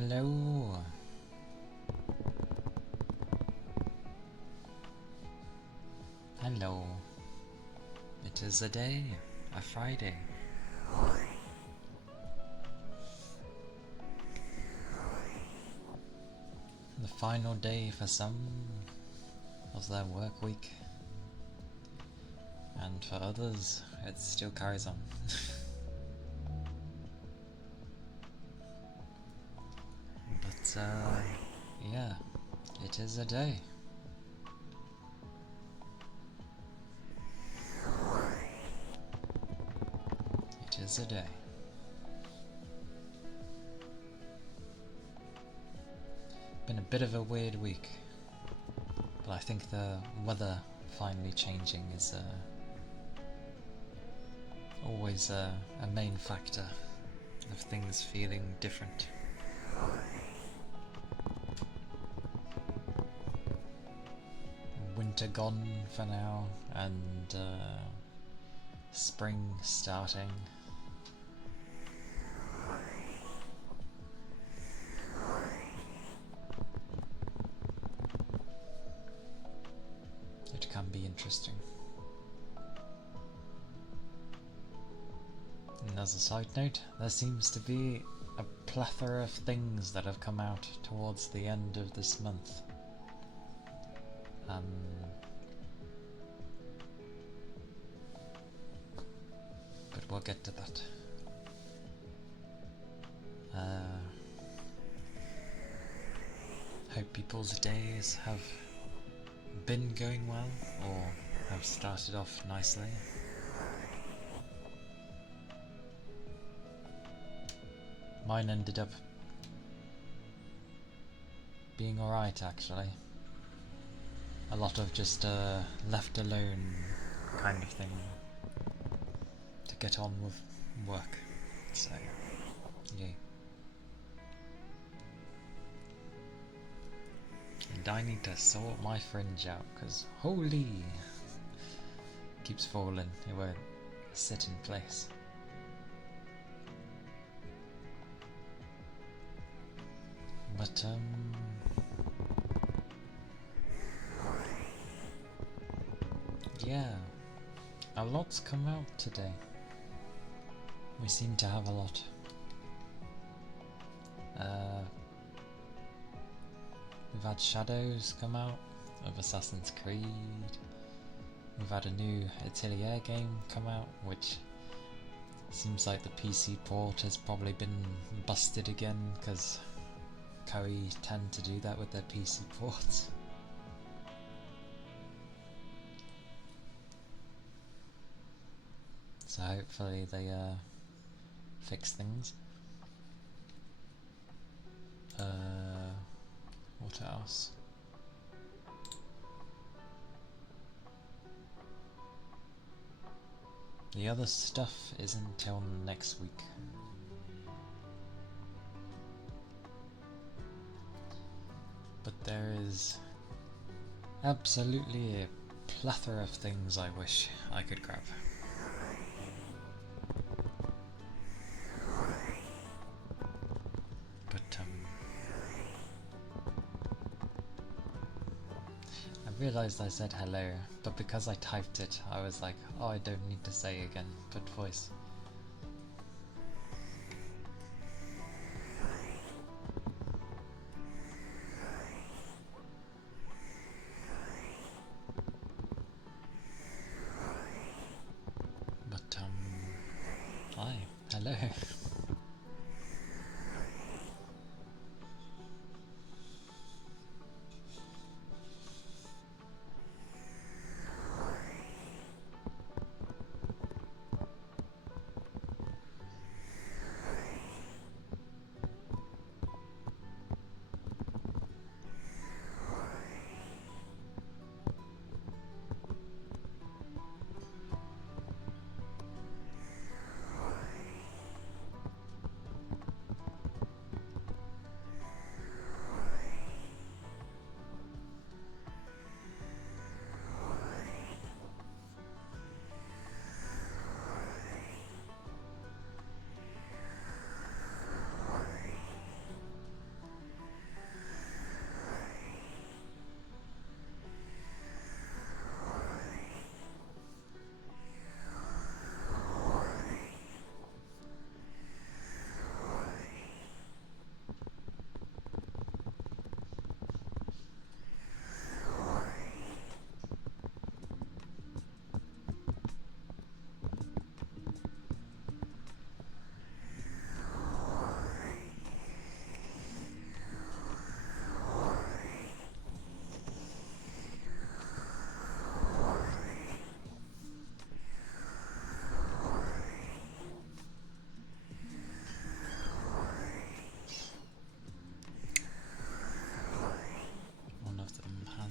Hello. Hello. It is a day, a Friday. The final day for some of their work week. And for others, it still carries on. But yeah, it is a day. It is a day. Been a bit of a weird week, but I think the weather finally changing is always a main factor of things feeling different. Winter gone for now, and spring starting. It can be interesting. And as a side note, there seems to be a plethora of things that have come out towards the end of this month. But we'll get to that. Hope people's days have been going well, or have started off nicely. Mine ended up being alright, actually. A lot of just left alone kind of thing to get on with work, so yeah. And I need to sort my fringe out, because holy, keeps falling, it won't sit in place. But yeah, a lot's come out today. We seem to have a lot. We've had Shadows come out of Assassin's Creed. We've had a new Atelier game come out, which seems like the PC port has probably been busted again, because Koei tend to do that with their PC ports. So hopefully they fix things. What else? The other stuff isn't until next week. But there is absolutely a plethora of things I wish I could grab. But I realised I said hello, but because I typed it, I was like, oh, I don't need to say again, but voice. But hi, hello.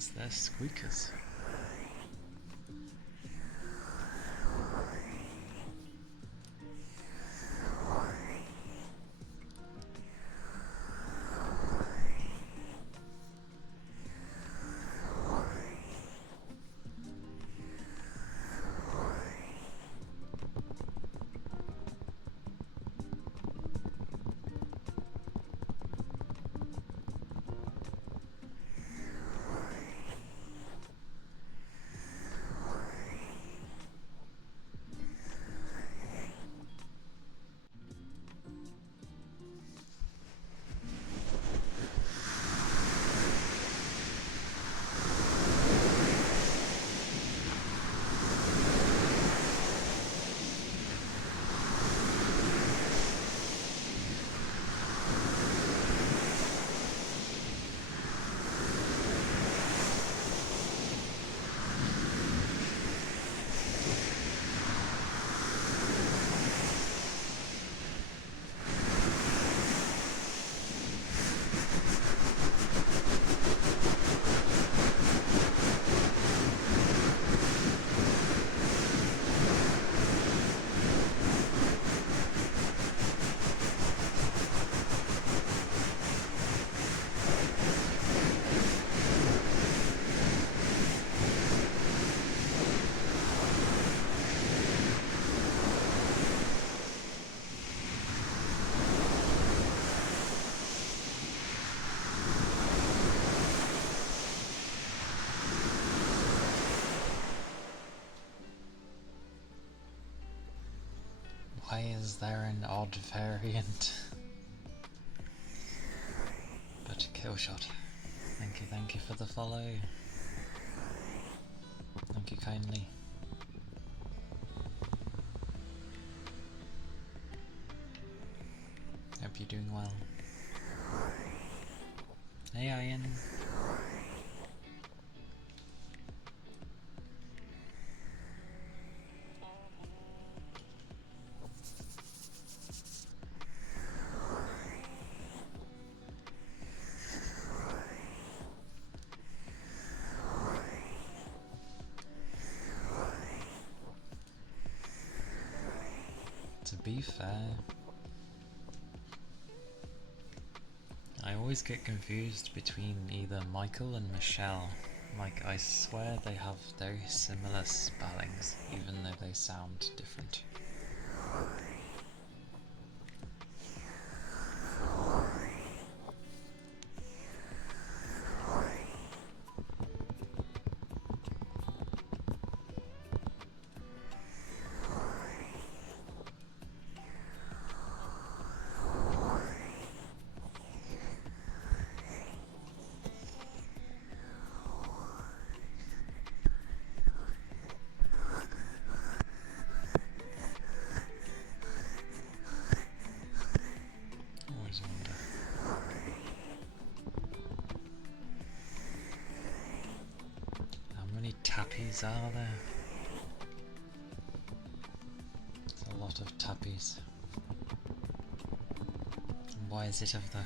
because they're squeakers. Why is there an odd variant? But Killshot, thank you for the follow. Thank you kindly. Hope you're doing well. Hey Ian. To be fair, I always get confused between either Michael and Michelle. Like, I swear they have very similar spellings, even though they sound different. Always wonder. How many tappies are there? It's a lot of tappies. And why is it of the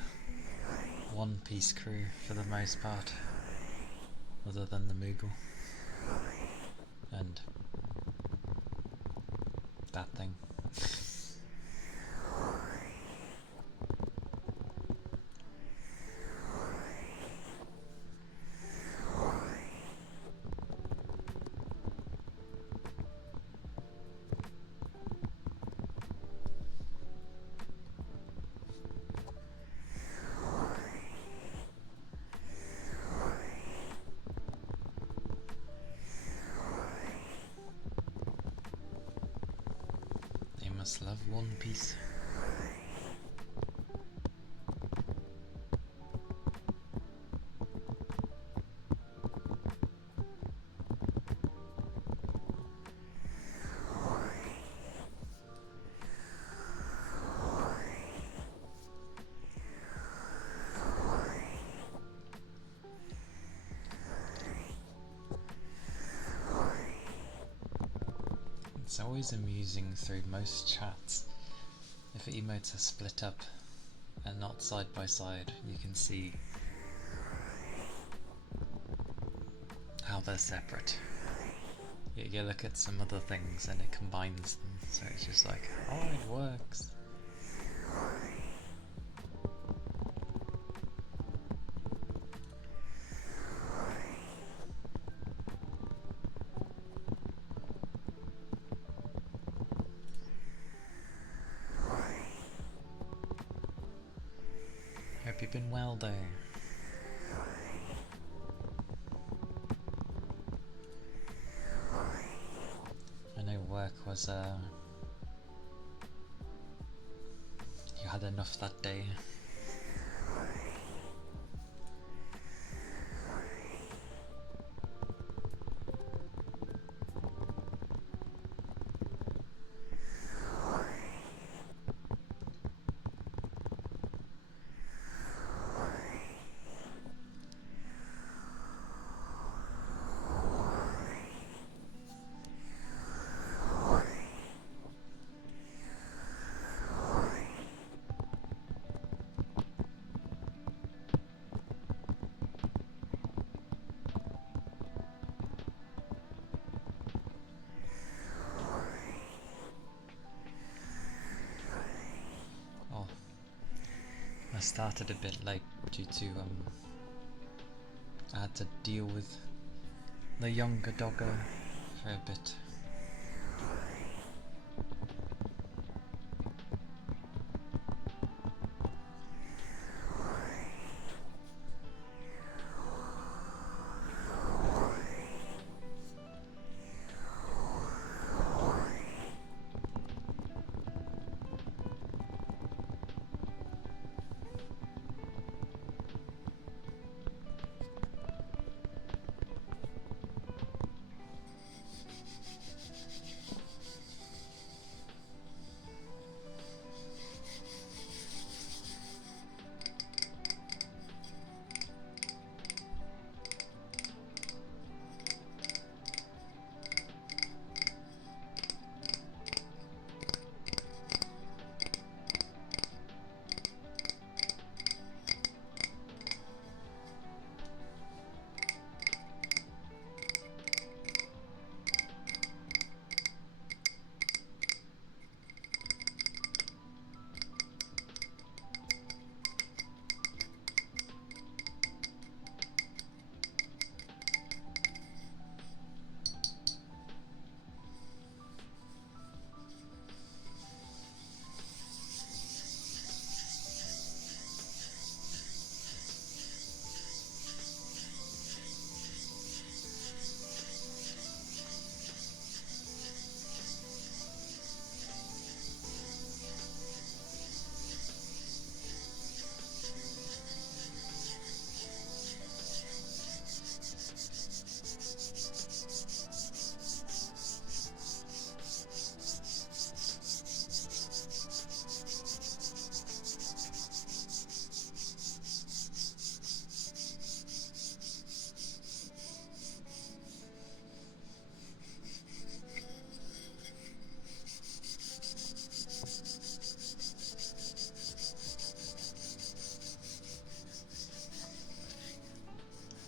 One Piece crew for the most part? Other than the Moogle. And that thing. They must love One Piece. It's always amusing through most chats. If emotes are split up and not side by side, you can see how they're separate. You look at some other things and it combines them, so it's just like, oh, it works. Hope you've been well though. I know work was, you had enough that day. I started a bit late due to I had to deal with the younger doggo for a bit.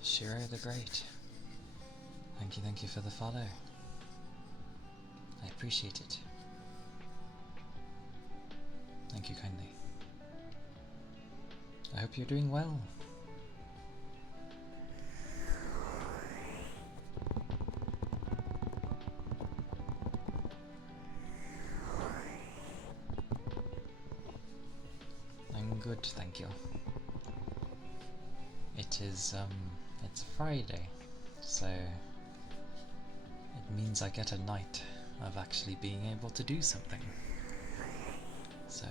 Shiro the Great. Thank you for the follow. I appreciate it. Thank you kindly. I hope you're doing well. I'm good, thank you. It is, it's Friday, so it means I get a night of actually being able to do something. So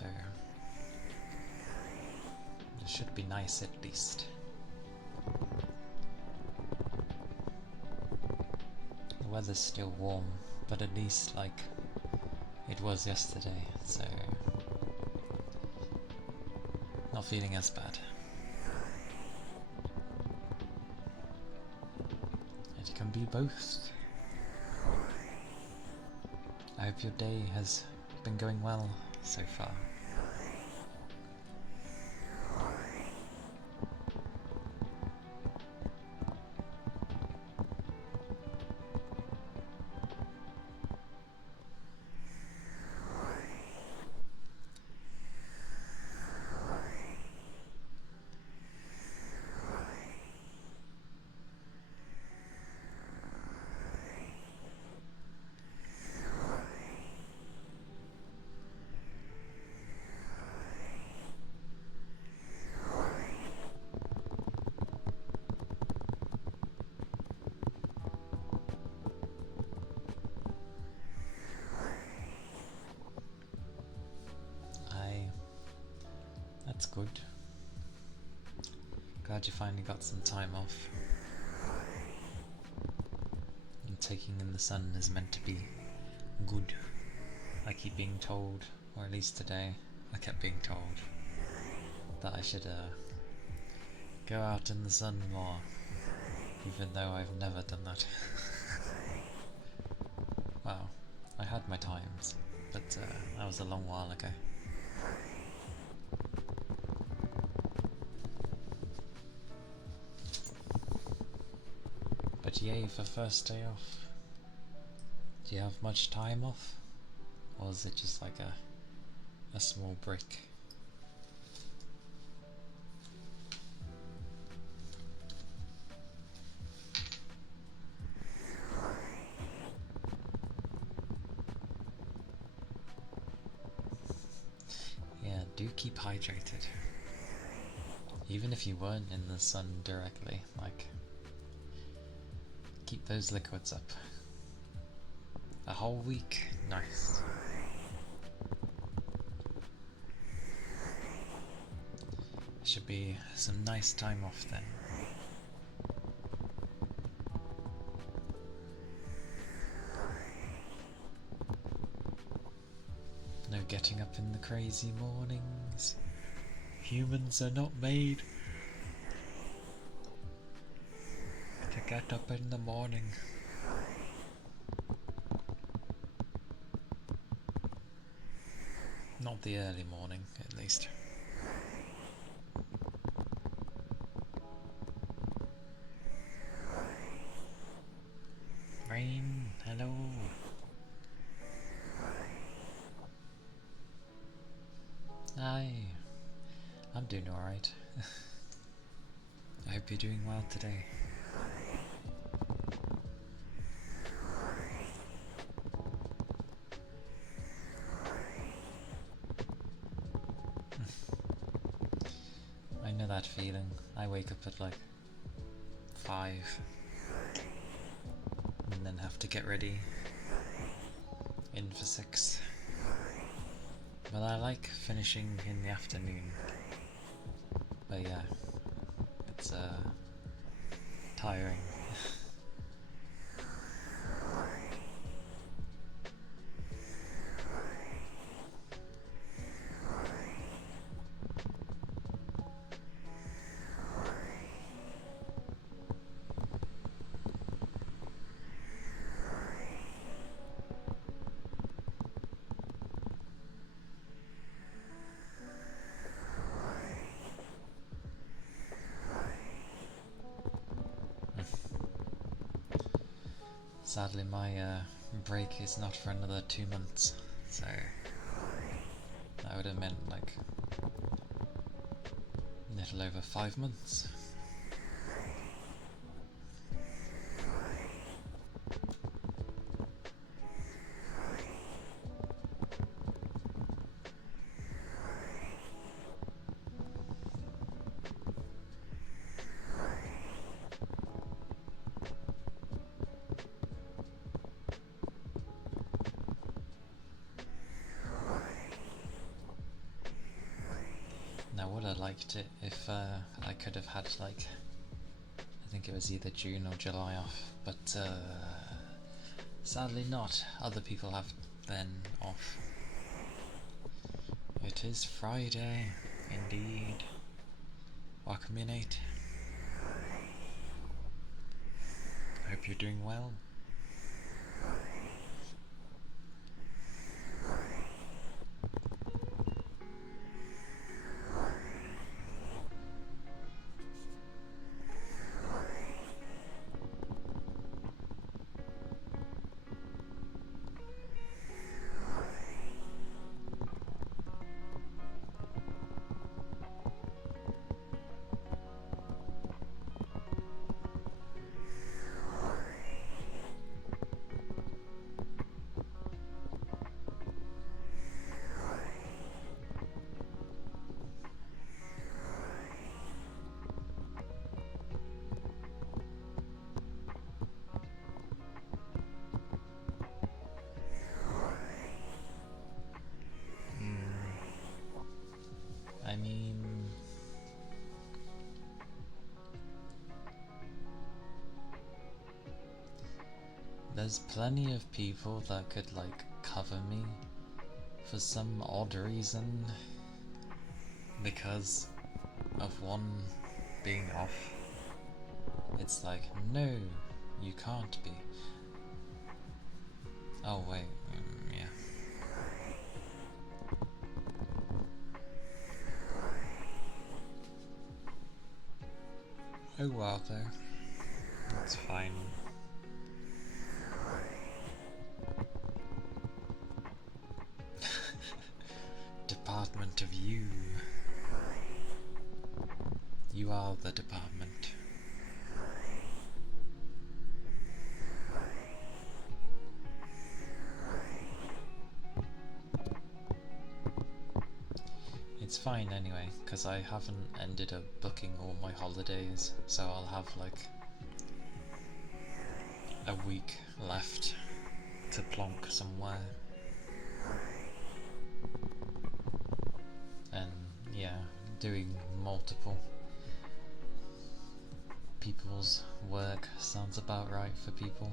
it should be nice at least. The weather's still warm, but at least like it was yesterday, so not feeling as bad. It can be both. I hope your day has been going well so far. That's good. Glad you finally got some time off. And taking in the sun is meant to be good. I keep being told, or at least today, I kept being told that I should go out in the sun more, even though I've never done that. Well, I had my times, but that was a long while ago. But yay for first day off. Do you have much time off? Or is it just like a small break? Yeah, do keep hydrated. Even if you weren't in the sun directly, like, keep those liquids up. A whole week? Nice. Should be some nice time off then. No getting up in the crazy mornings. Humans are not made to get up in the morning. Not the early morning, at least. Rain, hello. Hi. I'm doing alright. I hope you're doing well today. I know that feeling. I wake up at like 5 and then have to get ready in for 6. But I like finishing in the afternoon. But yeah, it's tiring. Sadly, my break is not for another 2 months, so that would have meant like a little over 5 months. Now, would have liked it if I could have had like, I think it was either June or July off, but sadly not. Other people have then off. It is Friday, indeed. Welcome in, Nate. I hope you're doing well. I mean, There's plenty of people that could like cover me for some odd reason because of one being off. It's like, no, you can't be. Oh wait, yeah. Oh well though, that's fine. Department of you. You are the department. It's fine anyway, because I haven't ended up booking all my holidays, so I'll have like a week left to plonk somewhere. And yeah, doing multiple people's work sounds about right for people.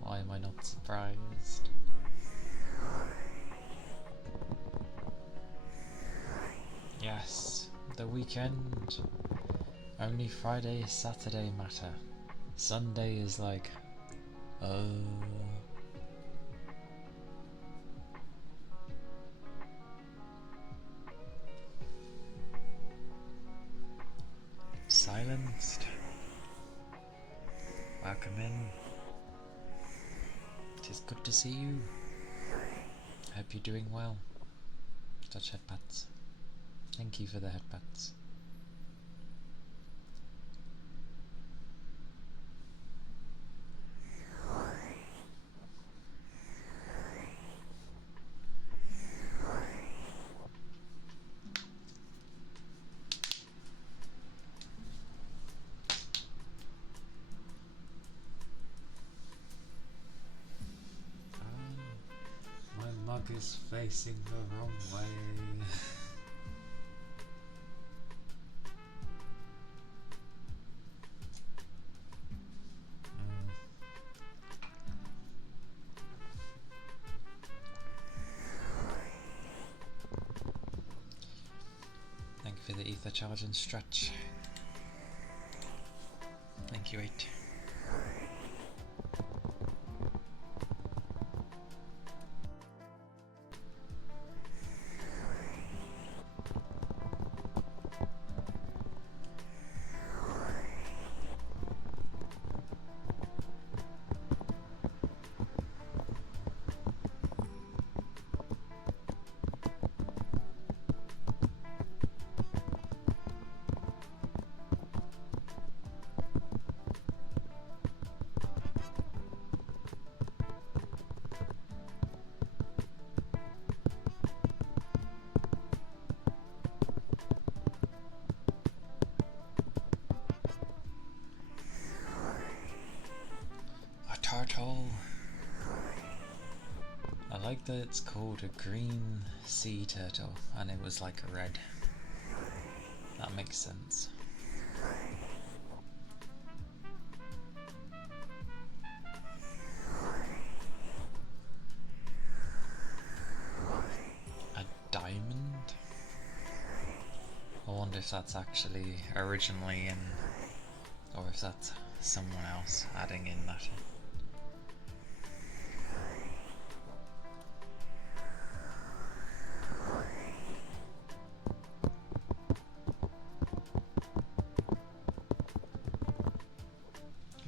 Why am I not surprised? Yes, the weekend. Only Friday, Saturday matter. Sunday is like, silenced. Welcome in. It is good to see you. Hope you're doing well. Touch headpats. Thank you for the headpats. My mug is facing the wrong way. Thank you for the ether charge and stretch. Thank you, 8. Turtle. I like that it's called a green sea turtle and it was like a red. That makes sense. A diamond? I wonder if that's actually originally in, or if that's someone else adding in that.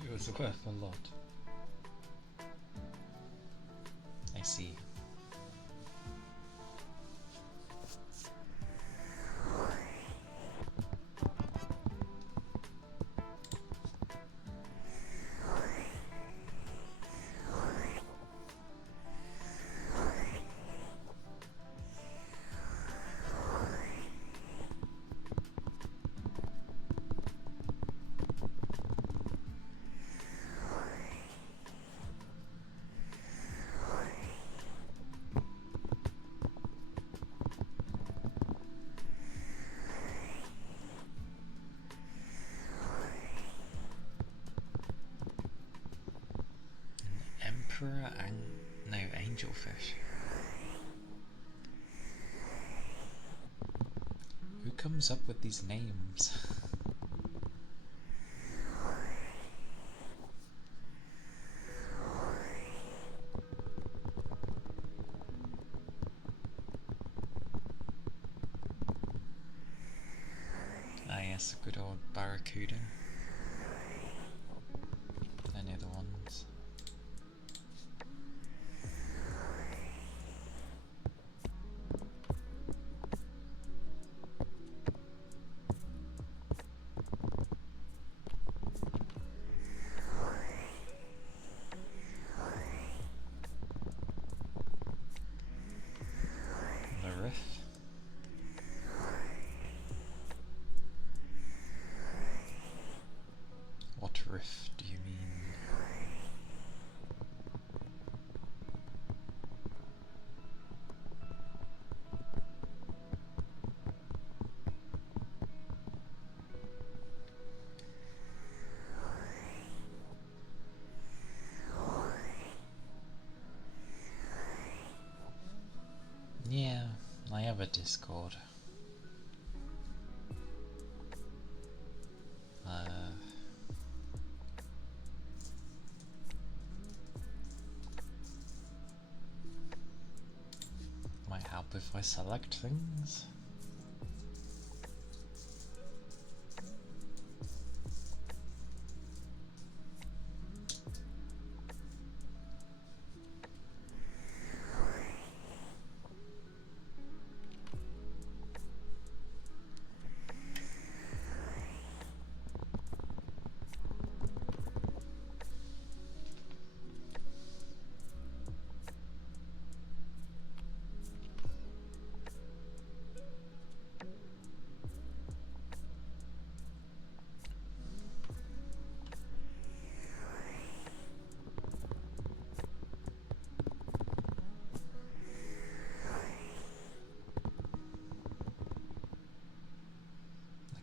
It was worth a lot. I see. Emperor no, Angelfish. Who comes up with these names? Ah yes, good old Barracuda. Any other ones? The Riff. What riff do you mean? Yeah, I have a Discord. Might help if I select things.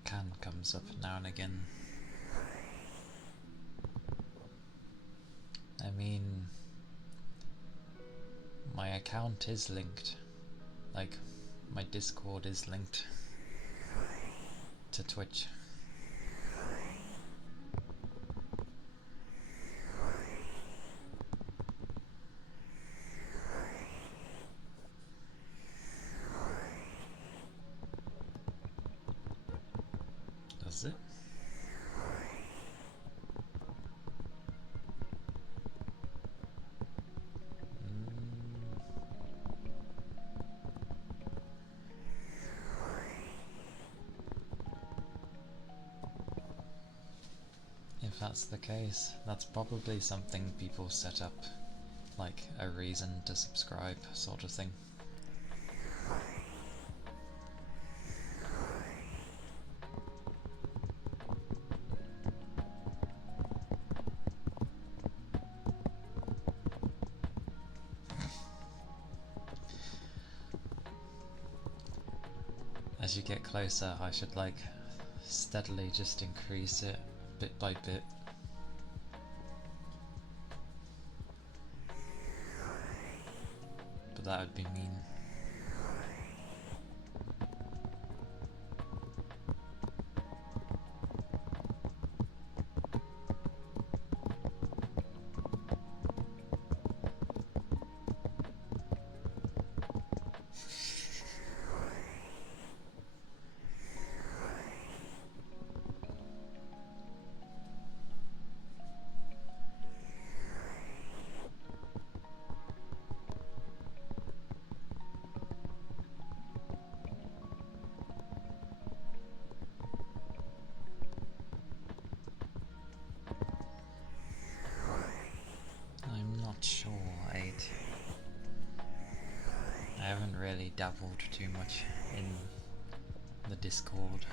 Can comes up now and again. I mean, my account is linked. Like, my Discord is linked to Twitch. Does it? If that's the case, that's probably something people set up, like a reason to subscribe sort of thing. As you get closer, I should like steadily just increase it bit by bit. But that would be mean. I haven't really dabbled too much in the Discord.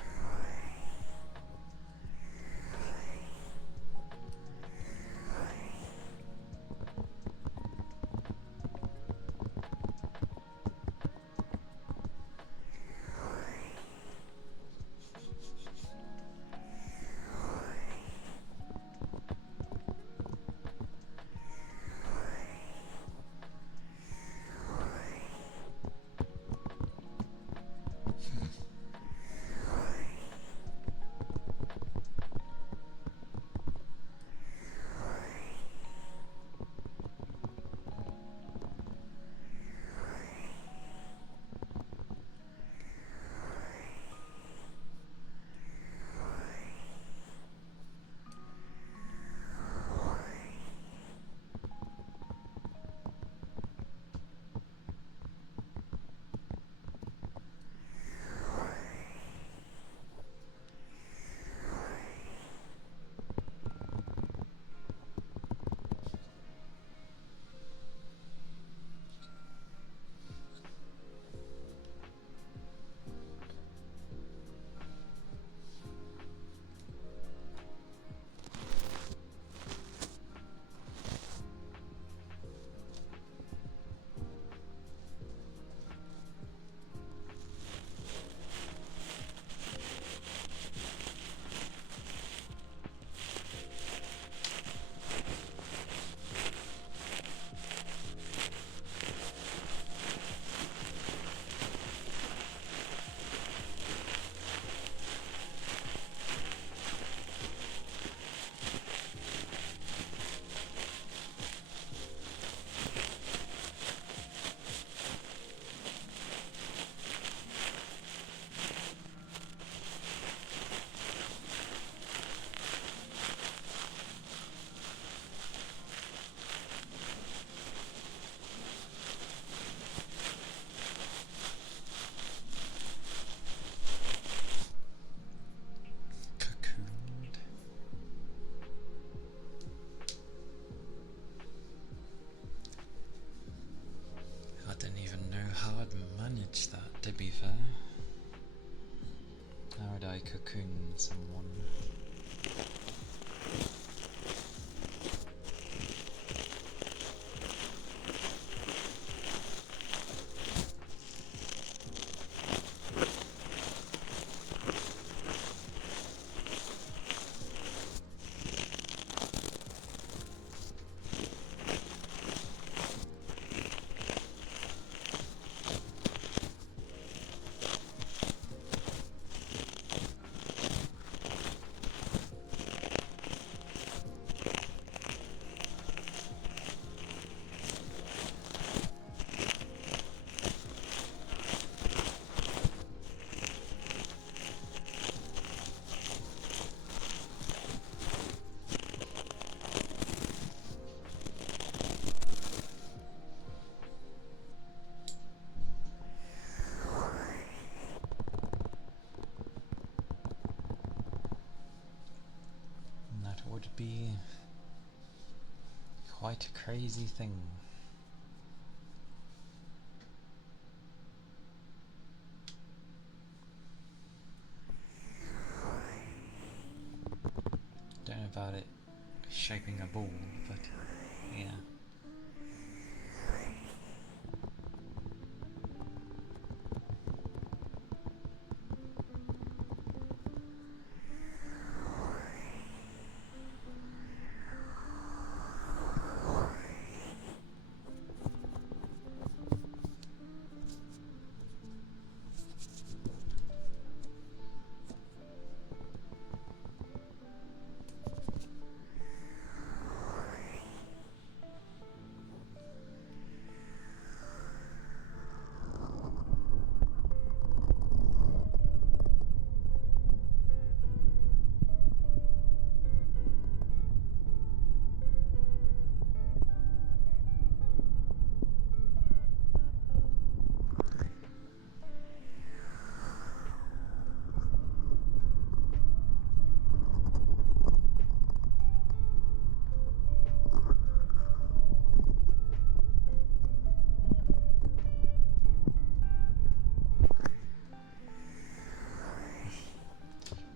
To be fair, how would I cocoon someone? Would be quite a crazy thing. Don't know about it shaping a ball, but yeah.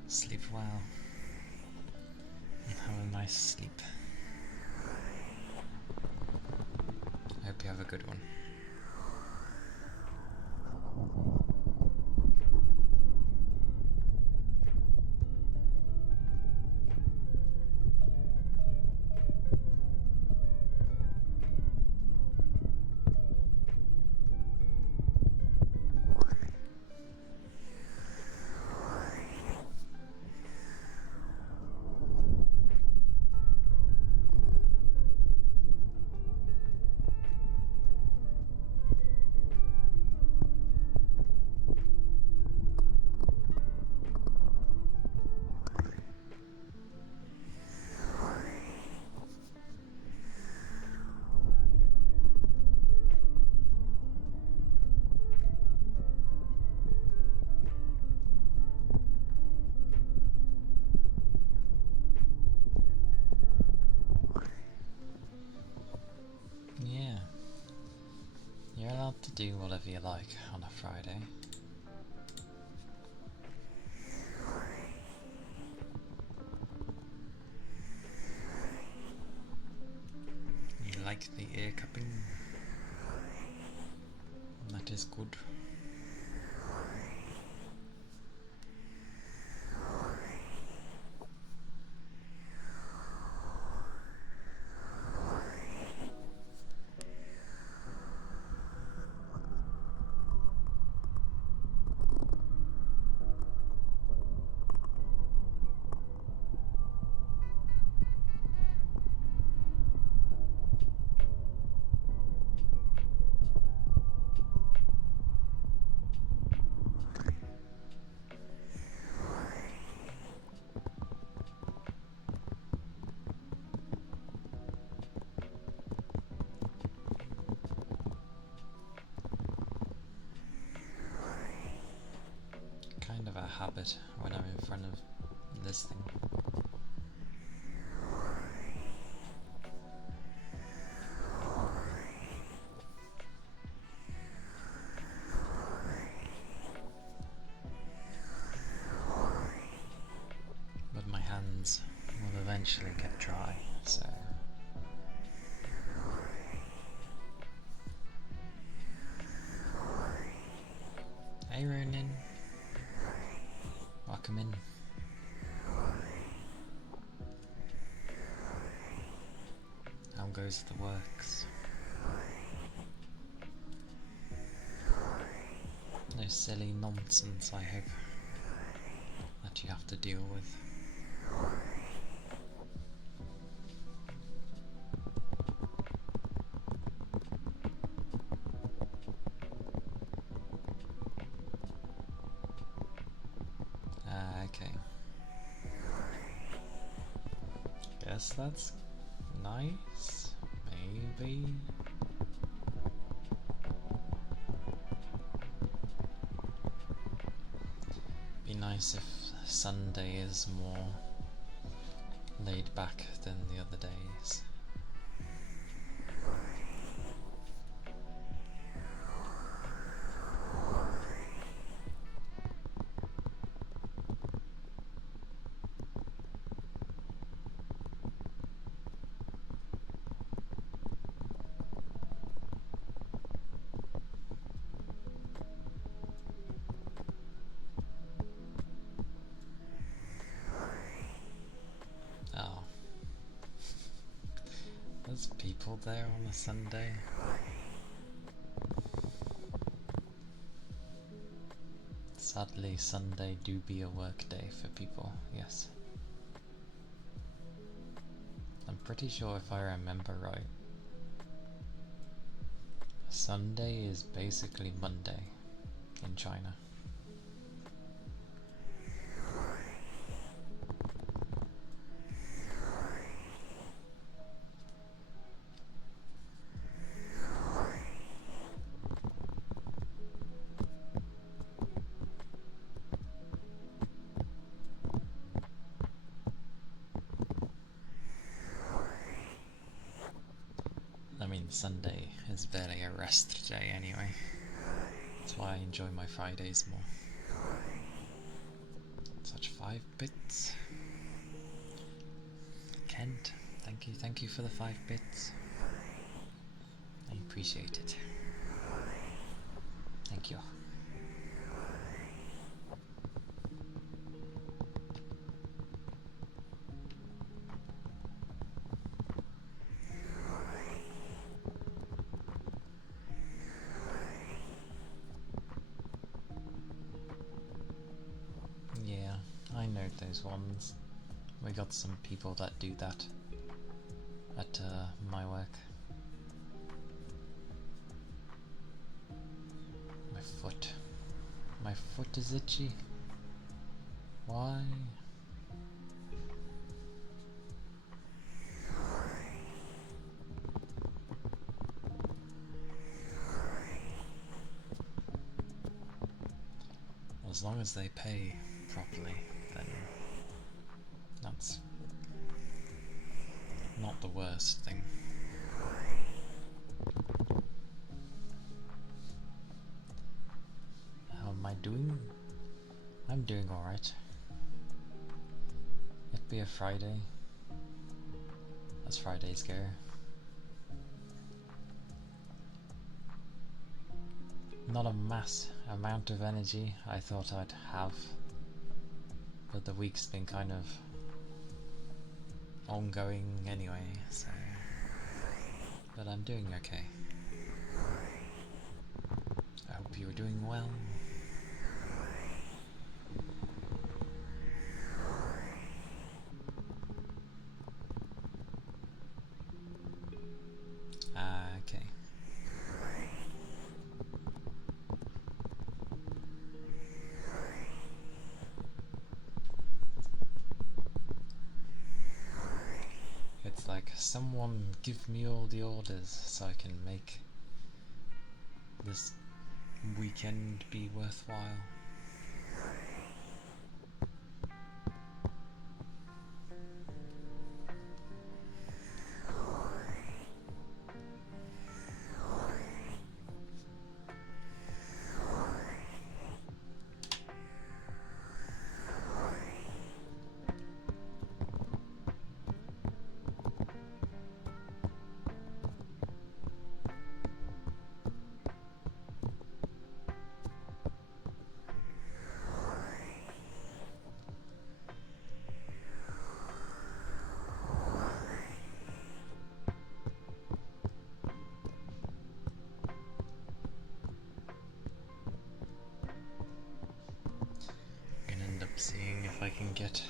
Sleep well. Have a nice sleep. I hope you have a good one. Yeah. You're allowed to do whatever you like on a Friday. You like the ear cupping? That is good. Kind of a habit when I'm in front of this thing. eventually get dry, so... Hey Ronin! Welcome in. How goes the works? No silly nonsense, I hope, that you have to deal with. Okay. Guess that's nice, maybe? Be nice if Sunday is more laid back than the other days. Oh. There's people there on a Sunday. Sadly, Sunday do be a work day for people, yes. I'm pretty sure if I remember right, Sunday is basically Monday in China. I mean, Sunday is barely a rest day anyway. That's why I enjoy my Fridays more. Such 5 bits. Kent, thank you for the 5 bits. I appreciate it. Thank you. Yeah, I know those ones. We got some people that do that at my work. My foot is itchy. Why? As long as they pay properly, then that's not the worst thing. How am I doing? I'm doing alright. It'd be a Friday, as Fridays go. Not a mass amount of energy I thought I'd have, but the week's been kind of ongoing anyway, so... But I'm doing okay. I hope you're doing well. Okay. It's like, someone give me all the orders so I can make this weekend be worthwhile. seeing if I can get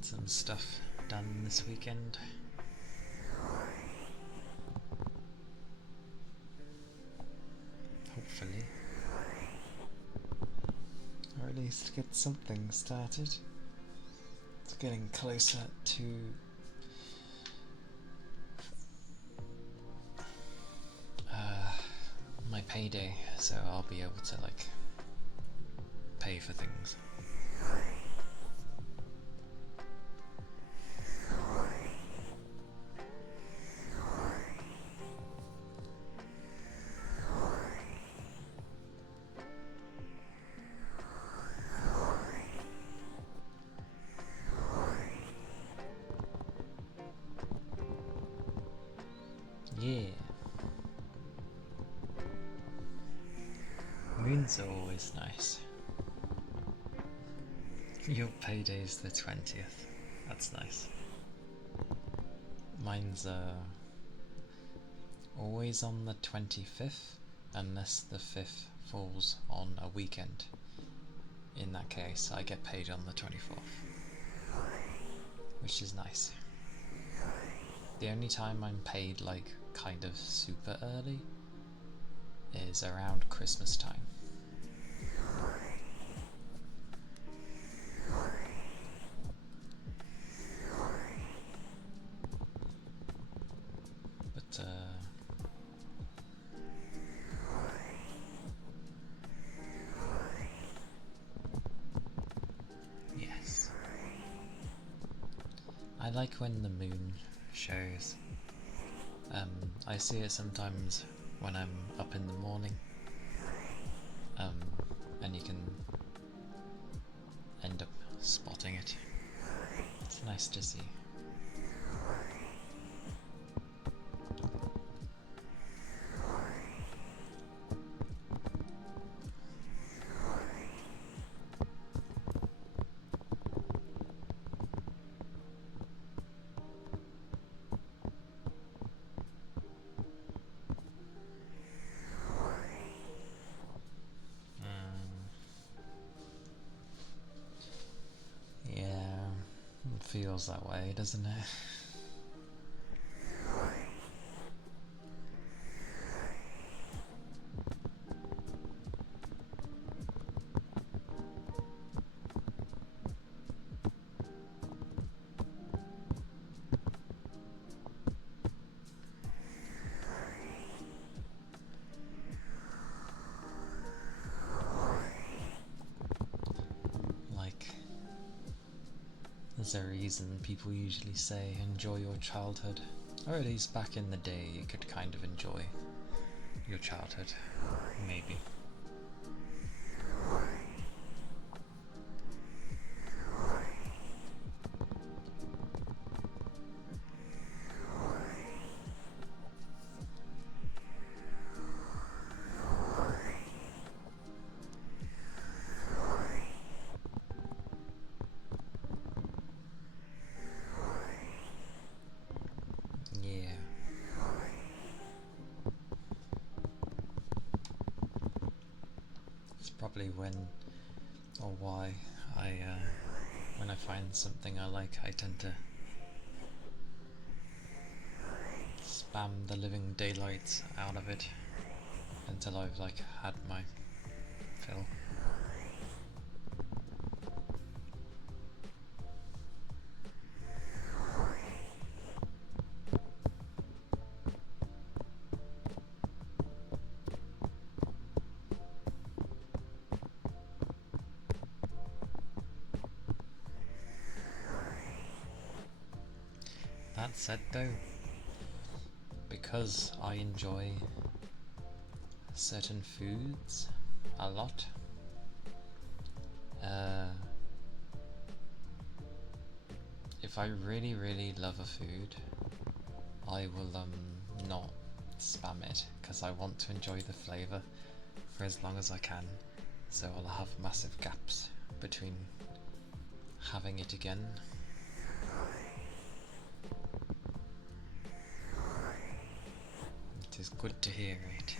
some stuff done this weekend. Hopefully. Or at least get something started. It's getting closer to my payday, so I'll be able to like pay for things. Yeah. Moons are always nice. Your payday's the 20th. That's nice. Mine's always on the 25th, unless the 5th falls on a weekend. In that case, I get paid on the 24th, which is nice. The only time I'm paid like kind of super early is around Christmas time. But yes. I like when the moon shows. I see it sometimes when I'm up in the morning, and you can end up spotting it. It's nice to see. Feels that way, doesn't it? There's a reason people usually say enjoy your childhood, or at least back in the day you could kind of enjoy your childhood, maybe. Probably when or why when I find something I like, I tend to spam the living daylights out of it until I've like had my fill. That said though, because I enjoy certain foods a lot, if I really love a food, I will not spam it, because I want to enjoy the flavour for as long as I can, so I'll have massive gaps between having it again. It is good to hear it.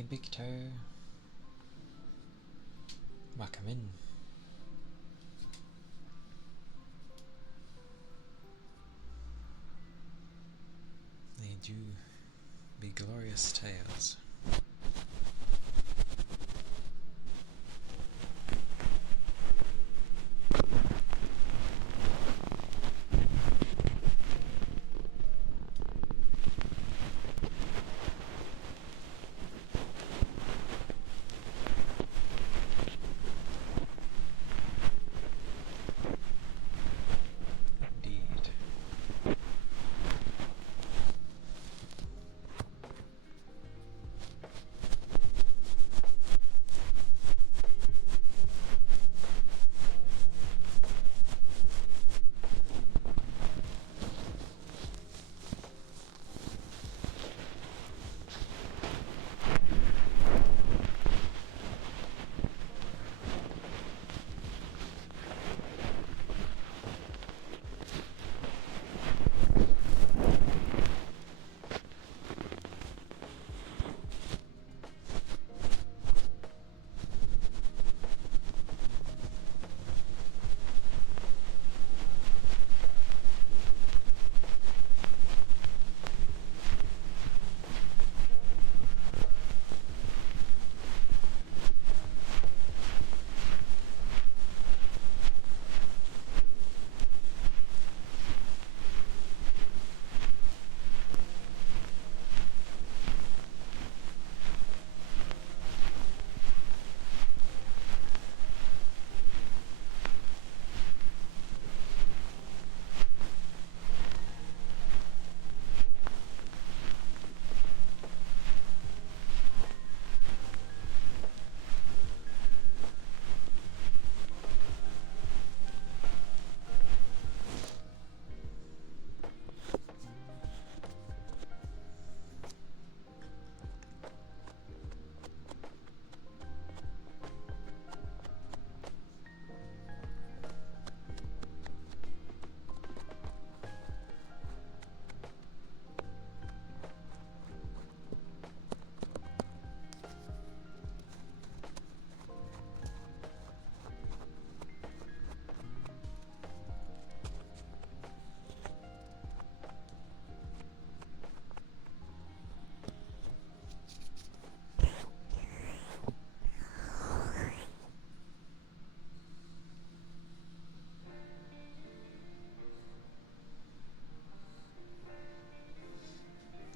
Hey, Big Toe. Welcome in. They do be glorious tales.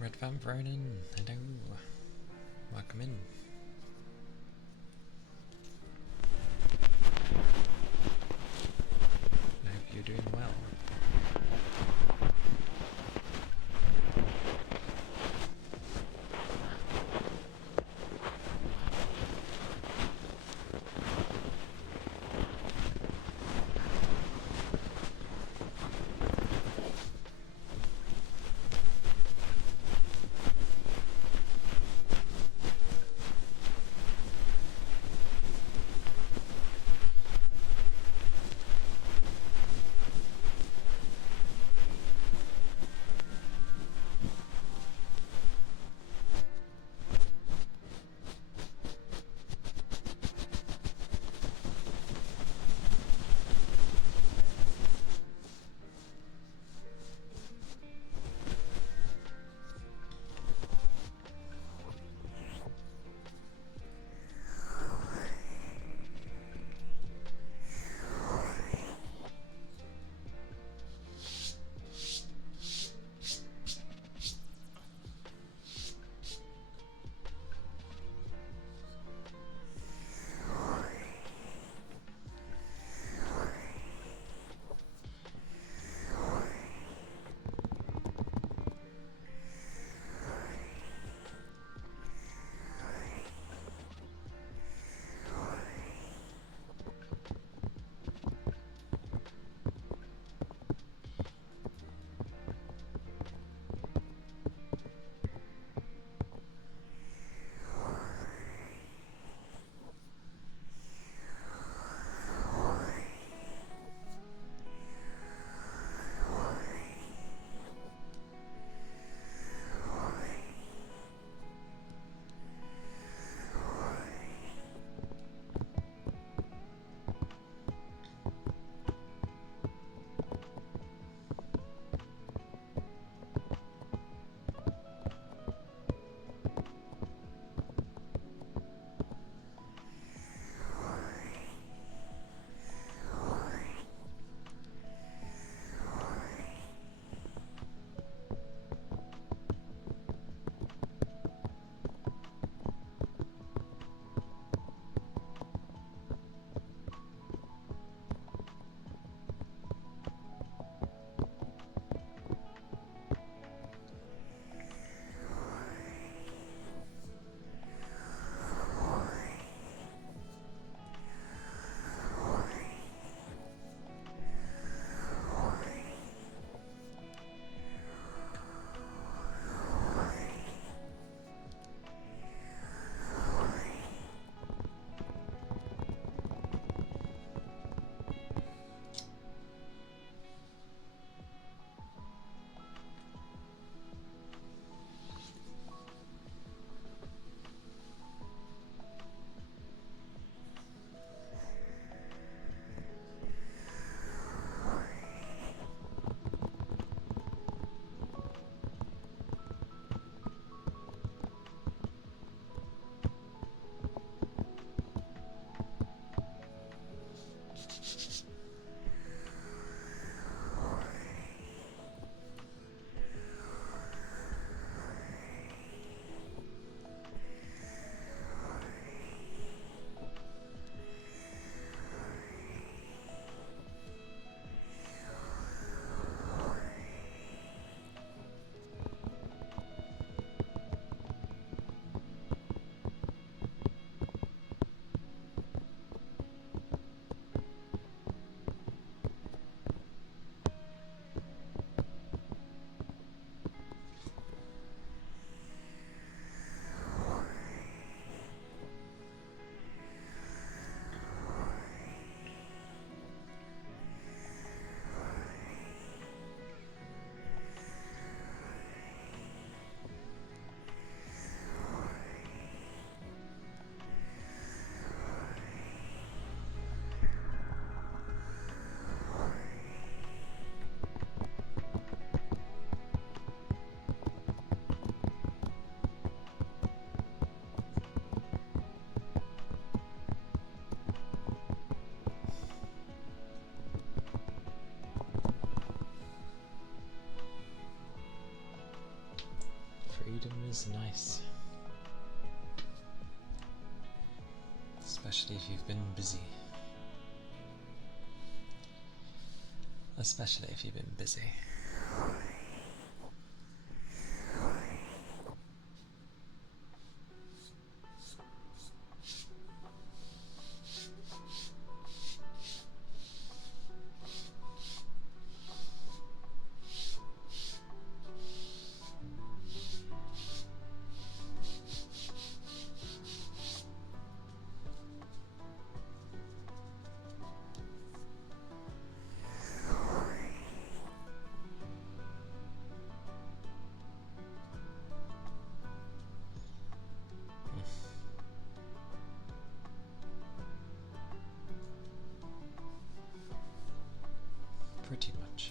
Red Van Ronin, hello. Welcome in. I hope you're doing well. is nice. Especially if you've been busy. Especially if you've been busy. Pretty much.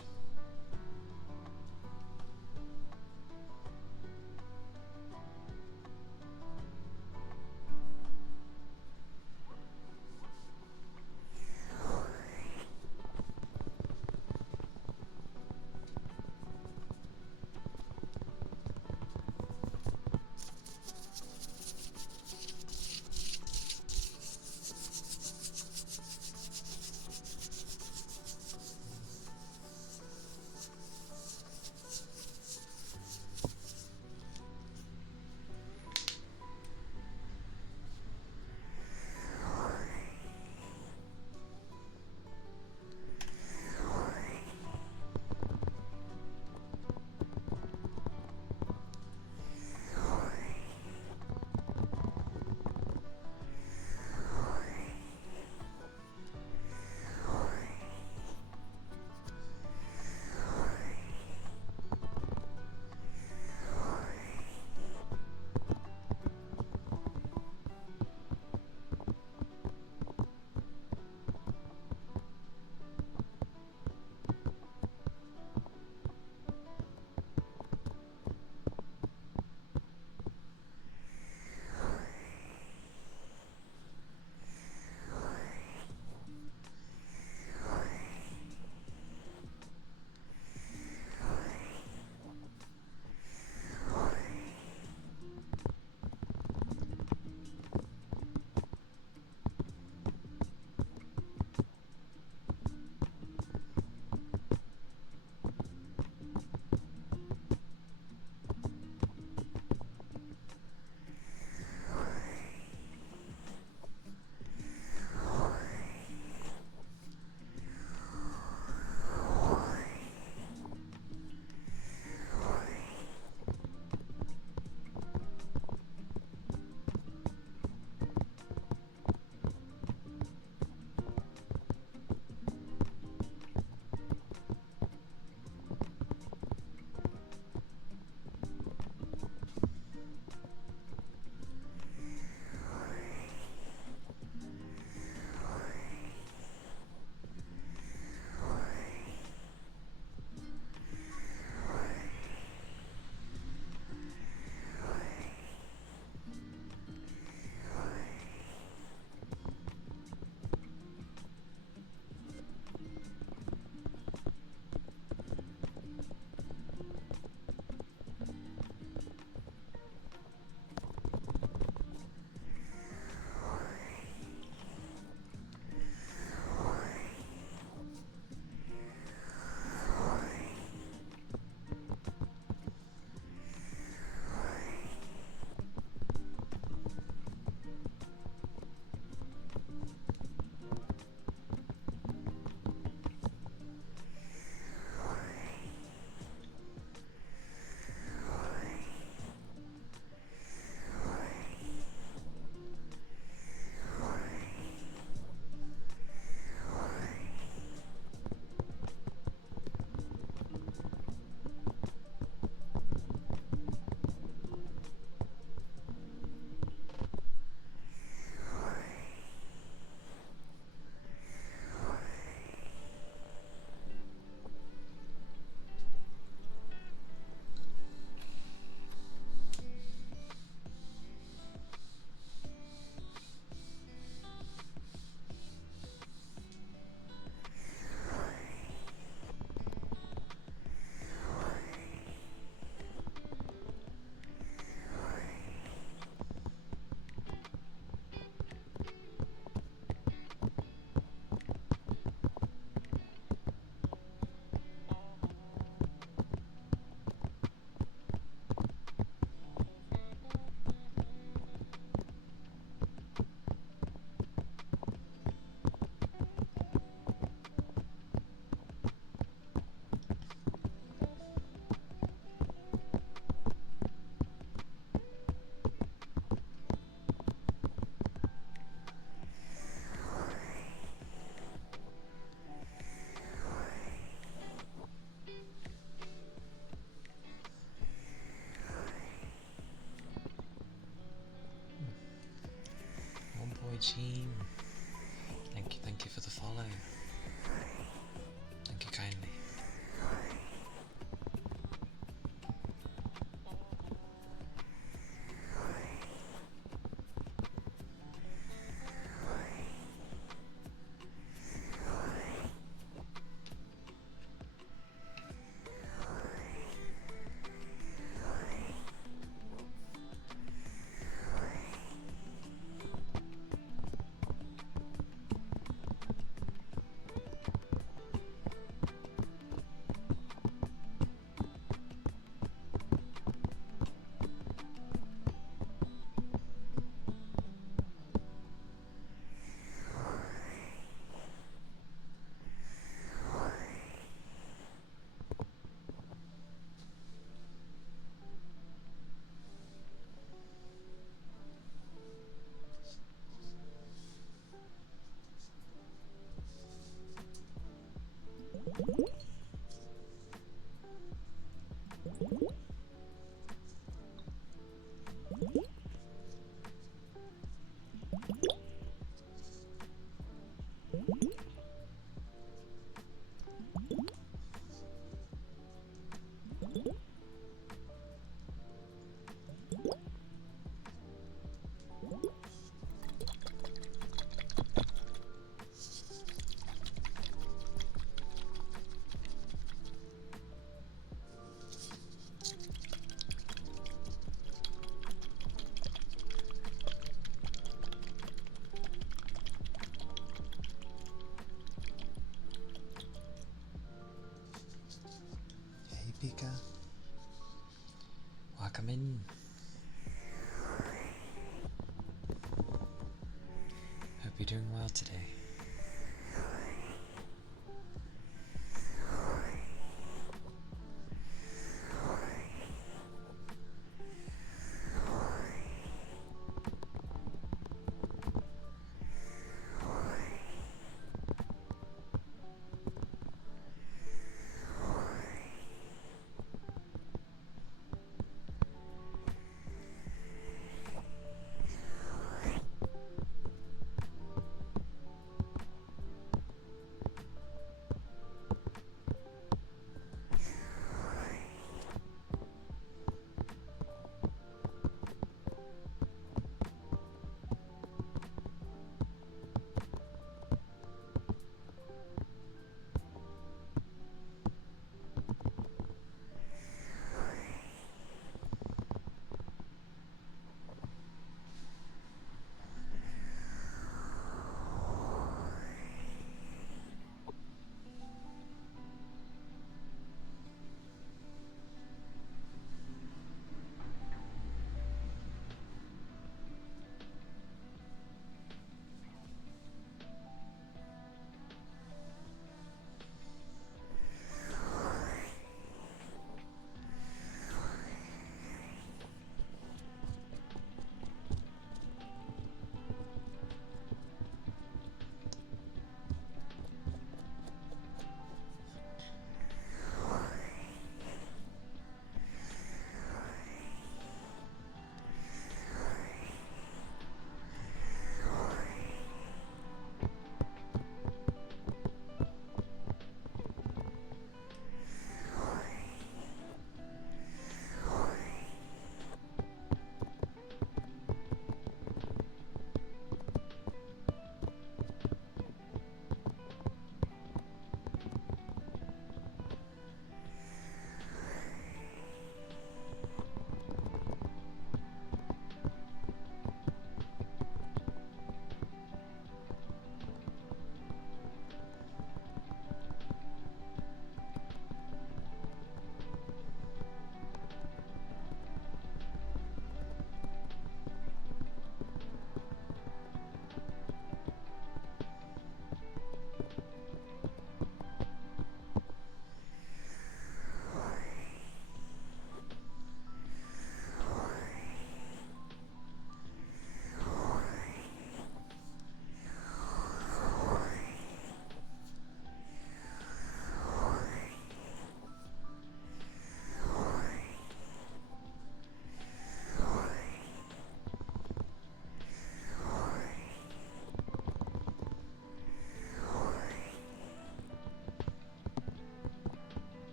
Sheen. Thank you for the follow. Thank you kindly. Pika. Welcome in. Hope you're doing well today.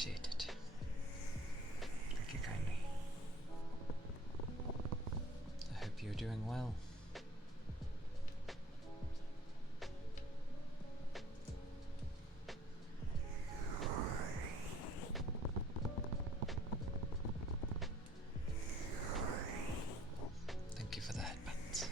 appreciate it. Thank you kindly. I hope you're doing well. Thank you for the headbands.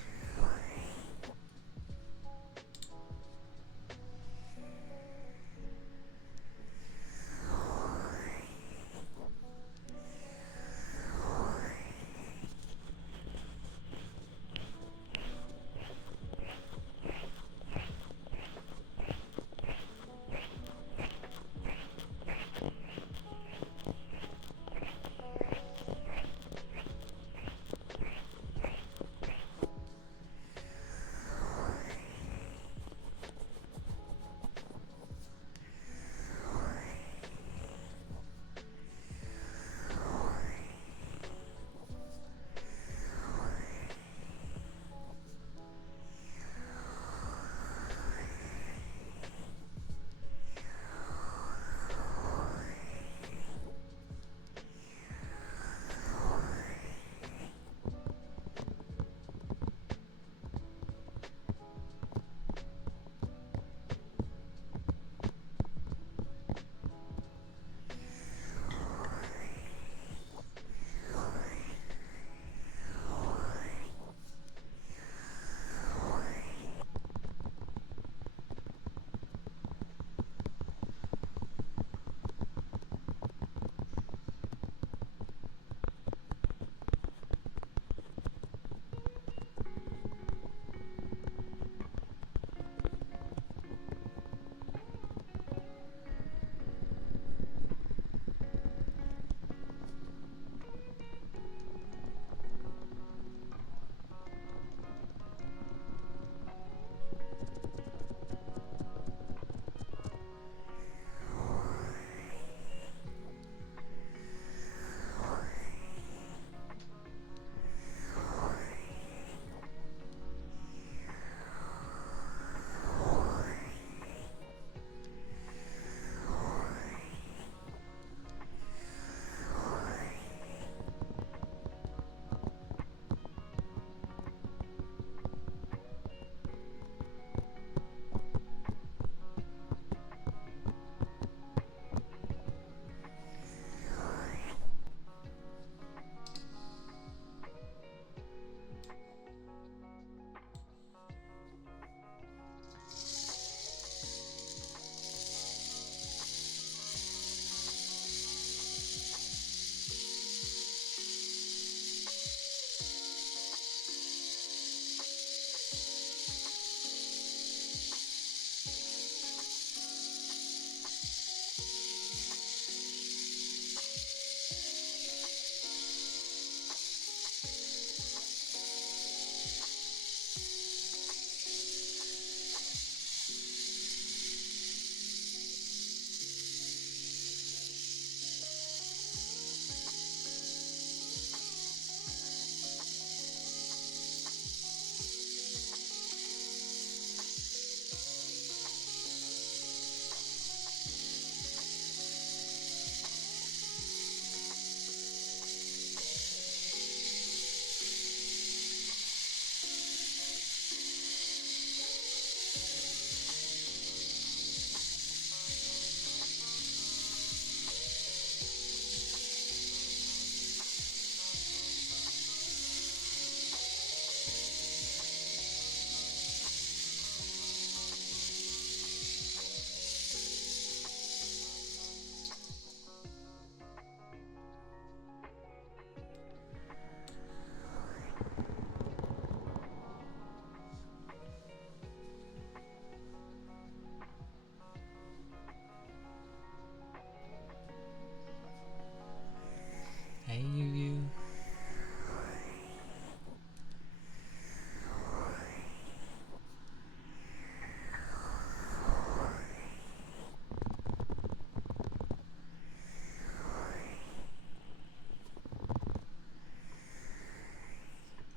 Hey you.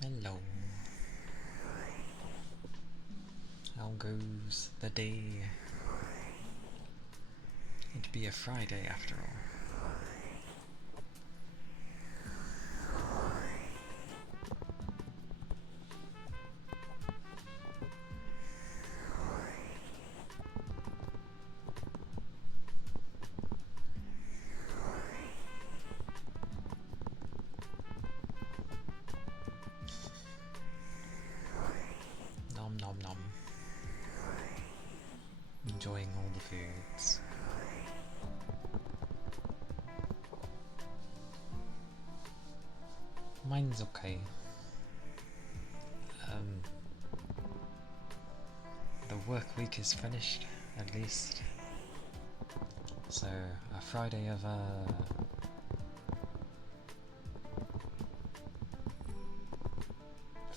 Hello. How goes the day? It'd be a Friday after all. foods. Mine's okay. The work week is finished, at least. So, a Friday of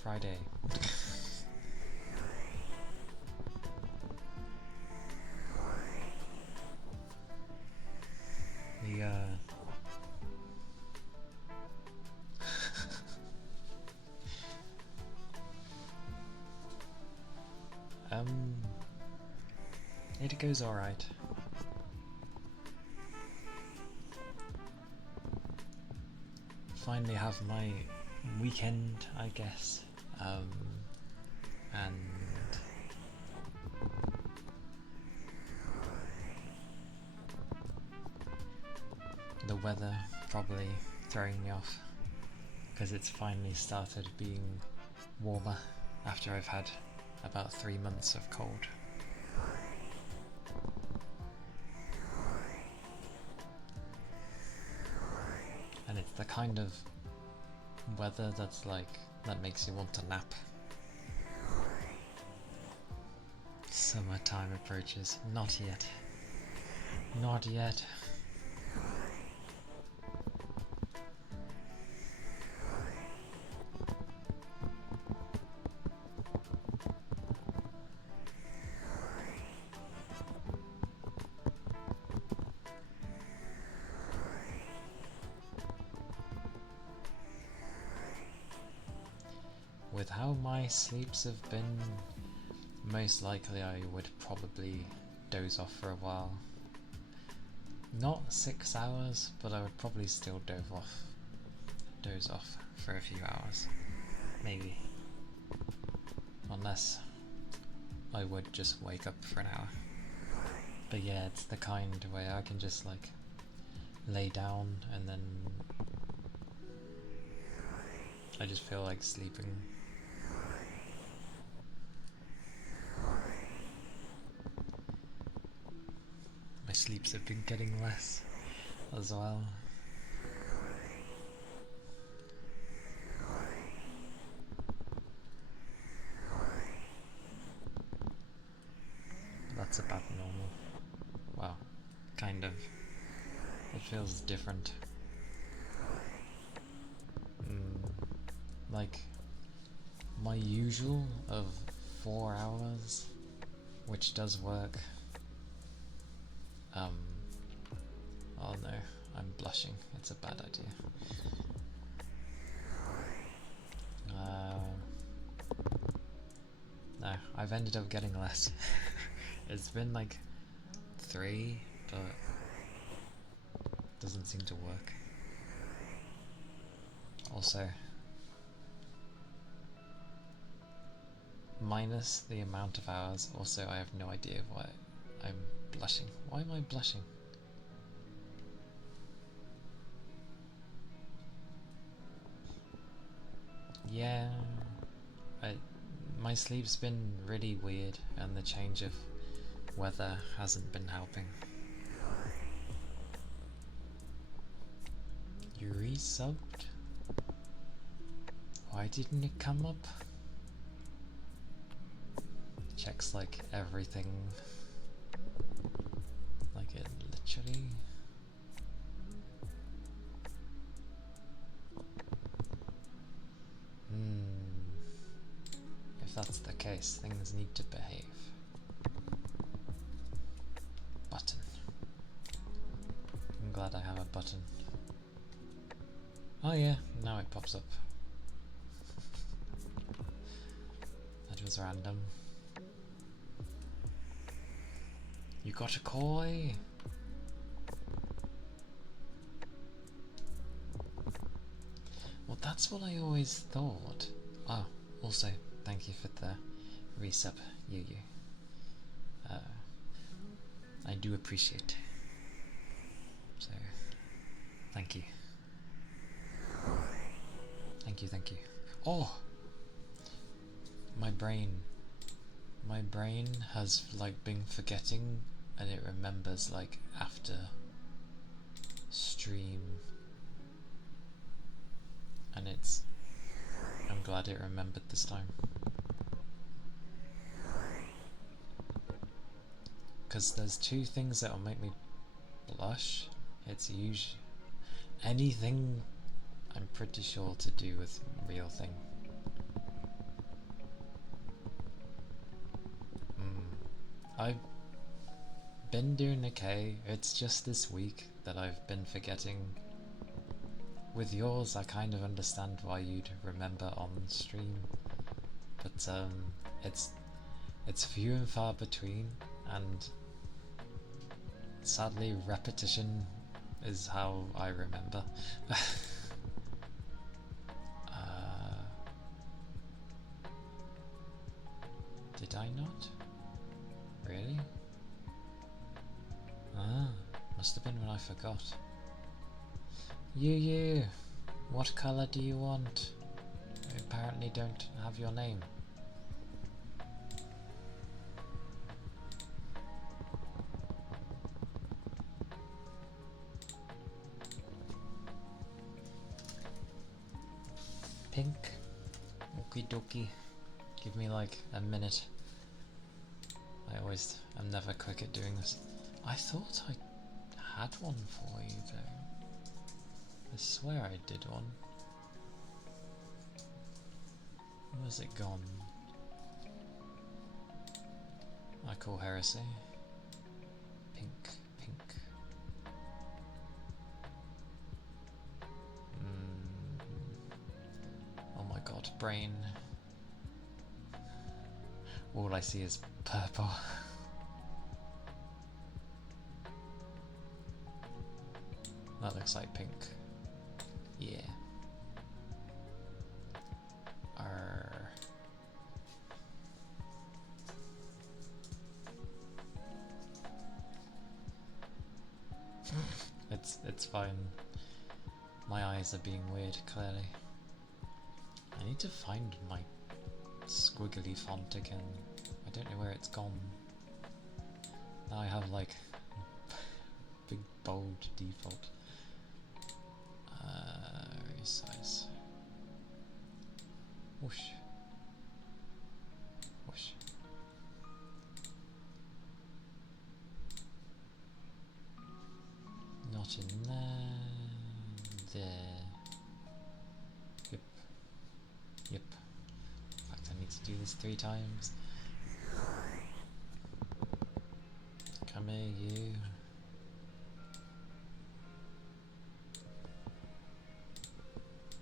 Friday. The it goes alright. Finally have my weekend, I guess. And the weather probably throwing me off because it's finally started being warmer after I've had about 3 months of cold. And it's the kind of weather that's like, that makes you want to nap. Summertime approaches. Not yet. Not yet. With how my sleeps have been, most likely I would probably doze off for a while. Not 6 hours, but I would probably still doze off for a few hours. Maybe. Unless I would just wake up for an hour. But yeah, it's the kind where I can just like lay down and then I just feel like sleeping. My sleeps have been getting less as well. That's about normal. Well, kind of. It feels different. Like my usual of 4 hours, which does work. Oh no, I'm blushing. It's a bad idea. No, I've ended up getting less. It's been like 3, but doesn't seem to work. Also, minus the amount of hours, also I have no idea why I'm blushing. Why am I blushing? Yeah, my sleep's been really weird and the change of weather hasn't been helping. You resubbed? Why didn't it come up? Checks like everything. Like it literally. If that's the case, things need to behave. Button. I'm glad I have a button. Oh yeah, now it pops up. That was random. You got a koi? Well, that's what I always thought. Oh, also, thank you for the resub, Yu. I do appreciate. So, thank you. Thank you. Oh! My brain has like been forgetting and it remembers like after stream, and I'm glad it remembered this time, because there's two things that'll make me blush. It's usually anything, I'm pretty sure, to do with real thing. I've been doing okay, it's just this week that I've been forgetting. With yours, I kind of understand why you'd remember on stream, but it's few and far between, and sadly repetition is how I remember. Did I not? Really? Ah, must have been when I forgot. You! What colour do you want? I apparently don't have your name. Pink? Okie dokie. Give me like a minute. I'm never quick at doing this. I thought I had one for you though. I swear I did one. Where's it gone? I call heresy. Pink. Oh my god, brain. All I see is purple. That looks like pink. Yeah. It's fine. My eyes are being weird, clearly. I need to find my squiggly font again. I don't know where it's gone. Now I have like big bold default. Resize. Whoosh. Whoosh. Not in there. There. Yep. In fact, I need to do this 3 times. Come here, you.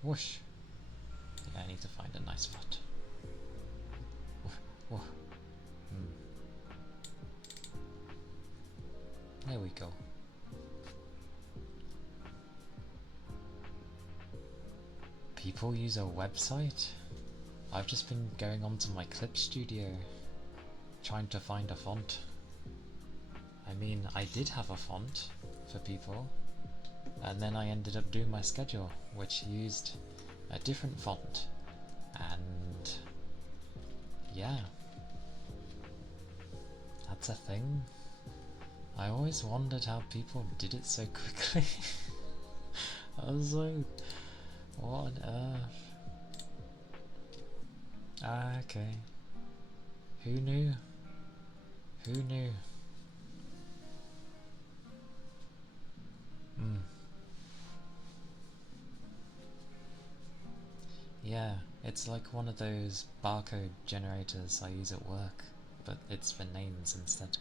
Whoosh. Yeah, I need to find a nice font. Whoa. There we go. People use a website? I've just been going onto my clip studio trying to find a font. I mean, I did have a font for people, and then I ended up doing my schedule, which used a different font, and yeah, that's a thing. I always wondered how people did it so quickly. I was like, what on earth? Ah, okay. Who knew? Who knew? Yeah, it's like one of those barcode generators I use at work, but it's for names instead.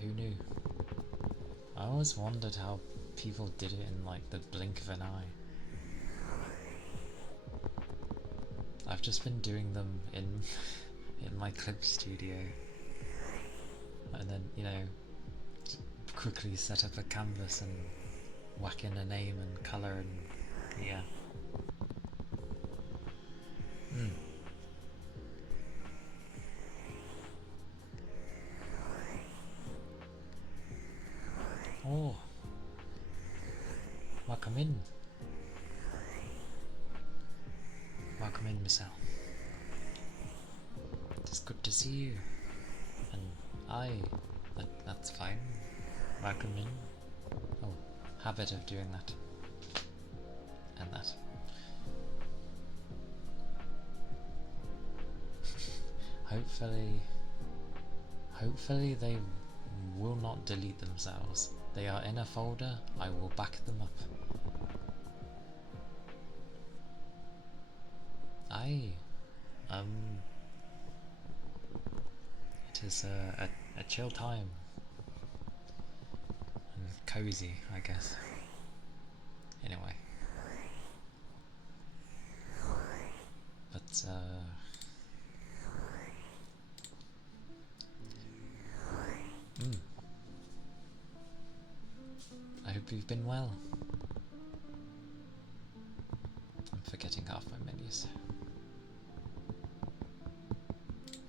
Who knew? I always wondered how people did it in like the blink of an eye. I've just been doing them in my clip studio, and then, you know, quickly set up a canvas and whack in a name and colour and yeah. Oh, welcome in. Welcome in, Miss L. It's good to see you. And Aye, that's fine. Welcome in. Oh, habit of doing that. And that. Hopefully they will not delete themselves. They are in a folder, I will back them up. Aye. It is a chill time. And cozy, I guess. Anyway. But, I hope you've been well. I'm forgetting half my menus.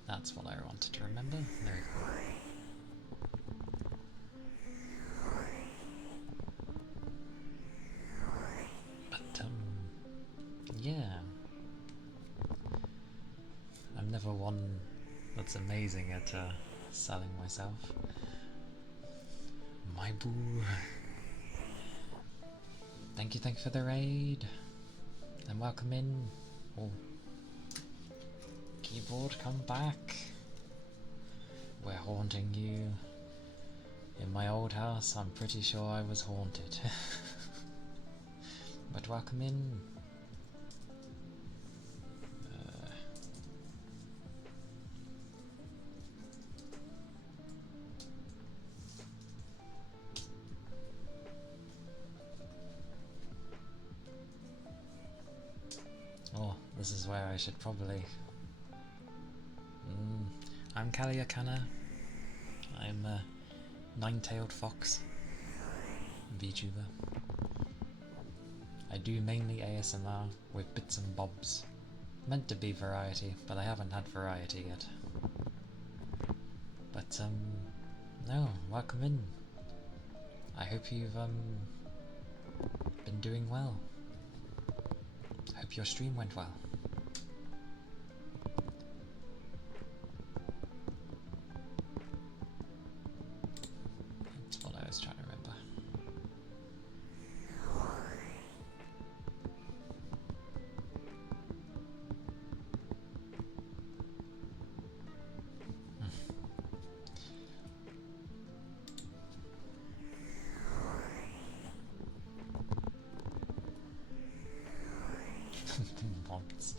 That's what I wanted to remember. There we go. But, yeah. I'm never one that's amazing at selling myself. My boo. Thank you for the raid. And welcome in. Oh. Keyboard, come back. We're haunting you. In my old house, I'm pretty sure I was haunted. But welcome in. Oh, this is where I should probably... I'm Calia, Kana. I'm a nine-tailed fox VTuber. I do mainly ASMR with bits and bobs. Meant to be variety, but I haven't had variety yet. But no, welcome in. I hope you've been doing well. Hope your stream went well. That's what I was trying to remember. Mods.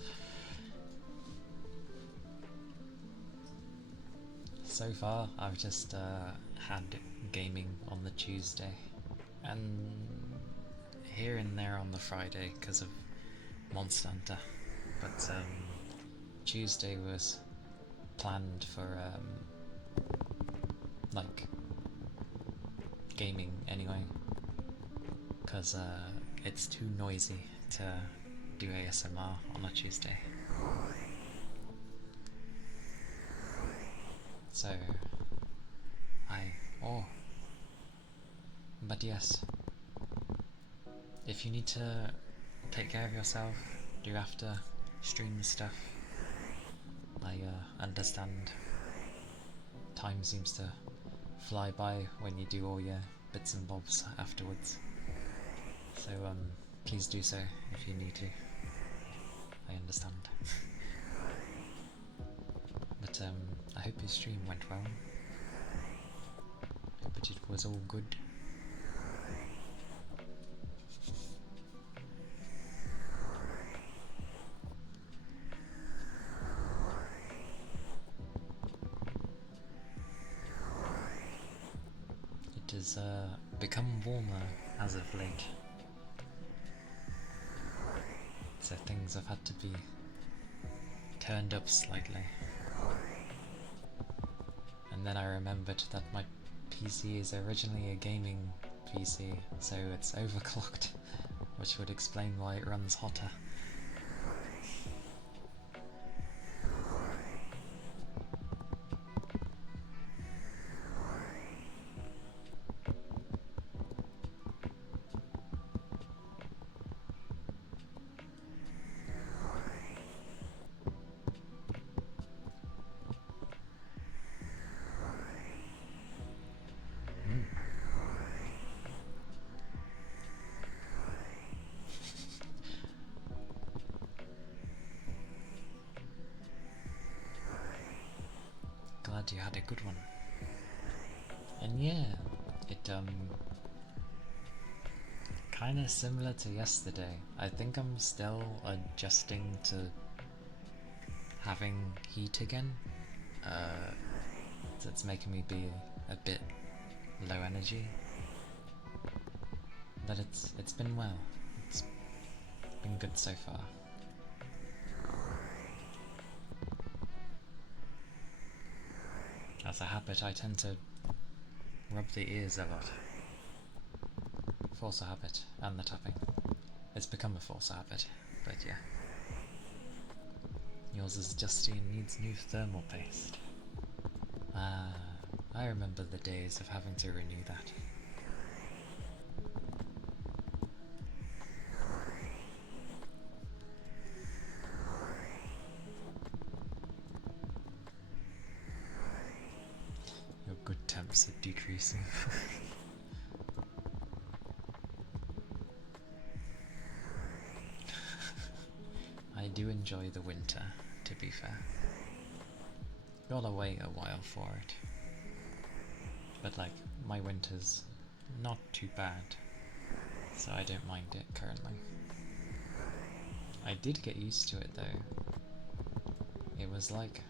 So far, I've just had gaming on the Tuesday, and here and there on the Friday because of Monster Hunter. But Tuesday was planned for like gaming anyway, because it's too noisy to do ASMR on a Tuesday. So, but yes, if you need to take care of yourself, do after stream stuff, I understand. Time seems to fly by when you do all your bits and bobs afterwards. So please do so if you need to. I understand. But I hope your stream went well. Hope it was all good. It has become warmer as of late, so things have had to be turned up slightly. And then I remembered that my PC is originally a gaming PC, so it's overclocked, which would explain why it runs hotter. glad you had a good one. And yeah, it kinda similar to yesterday. I think I'm still adjusting to having heat again. So it's making me be a bit low energy. But it's been well. It's been good so far. As a habit, I tend to rub the ears a lot. Force a habit, and the tapping. It's become a force habit, but yeah. Yours is dusty and needs new thermal paste. Ah, I remember the days of having to renew that. Your good temps are decreasing. I do enjoy the winter, to be fair. Gotta wait a while for it. But like, my winter's not too bad, so I don't mind it currently. I did get used to it though. It was like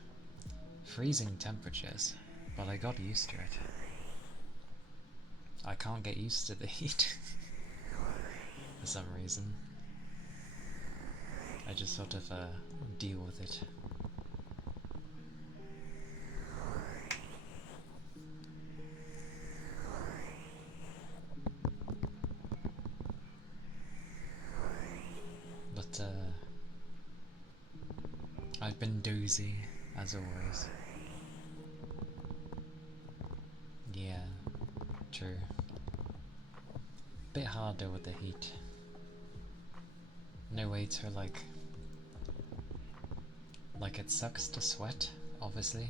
freezing temperatures, but I got used to it. I can't get used to the heat for some reason. I just sort of deal with it. But I've been dozy, as always. Yeah, true. Bit harder with the heat. No way to like it sucks to sweat, obviously,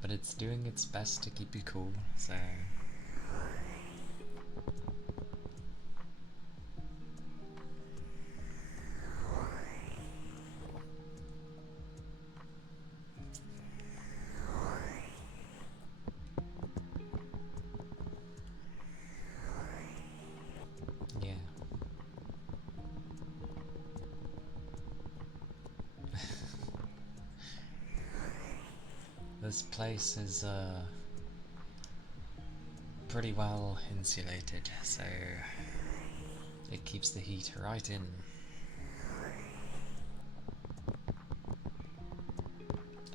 but it's doing its best to keep you cool, so yeah. This place is pretty well insulated, so it keeps the heat right in.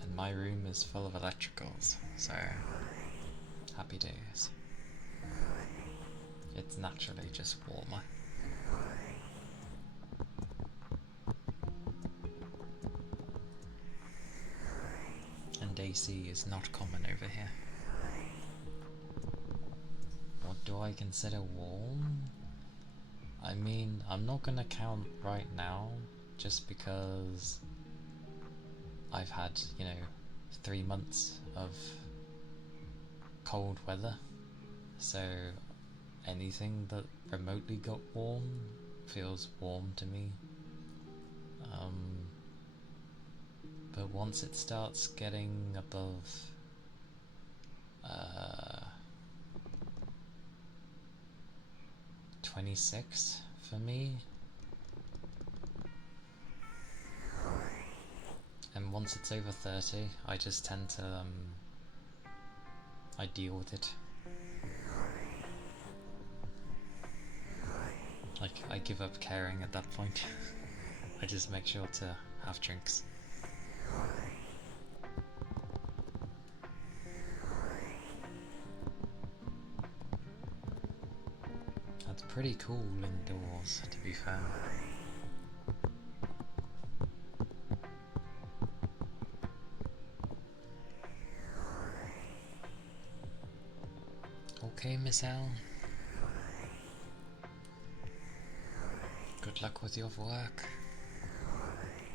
And my room is full of electricals, so happy days. It's naturally just warmer. And AC is not common over here. What do I consider warm? I mean, I'm not gonna count right now, just because I've had, 3 months of cold weather, so anything that remotely got warm feels warm to me. But once it starts getting above 26 for me, and once it's over 30, I just tend to I deal with it. Like, I give up caring at that point. I just make sure to have drinks. That's pretty cool indoors, to be fair. Okay, Miss L. Good luck with your work.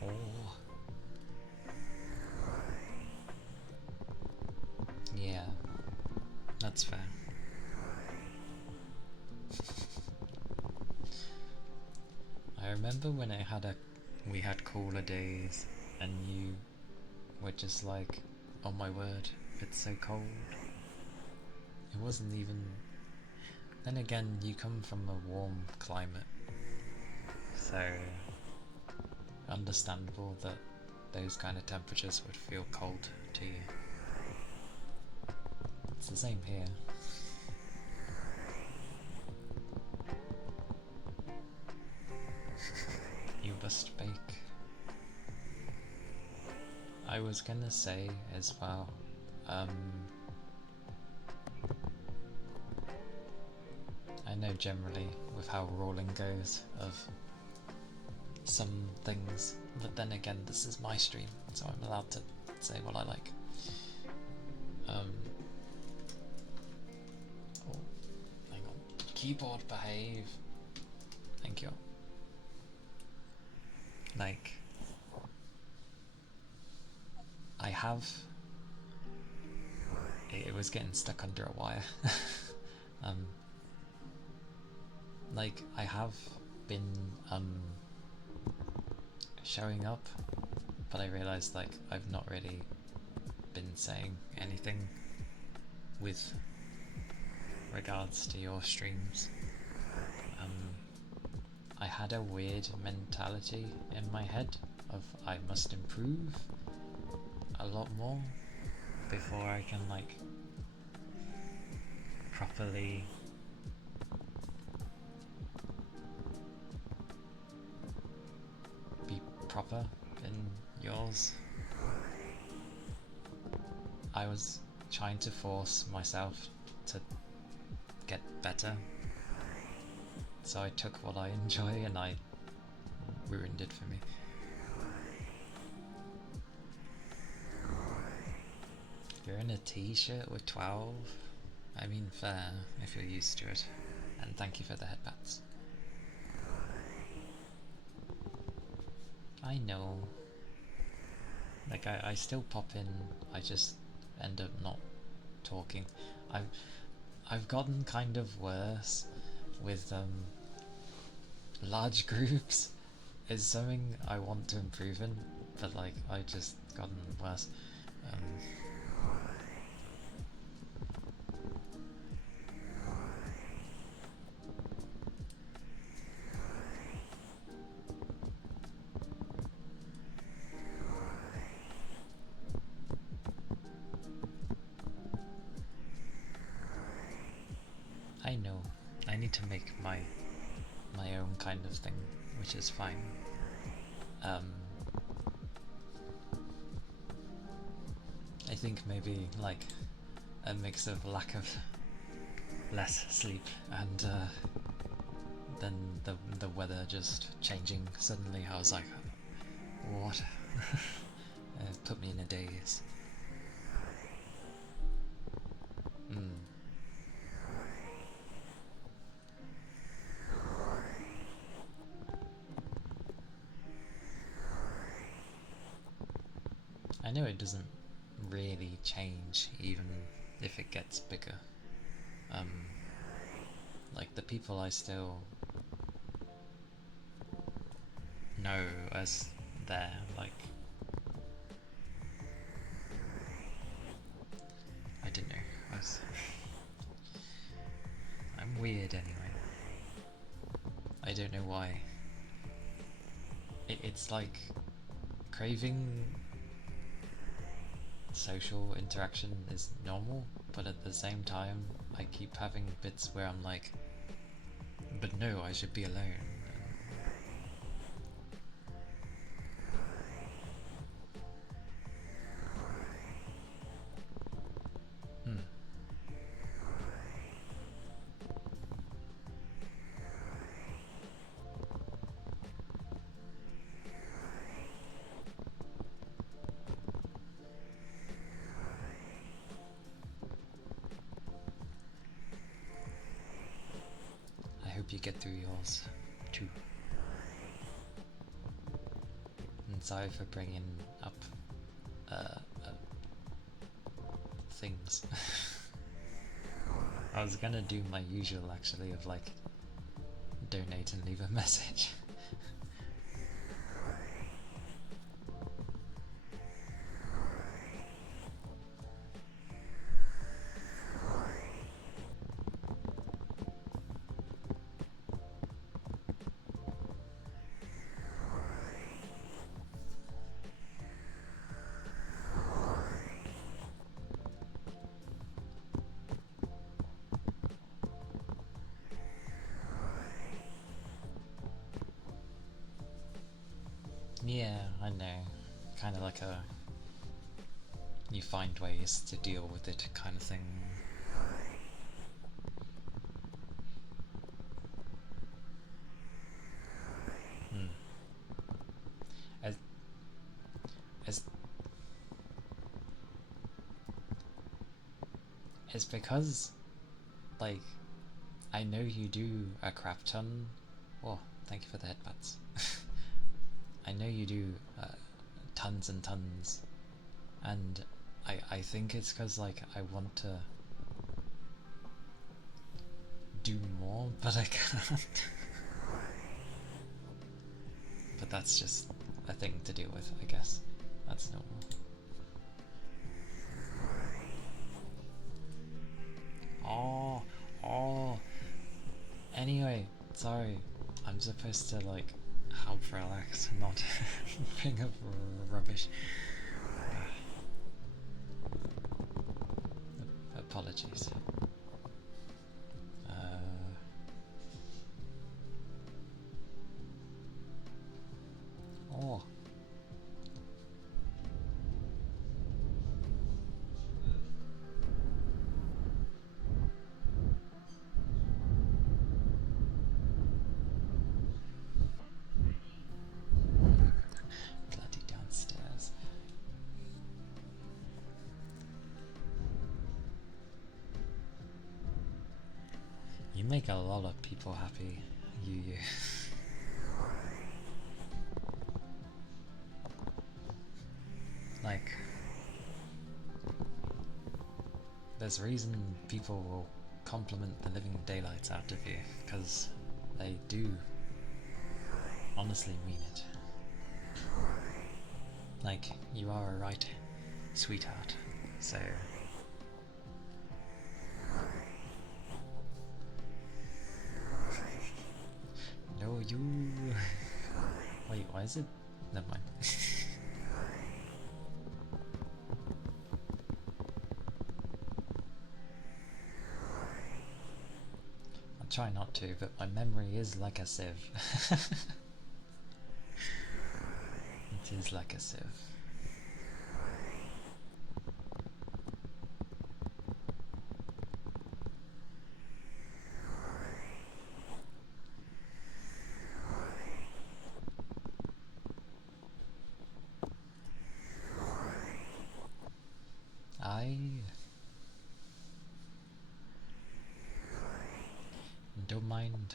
Oh. Yeah, that's fair. I remember when we had cooler days and you were just like, oh my word, it's so cold. It wasn't even... Then again, you come from a warm climate, so understandable that those kind of temperatures would feel cold to you. It's the same here. You must bake. I was gonna say as well, I know generally with how rolling goes of some things, but then again this is my stream, so I'm allowed to say what I like. Oh, hang on. Keyboard behave. Thank you. Like, I have... It was getting stuck under a wire. Like, I have been showing up, but I realised like I've not really been saying anything with regards to your streams. I had a weird mentality in my head of I must improve a lot more before I can like properly be proper in yours. I was trying to force myself to get better, so I took what I enjoy and I ruined it for me. You're in a t-shirt with 12? I mean, fair, if you're used to it. And thank you for the headbats. I know. Like, I still pop in, I just end up not talking. I've gotten kind of worse with large groups. It's something I want to improve in, but like, I just gotten worse. I know. I need to make my own kind of thing, which is fine. I think maybe like a mix of lack of less sleep and then the weather just changing suddenly. I was like, what? It put me in a daze. I know it doesn't really change even if it gets bigger. Like the people I still know as there, like, I don't know, I'm weird anyway. I don't know why. It's like craving social interaction is normal, but at the same time I keep having bits where I'm like, but no, I should be alone. I hope you get through yours too. And sorry for bringing up things. I was gonna do my usual actually of like donate and leave a message. Yeah, I know. Kind of like a you find ways to deal with it kind of thing. Hmm. As, as, it's because, like, I know you do a crap ton. Oh, thank you for the headbuds. I know you do tons and tons, and I think it's because, like, I want to do more, but I can't. But that's just a thing to deal with, I guess. That's normal. Oh, oh. Anyway, sorry. I'm supposed to, like, help relax, not bring up rubbish. Apologies. Oh. Bloody downstairs. You make a lot of people happy, you. Like, there's a reason people will compliment the living daylights out of you, because they do honestly mean it. Like, you are a right sweetheart, so... No, you... Wait, why is it... Never mind. I try not to, but my memory is like a sieve. It is like a sieve. I don't mind.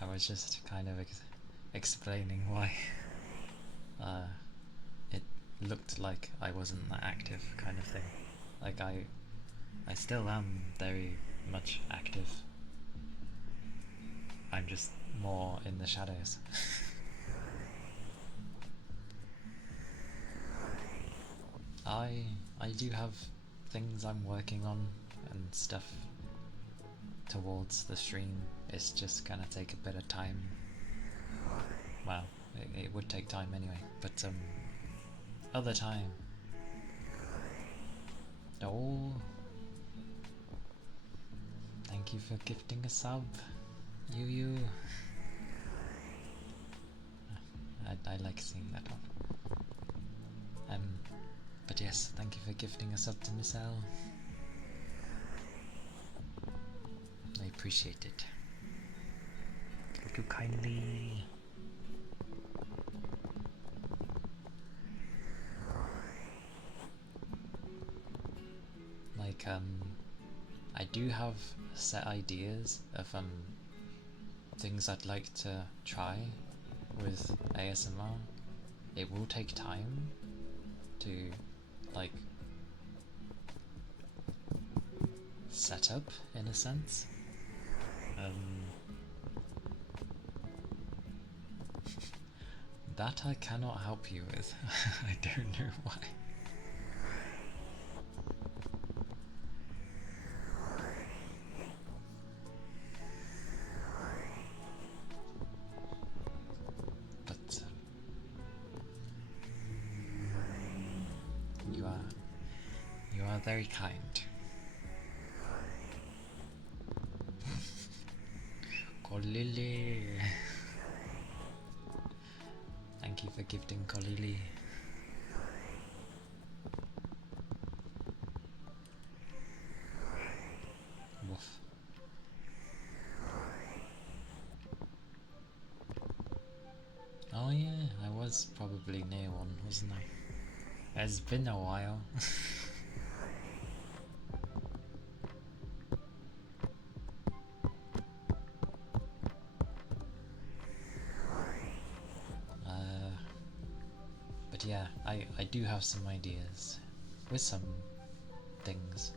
I was just kind of explaining why it looked like I wasn't that active, kind of thing. Like I still am very much active. I'm just more in the shadows. I do have things I'm working on and stuff towards the stream. It's just gonna take a bit of time. Well, it would take time anyway, but other time. Oh, thank you for gifting a sub, you. I like seeing that one. But yes, thank you for gifting a sub to Miss L. I appreciate it. Thank you kindly. Like, I do have set ideas of things I'd like to try with ASMR. It will take time to, like, set up, in a sense. That I cannot help you with. I don't know why. But you are very kind. Lily. for gifting Kolili. Woof. Oh yeah, I was probably near one, wasn't I? It's been a while. But yeah, I do have some ideas with some things.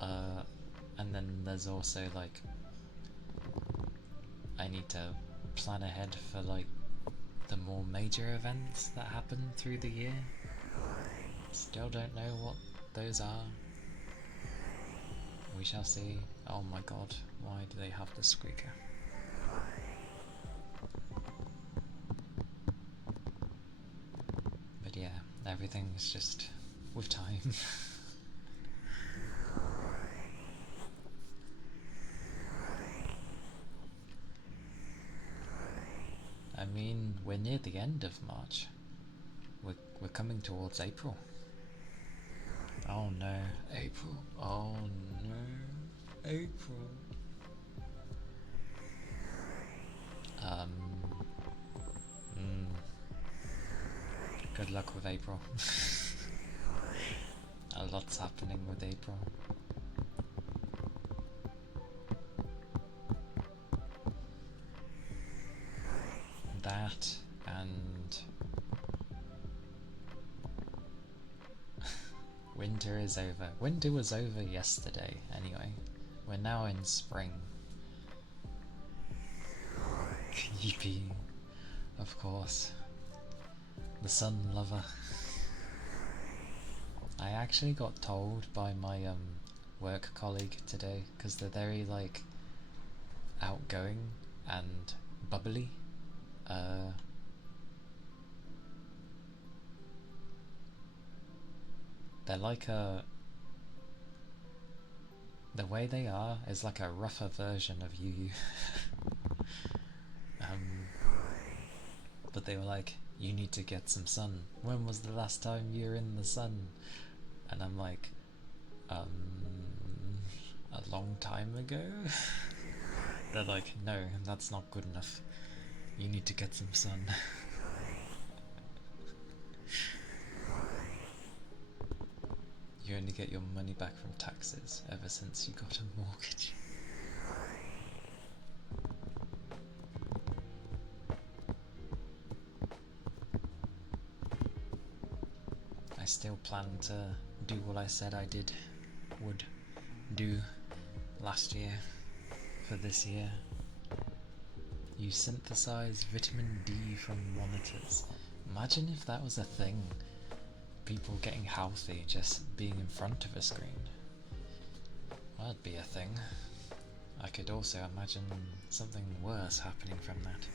And then there's also like I need to plan ahead for like the more major events that happen through the year. Still don't know what those are. We shall see. Oh my god, why do they have the squeaker? But yeah, everything's just with time. I mean, we're near the end of March. We're coming towards April. Oh no, April. Oh no, April. Good luck with April. A lot's happening with April. That and winter is over. Winter was over yesterday anyway. We're now in spring. Yippee. Of course. The sun lover. I actually got told by my work colleague today, because they're very like outgoing and bubbly. They're like the way they are is like a rougher version of you. But they were like, you need to get some sun. When was the last time you were in the sun? And I'm like, a long time ago? They're like, no, that's not good enough. You need to get some sun. You only get your money back from taxes ever since you got a mortgage. I still plan to do what I said I would do last year for this year. You synthesize vitamin D from monitors. Imagine if that was a thing. People getting healthy just being in front of a screen. That'd be a thing. I could also imagine something worse happening from that.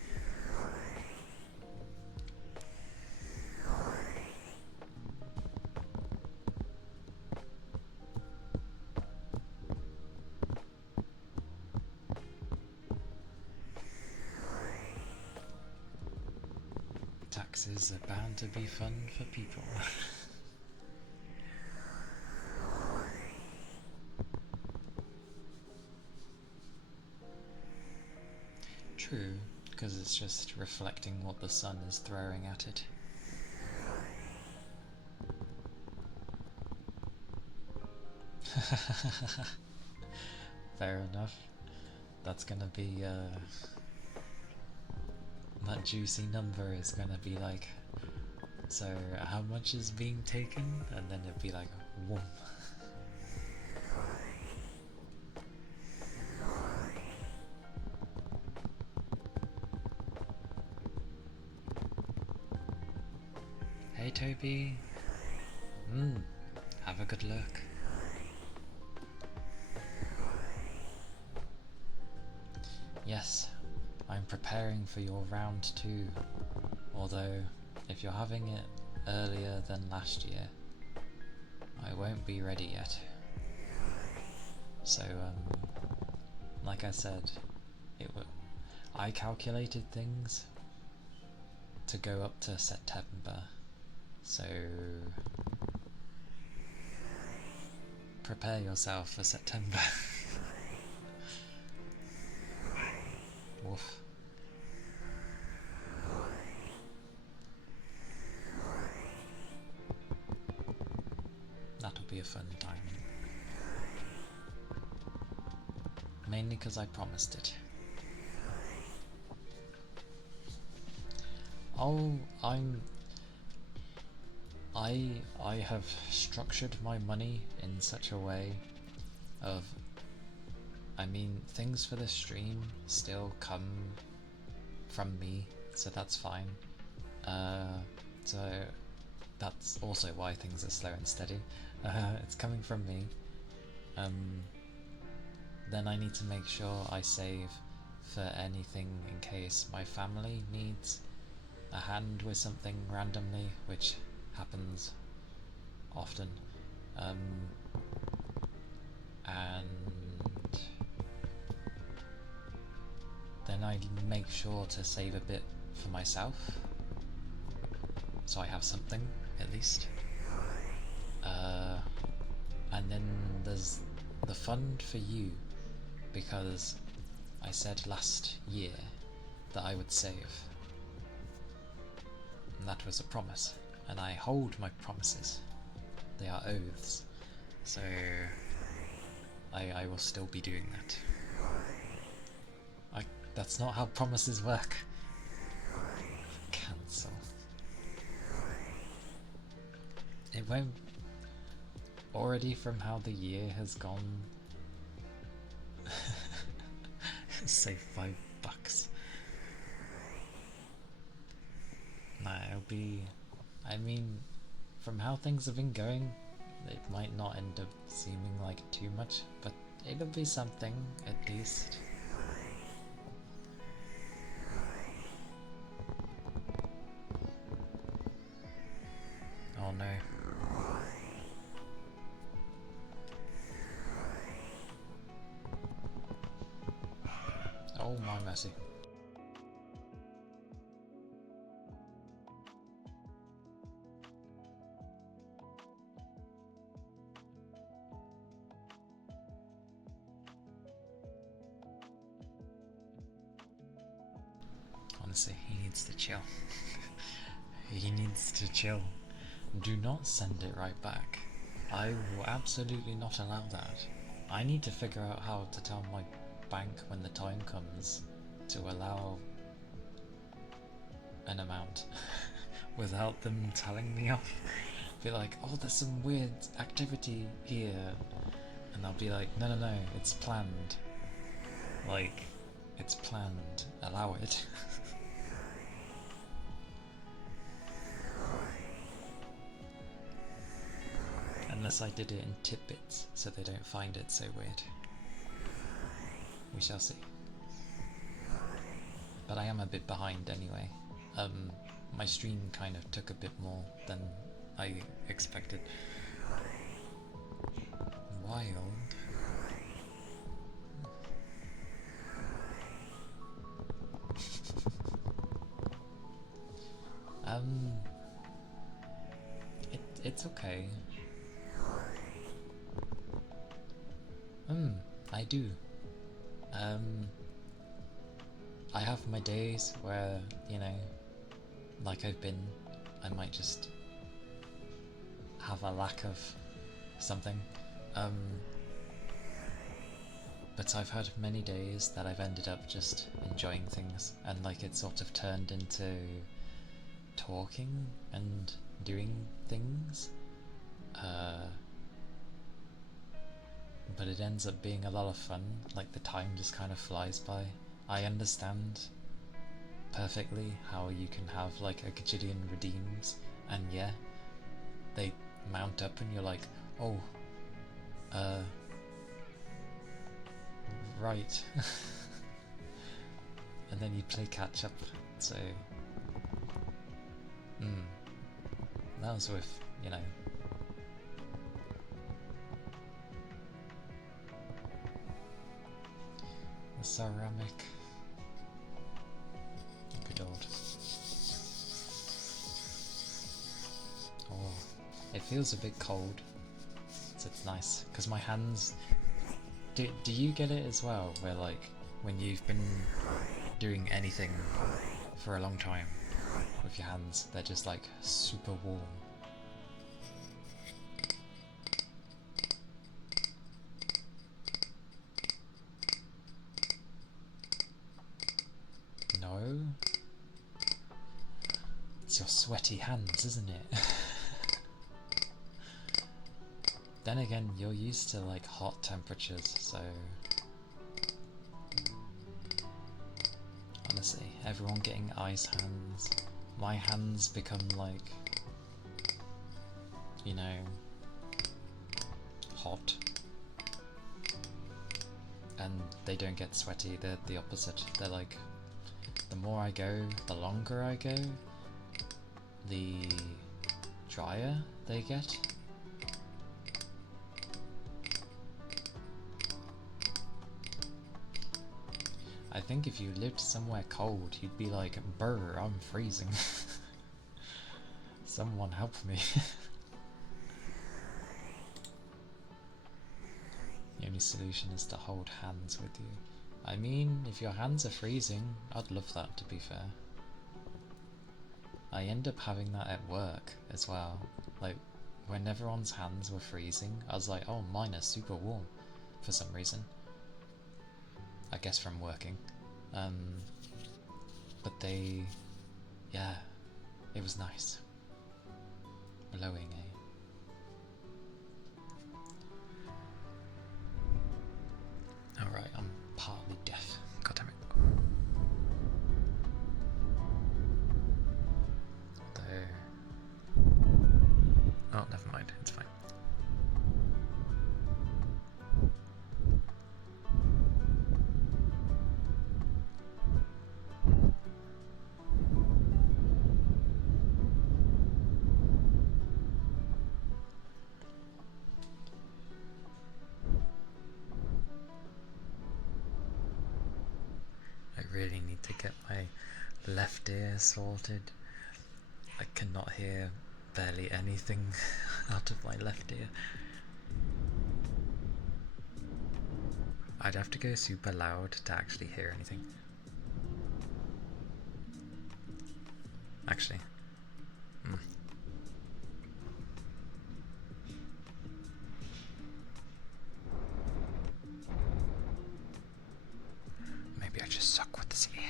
Taxes are bound to be fun for people. True, because it's just reflecting what the sun is throwing at it. Fair enough. That's gonna be that juicy number is gonna be like, so how much is being taken? And then it'd be like, whoom. Hey Toby. Have a good look. Yes, I'm preparing for your round 2, although if you're having it earlier than last year, I won't be ready yet. So, like I said, I calculated things to go up to September, so prepare yourself for September. Woof. That'll be a fun time. Mainly because I promised it. Oh, I have structured my money in such a way of, I mean, things for the stream still come from me, so that's fine. So that's also why things are slow and steady. It's coming from me. Then I need to make sure I save for anything in case my family needs a hand with something randomly, which happens often. And then I make sure to save a bit for myself, so I have something at least. And then there's the fund for you, because I said last year that I would save, and that was a promise, and I hold my promises. They are oaths, so I will still be doing that. That's not how promises work. Cancel. It won't. Already from how the year has gone. Save $5. Nah, it'll be. I mean, from how things have been going, it might not end up seeming like too much, but it'll be something at least. Oh no. Oh my mercy. Honestly, he needs to chill. He needs to chill. Do not send it right back. I will absolutely not allow that. I need to figure out how to tell my bank when the time comes to allow an amount without them telling me off. Be like, oh, there's some weird activity here, and I'll be like, no, it's planned. Like, it's planned. Allow it. Unless I did it in tidbits, so they don't find it so weird. We shall see. But I am a bit behind anyway. My stream kind of took a bit more than I expected. Wild. It's okay. I do. I have my days where, you know, like I've been, I might just have a lack of something. But I've had many days that I've ended up just enjoying things, and like it sort of turned into talking and doing things. But it ends up being a lot of fun, like the time just kind of flies by. I understand perfectly how you can have like a gajillion redeems, and yeah, they mount up and you're like, oh, right. And then you play catch up, so that was with, you know, the ceramic. Good old. It feels a bit cold, so it's nice, because my hands... Do you get it as well, where like, when you've been doing anything for a long time with your hands, they're just like super warm? No? It's your sweaty hands, isn't it? Then again, you're used to like hot temperatures, so... Honestly, everyone getting ice hands. My hands become like... you know... hot. And they don't get sweaty, they're the opposite. They're like... the more I go, the longer I go, the drier they get. I think if you lived somewhere cold, you'd be like, brr, I'm freezing. Someone help me. The only solution is to hold hands with you. I mean, if your hands are freezing, I'd love that, to be fair. I end up having that at work as well. Like, when everyone's hands were freezing, I was like, oh, mine are super warm for some reason. I guess from working. But they... yeah, it was nice. Blowing, eh? Alright, I'm partly deaf. God damn it. Oh, never mind, it's fine. I really need to get my left ear sorted. I cannot hear barely anything out of my left ear. I'd have to go super loud to actually hear anything. Actually. Maybe I just suck with this ear.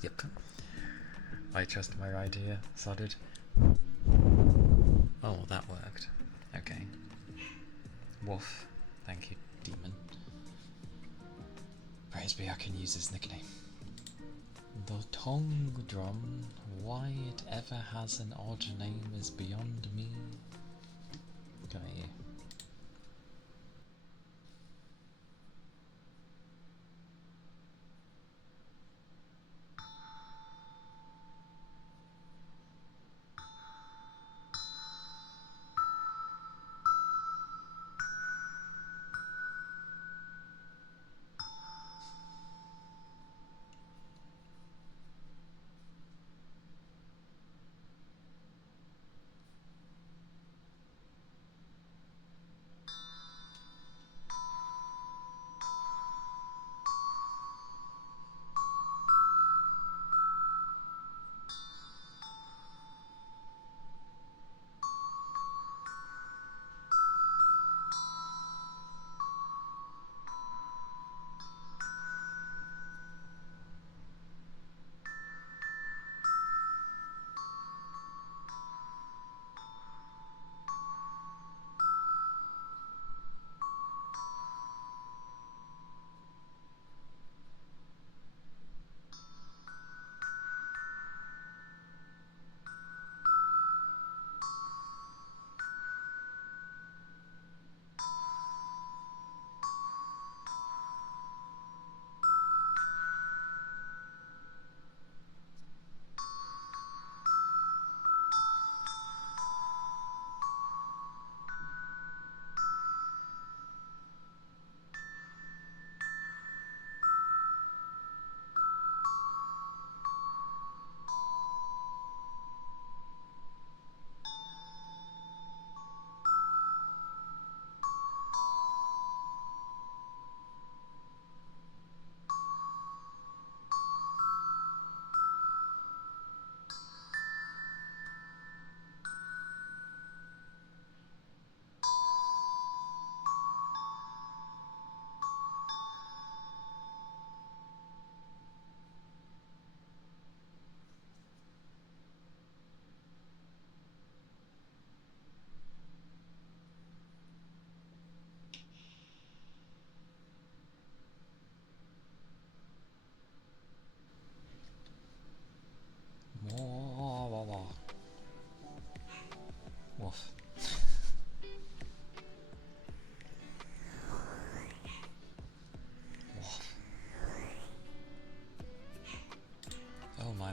Yep. I trust my idea. Sorted. Oh, that worked. Okay. Woof. Thank you, demon. Praise be, I can use his nickname. The tongue drum, why it ever has an odd name is beyond me. Come here.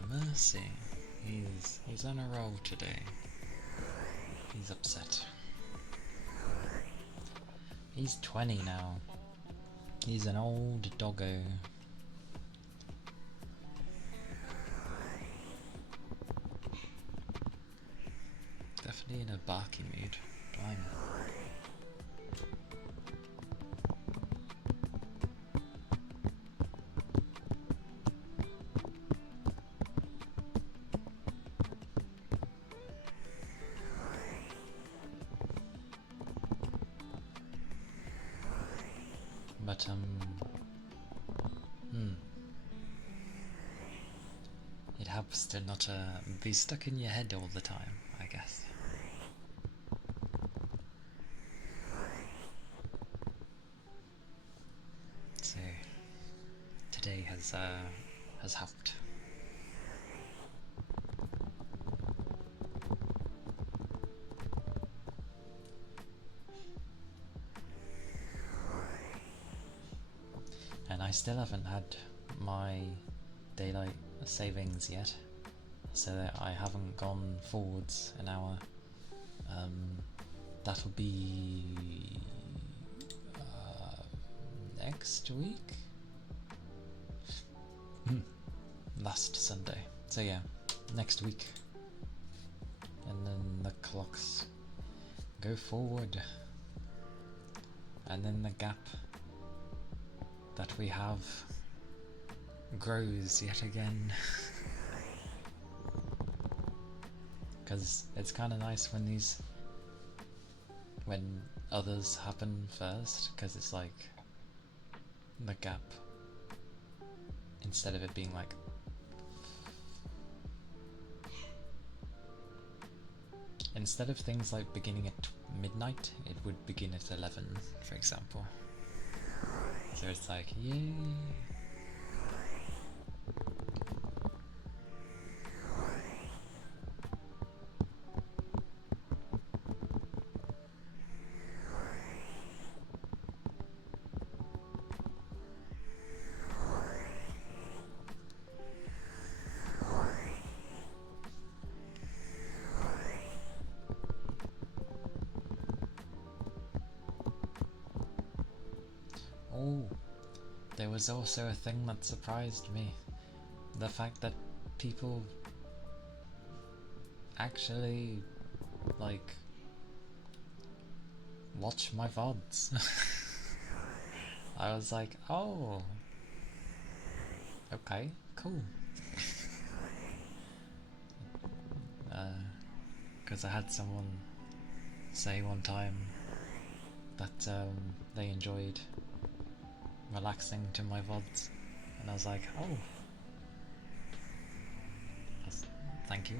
mercy. He's on a roll today. He's upset. He's 20 now. He's an old doggo. Definitely in a barky mood. Blimey. But it helps to not be stuck in your head all the time, I guess. So today has helped. And I still haven't had my daylight savings yet, so that I haven't gone forwards an hour. That'll be next week? Last Sunday. So yeah, next week. And then the clocks go forward. And then the gap that we have grows yet again. Because it's kind of nice when others happen first, because it's like the gap, instead of it being like instead of things like beginning at midnight, it would begin at 11, for example. So it's like, yay! Oh, there was also a thing that surprised me. The fact that people actually, like, watch my VODs. I was like, oh, okay, cool. Because I had someone say one time that they enjoyed relaxing to my VODs, and I was like, oh, thank you.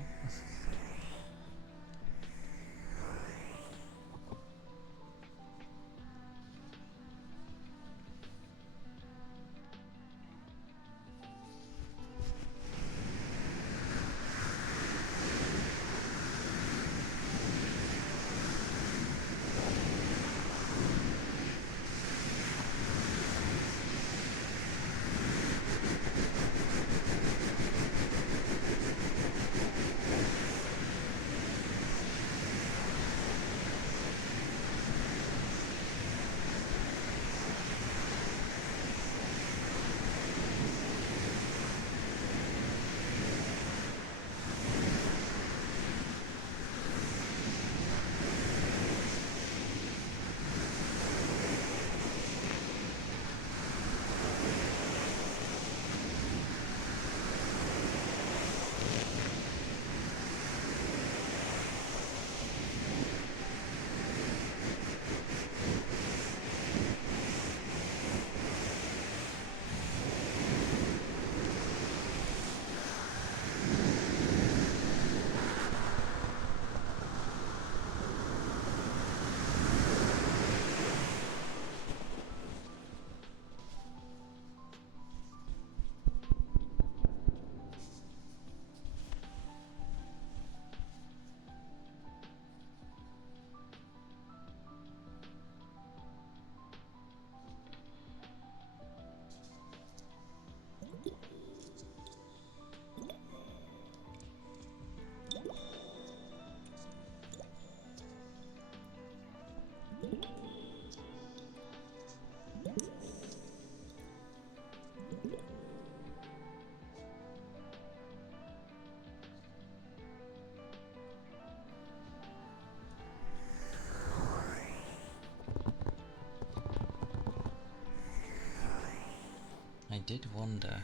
I did wonder.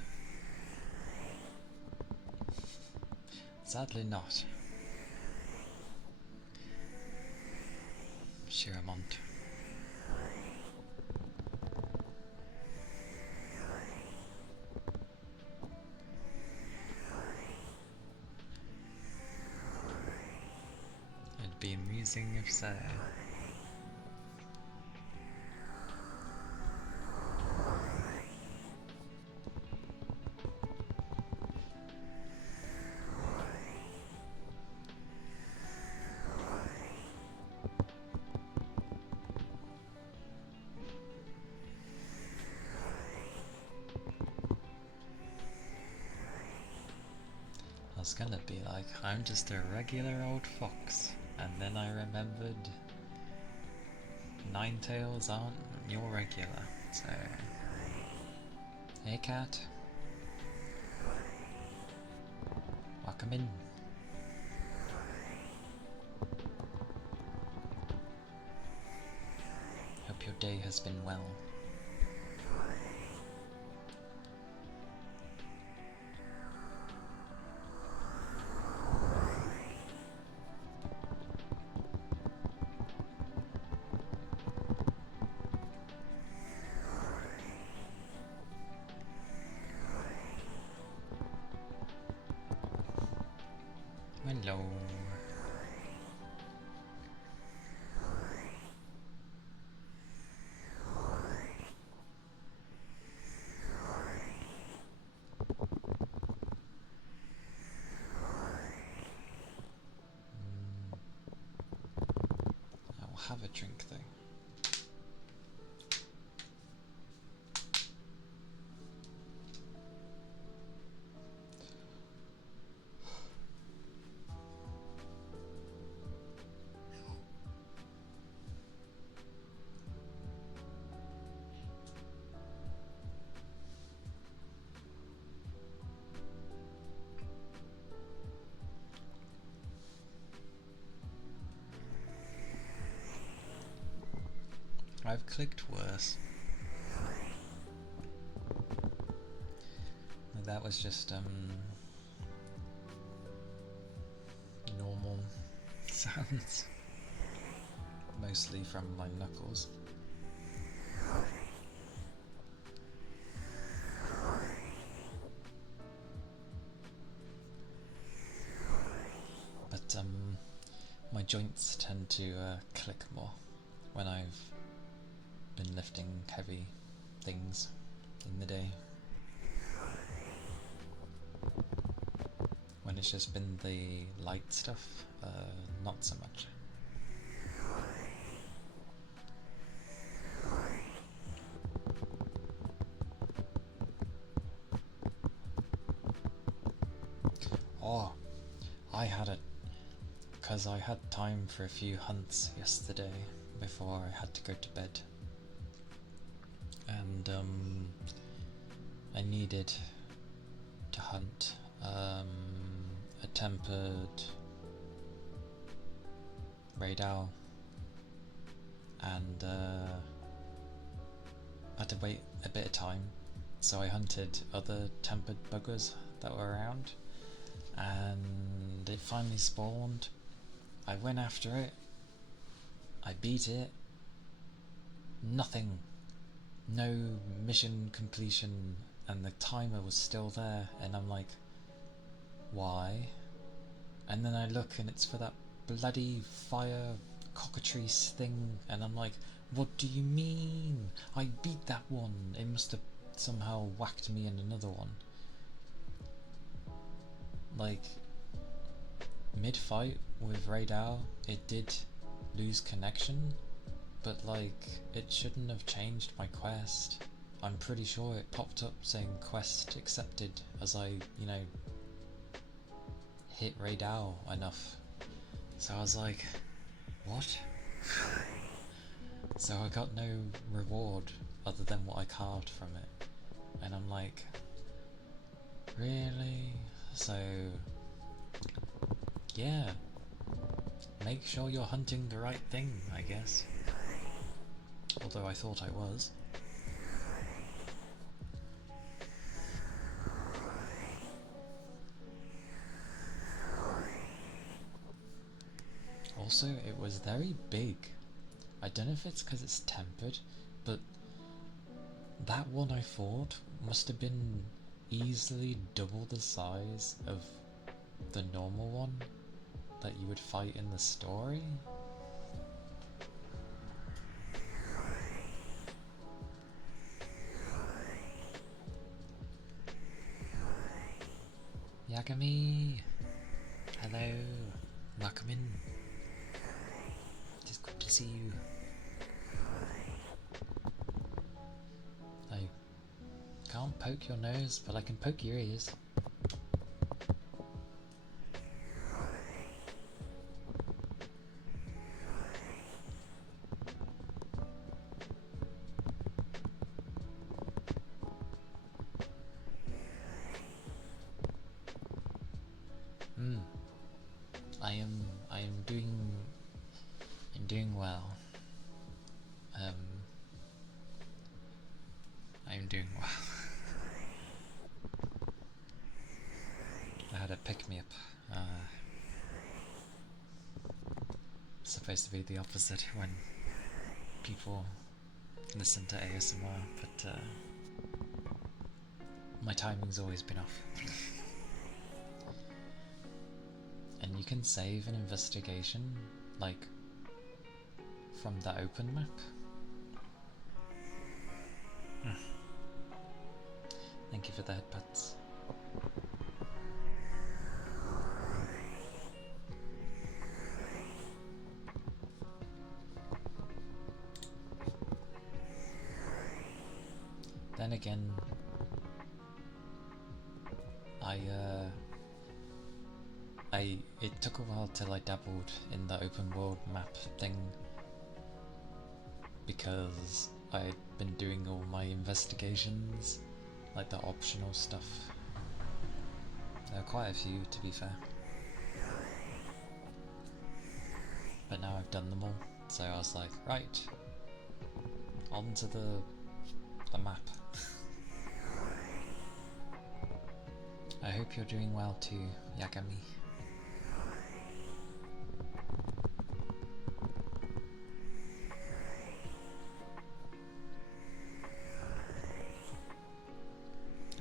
Sadly not. Shiramont. It'd be amusing if so. I was gonna be like, I'm just a regular old fox, and then I remembered Ninetales aren't your regular, so... Hey cat. Welcome in. Hope your day has been well. Hello. I will have a drink though. I've clicked worse. That was just normal sounds, mostly from my knuckles. But my joints tend to click more when I've been lifting heavy things in the day. When it's just been the light stuff, not so much. Oh, I had it, because I had time for a few hunts yesterday before I had to go to bed. And I needed to hunt a tempered raid owl, and I had to wait a bit of time, so I hunted other tempered buggers that were around, and it finally spawned. I went after it, I beat it, nothing, no mission completion, and the timer was still there, and I'm like, why? And then I look and it's for that bloody fire cockatrice thing, and I'm like, what do you mean? I beat that one. It must have somehow whacked me in another one. Like, mid-fight with Raid Owl, it did lose connection, but like, it shouldn't have changed my quest. I'm pretty sure it popped up saying quest accepted as I, you know, hit Raid Owl enough. So I was like, what? So I got no reward other than what I carved from it. And I'm like, really? So, yeah. Make sure you're hunting the right thing, I guess. Although I thought I was. Also, it was very big. I don't know if it's because it's tempered, but that one I fought must have been easily double the size of the normal one that you would fight in the story. Yagami! Hello! Welcome in. It's good to see you. I can't poke your nose, but I can poke your ears. I'm doing well. I'm doing well. I had a pick-me-up. Supposed to be the opposite when people listen to ASMR, but my timing's always been off. And you can save an investigation, like, from the open map. Thank you for the headpats. Then again, it took a while till I dabbled in the open world map thing because I'd been doing all my investigations, like the optional stuff. There are quite a few, to be fair. But now I've done them all, so I was like, right, on to the map. I hope you're doing well too, Yagami.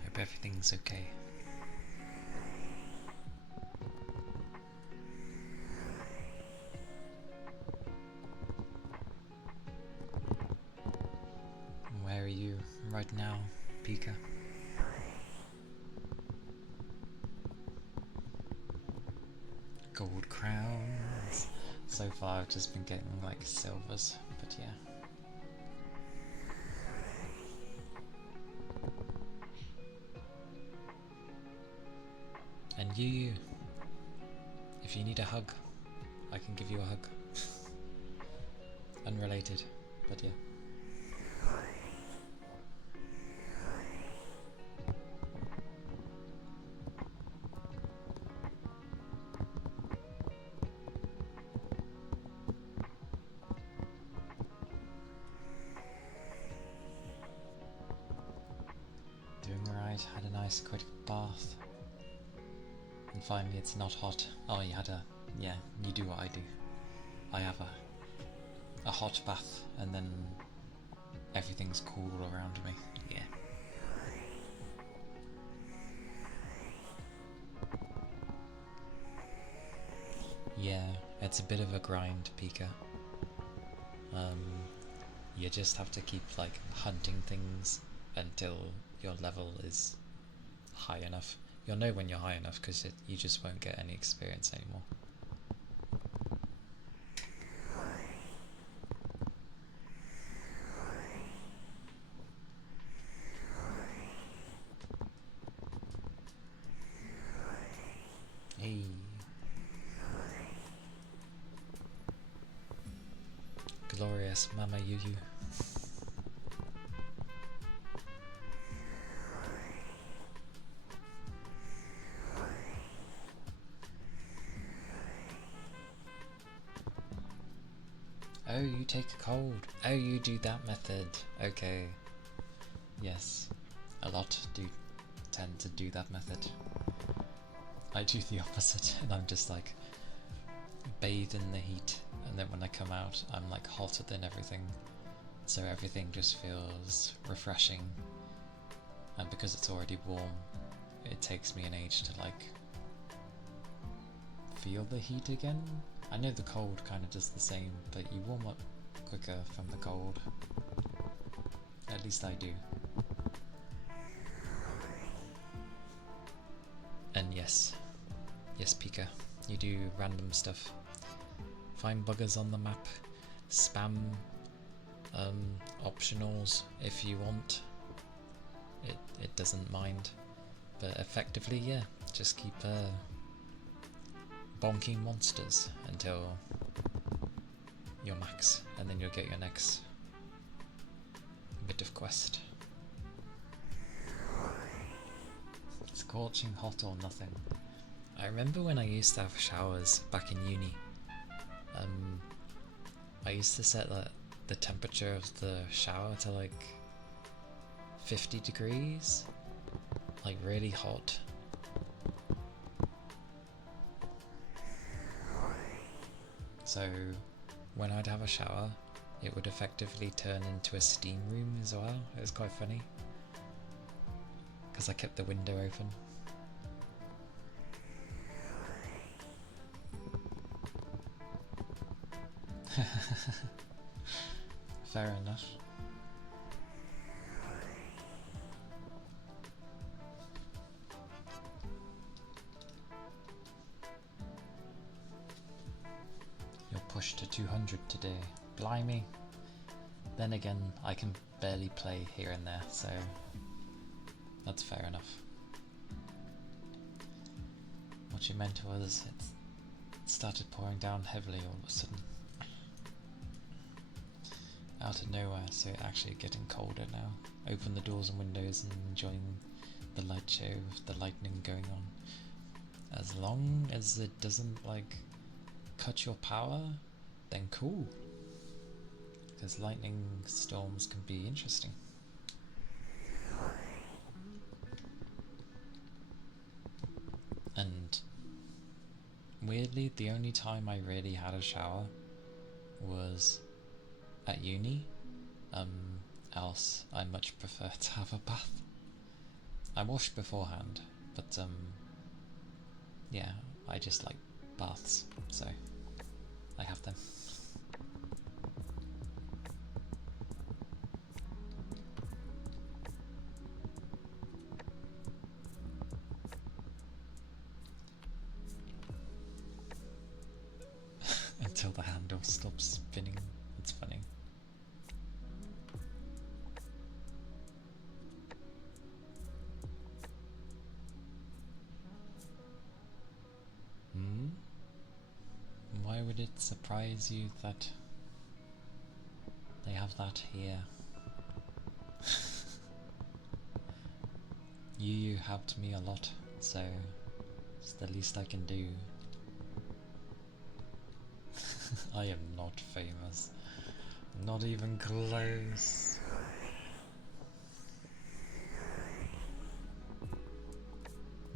Hope everything's okay. Where are you right now, Pika? Gold crowns. So far I've just been getting like silvers, but yeah. And you, if you need a hug, I can give you a hug. Unrelated, but yeah. Doing alright, had a nice quick bath. And finally it's not hot. Oh, you had a... yeah, you do what I do. I have a hot bath and then everything's cool around me. Yeah. Yeah, it's a bit of a grind, Pika. You just have to keep like hunting things until your level is high enough. You'll know when you're high enough because you just won't get any experience anymore. Hey. Glorious Mama Yuyu. Oh, you take a cold. Oh, you do that method. Okay. Yes. A lot do tend to do that method. I do the opposite, and I'm just like bathe in the heat, and then when I come out I'm like hotter than everything, so everything just feels refreshing, and because it's already warm it takes me an age to like feel the heat again. I know the cold kind of does the same, but you warm up quicker from the cold. At least I do. And yes, Pika, you do random stuff. Find buggers on the map, spam optionals if you want. It doesn't mind, but effectively, yeah, just keep bonking monsters until you're max, and then you'll get your next bit of quest. Scorching hot or nothing. I remember when I used to have showers back in uni. I used to set the temperature of the shower to like 50 degrees, like really hot. So when I'd have a shower, it would effectively turn into a steam room as well. It was quite funny, because I kept the window open. Fair enough. You're pushed to 200 today. Blimey. Then again, I can barely play here and there, so that's fair enough. What you meant was it started pouring down heavily all of a sudden. Out of nowhere, so actually getting colder now. Open the doors and windows and enjoying the light show with the lightning going on. As long as it doesn't like cut your power, then cool. Because lightning storms can be interesting. And weirdly, the only time I really had a shower was at uni. Else I much prefer to have a bath. I wash beforehand, but yeah, I just like baths, so I have them. Until the handle stops spinning. It's funny. Why would it surprise you that they have that here? You helped me a lot, so it's the least I can do. I am not famous. Not even close.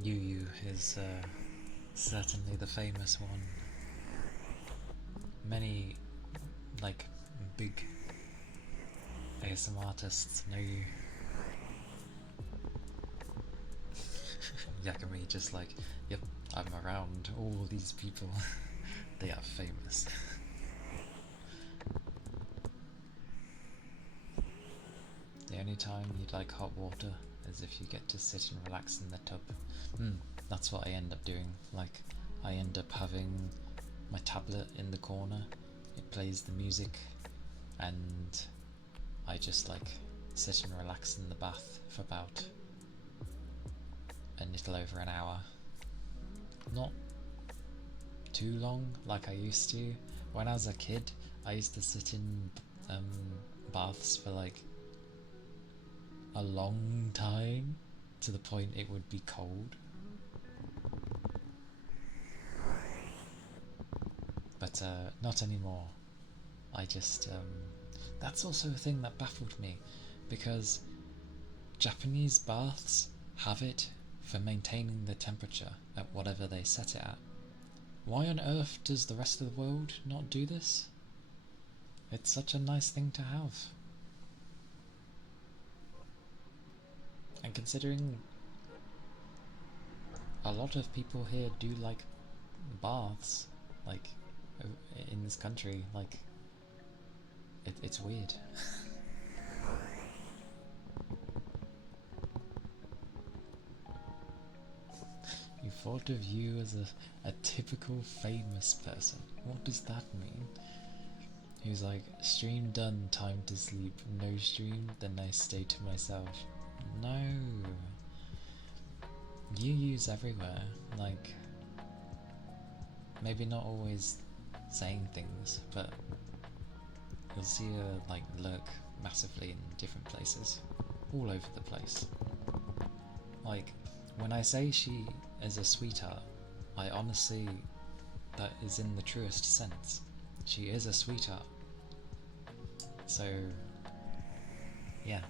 Yu is certainly the famous one. Many, like, big ASM artists know you. Yakami just like, yep, I'm around all these people. They are famous. The only time you'd like hot water is if you get to sit and relax in the tub. That's what I end up doing. Like, I end up having my tablet in the corner, it plays the music, and I just like sit and relax in the bath for about a little over an hour. Not too long like I used to. When I was a kid, I used to sit in baths for like a long time, to the point it would be cold. But not anymore. I just that's also a thing that baffled me, because Japanese baths have it for maintaining the temperature at whatever they set it at. Why on earth does the rest of the world not do this? It's such a nice thing to have. And considering a lot of people here do like baths, like in this country, like it's weird. You thought of you as a typical famous person. What does that mean? He was like, stream done, time to sleep. No stream, then I stay to myself. No. You use everywhere. Like, maybe not always saying things, but you'll see her like lurk massively in different places. All over the place. Like, when I say she is a sweetheart, I honestly, that is in the truest sense. She is a sweetheart. So, yeah.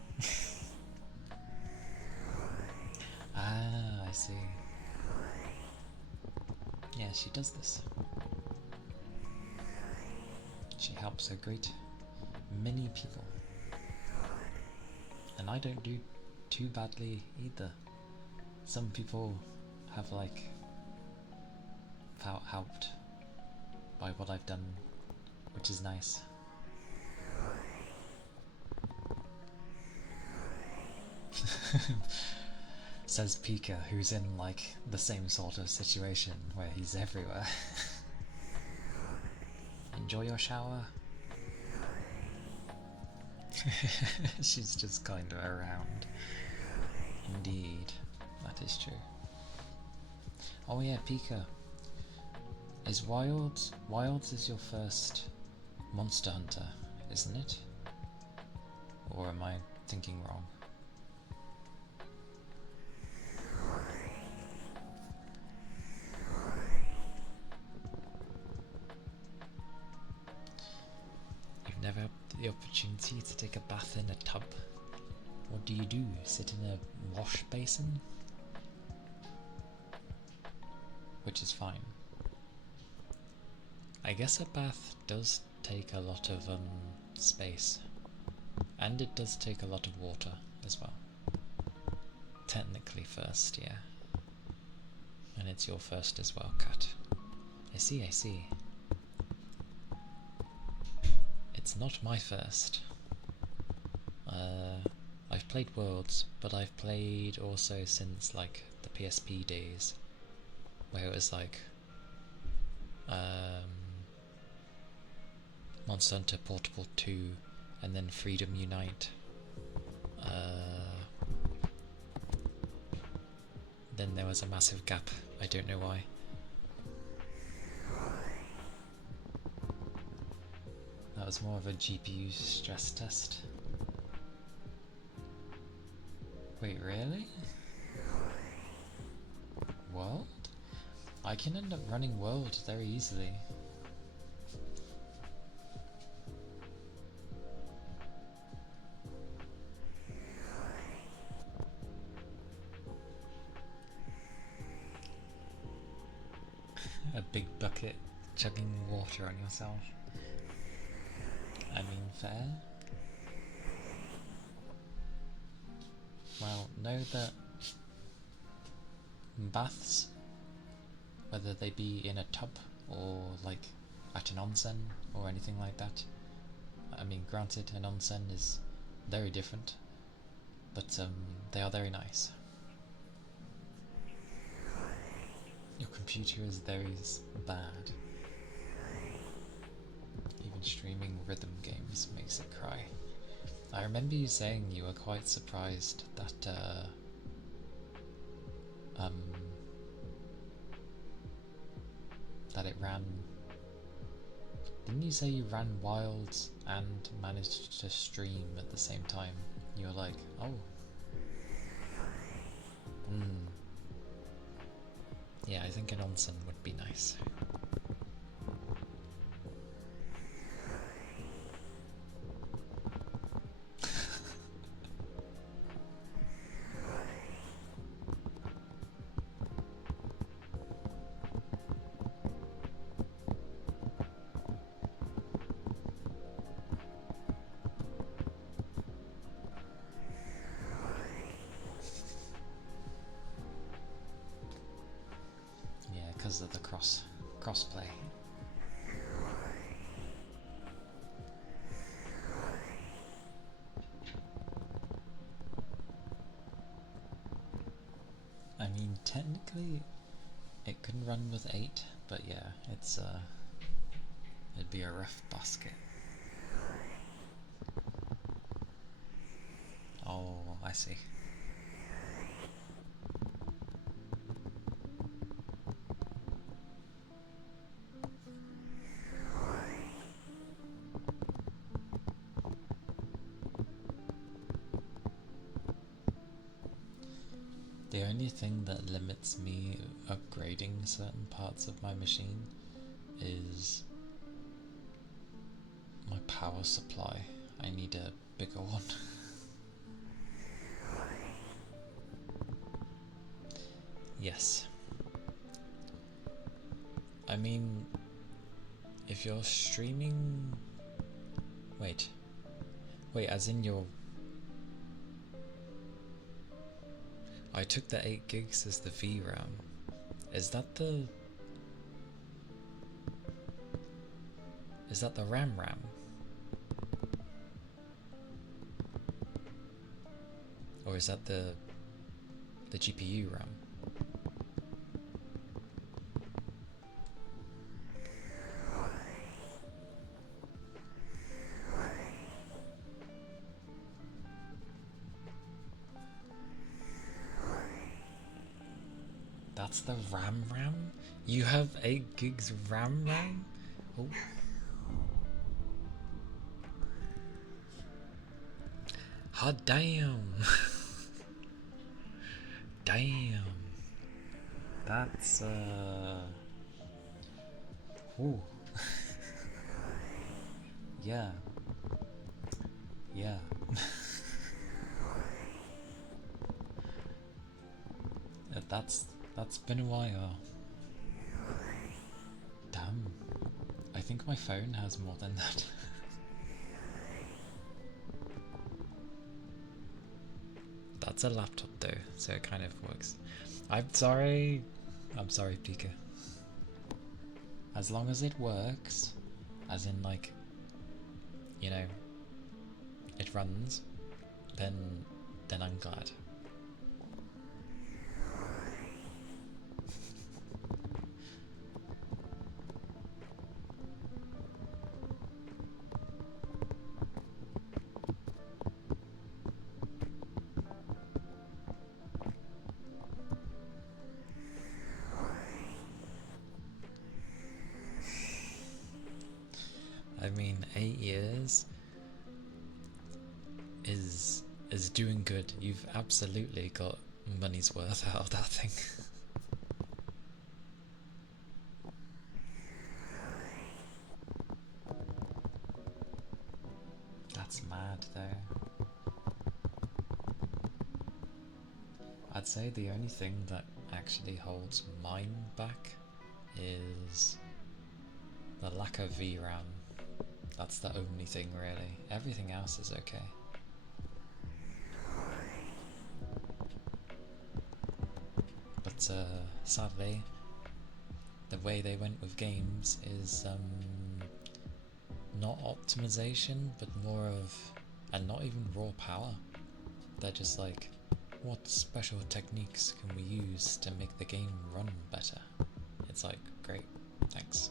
Ah, I see. Yeah, she does this. She helps a great many people. And I don't do too badly either. Some people have like felt helped by what I've done, which is nice. Says Pika, who's in like the same sort of situation where he's everywhere. Enjoy your shower. She's just kind of around. Indeed, that is true. Oh yeah, Pika. Is Wilds is your first Monster Hunter, isn't it? Or am I thinking wrong? You've never had the opportunity to take a bath in a tub? What do? Sit in a wash basin? Which is fine. I guess a bath does take a lot of space. And it does take a lot of water as well. Technically first, yeah. And it's your first as well, Cat. I see. It's not my first. I've played Worlds, but I've played also since like the PSP days, where it was like Monster Hunter Portable 2 and then Freedom Unite. Then there was a massive gap, I don't know why. That was more of a GPU stress test. Wait, really? World? I can end up running World very easily. A big bucket chugging water on yourself. I mean, fair. Well, know that baths, whether they be in a tub or like at an onsen or anything like that, I mean, granted, an onsen is very different, but they are very nice. Your computer is very bad. Even streaming rhythm games makes it cry. I remember you saying you were quite surprised that that it ran. Didn't you say you ran Wilds and managed to stream at the same time? You were like, oh. Yeah, I think an onsen would be nice. because of the crossplay. I mean, technically it can run with 8, but yeah, it'd be a rough basket. Oh, I see. The only thing that limits me upgrading certain parts of my machine is my power supply. I need a bigger one. Yes. I mean, if you're streaming... Wait, as in your... I took the 8 gigs as the VRAM. Is that the RAM? Or is that the GPU RAM? That's the RAM? You have 8 gigs RAM? Oh. Hot damn! Damn! That's Ooh. Yeah. Yeah. That's been a while. Damn. I think my phone has more than that. That's a laptop though, so it kind of works. I'm sorry, Pika. As long as it works, as in like, you know, it runs, then I'm glad. I mean, 8 years is doing good. You've absolutely got money's worth out of that thing. That's mad though. I'd say the only thing that actually holds mine back is the lack of VRAM. That's the only thing really. Everything else is okay. But sadly, the way they went with games is not optimization, but more of, and not even raw power. They're just like, what special techniques can we use to make the game run better? It's like, great, thanks.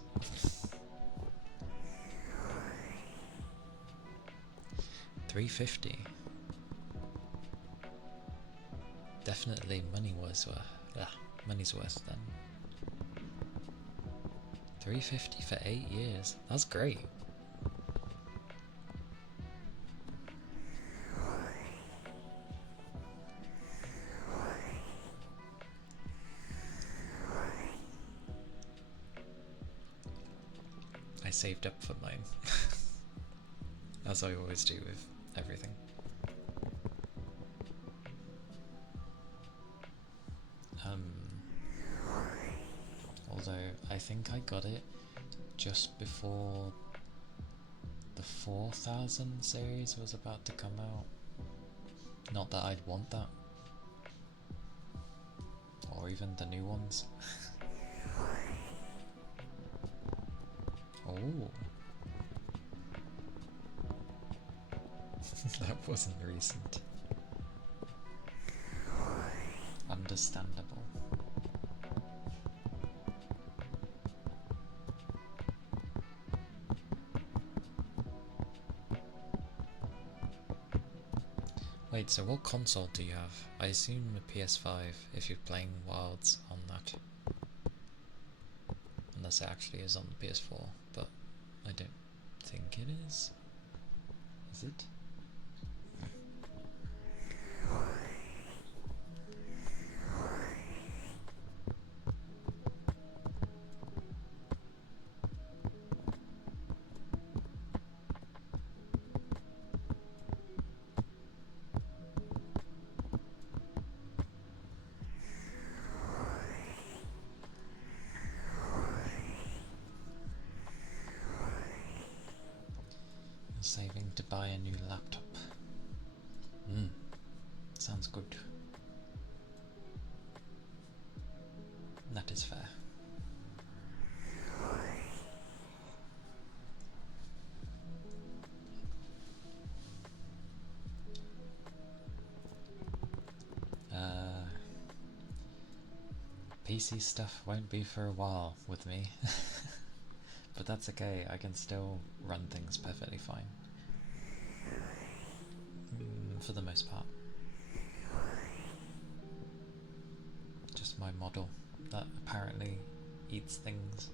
$350. Definitely money's worth then. $350 for 8 years. That's great. I saved up for mine. As I always do with everything. Although I think I got it just before the 4000 series was about to come out. Not that I'd want that. Or even the new ones. Oh. That wasn't recent. Understandable. Wait, so what console do you have? I assume a PS5 if you're playing Wilds on that. Unless it actually is on the PS4, but I don't think it is. Is it? Saving to buy a new laptop. Sounds good. That is fair. PC stuff won't be for a while with me. But that's okay, I can still run things perfectly fine. For the most part. Just my model that apparently eats things.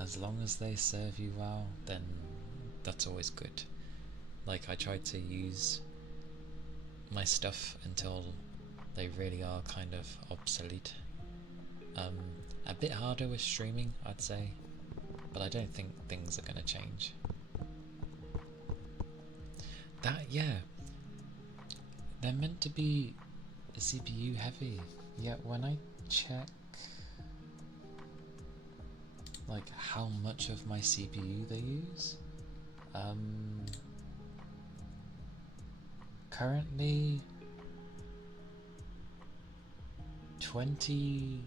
As long as they serve you well, then that's always good. Like, I tried to use my stuff until they really are kind of obsolete. A bit harder with streaming, I'd say, but I don't think things are going to change. Yeah, they're meant to be CPU heavy, yet when I check like how much of my CPU they use, currently 20,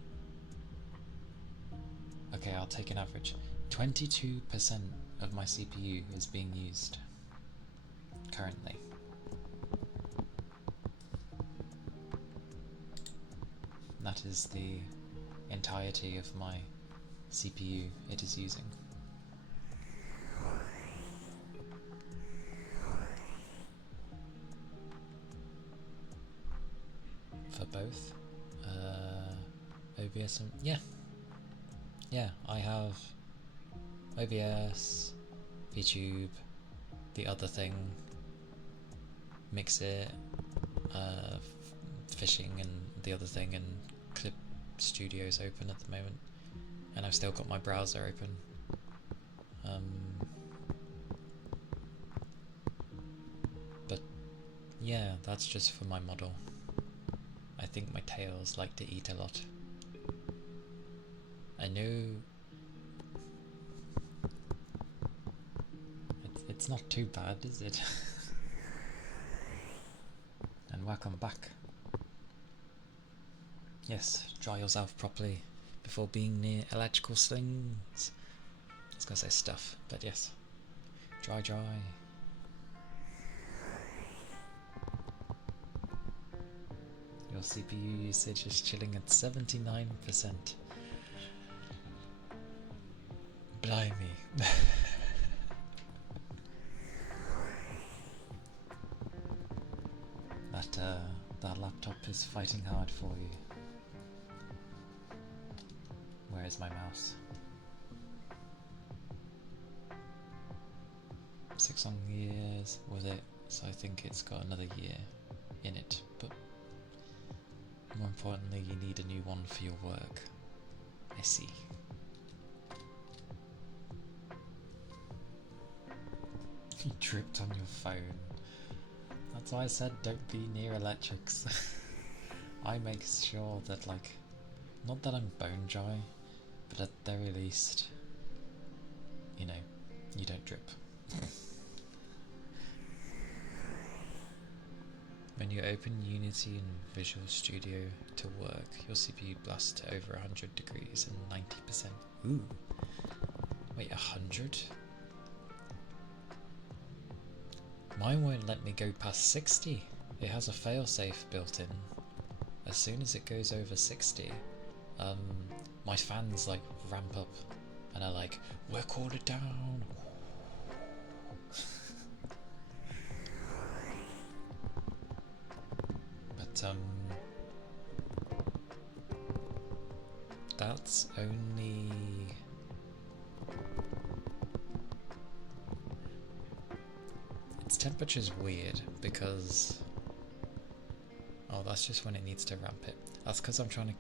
okay, I'll take an average, 22% of my CPU is being used currently. That is the entirety of my CPU it is using. For both OBS and yeah, I have OBS, VTube, the other thing, Mixit, Fishing and the other thing, and Clip Studios open at the moment, and I've still got my browser open. But yeah, that's just for my model. I think my tails like to eat a lot. I know it's not too bad, is it? And welcome back. Yes, dry yourself properly before being near electrical slings. I was gonna say stuff, but yes. Dry. Your CPU usage is chilling at 79%. Blimey. That laptop is fighting hard for you. Where is my mouse? 6 long years with it, so I think it's got another year in it, but more importantly, you need a new one for your work. I see. You tripped on your phone. That's why I said don't be near electrics. I make sure that, like, not that I'm bone dry, but at the very least, you know, you don't drip. When you open Unity and Visual Studio to work, your CPU blasts to over 100 degrees and 90%. Ooh. Wait, 100? Mine won't let me go past 60. It has a failsafe built in. As soon as it goes over 60, my fans like ramp up and are like, we're cooled it down. But that's only its temperature's weird because oh, that's just when it needs to ramp it. That's because I'm trying to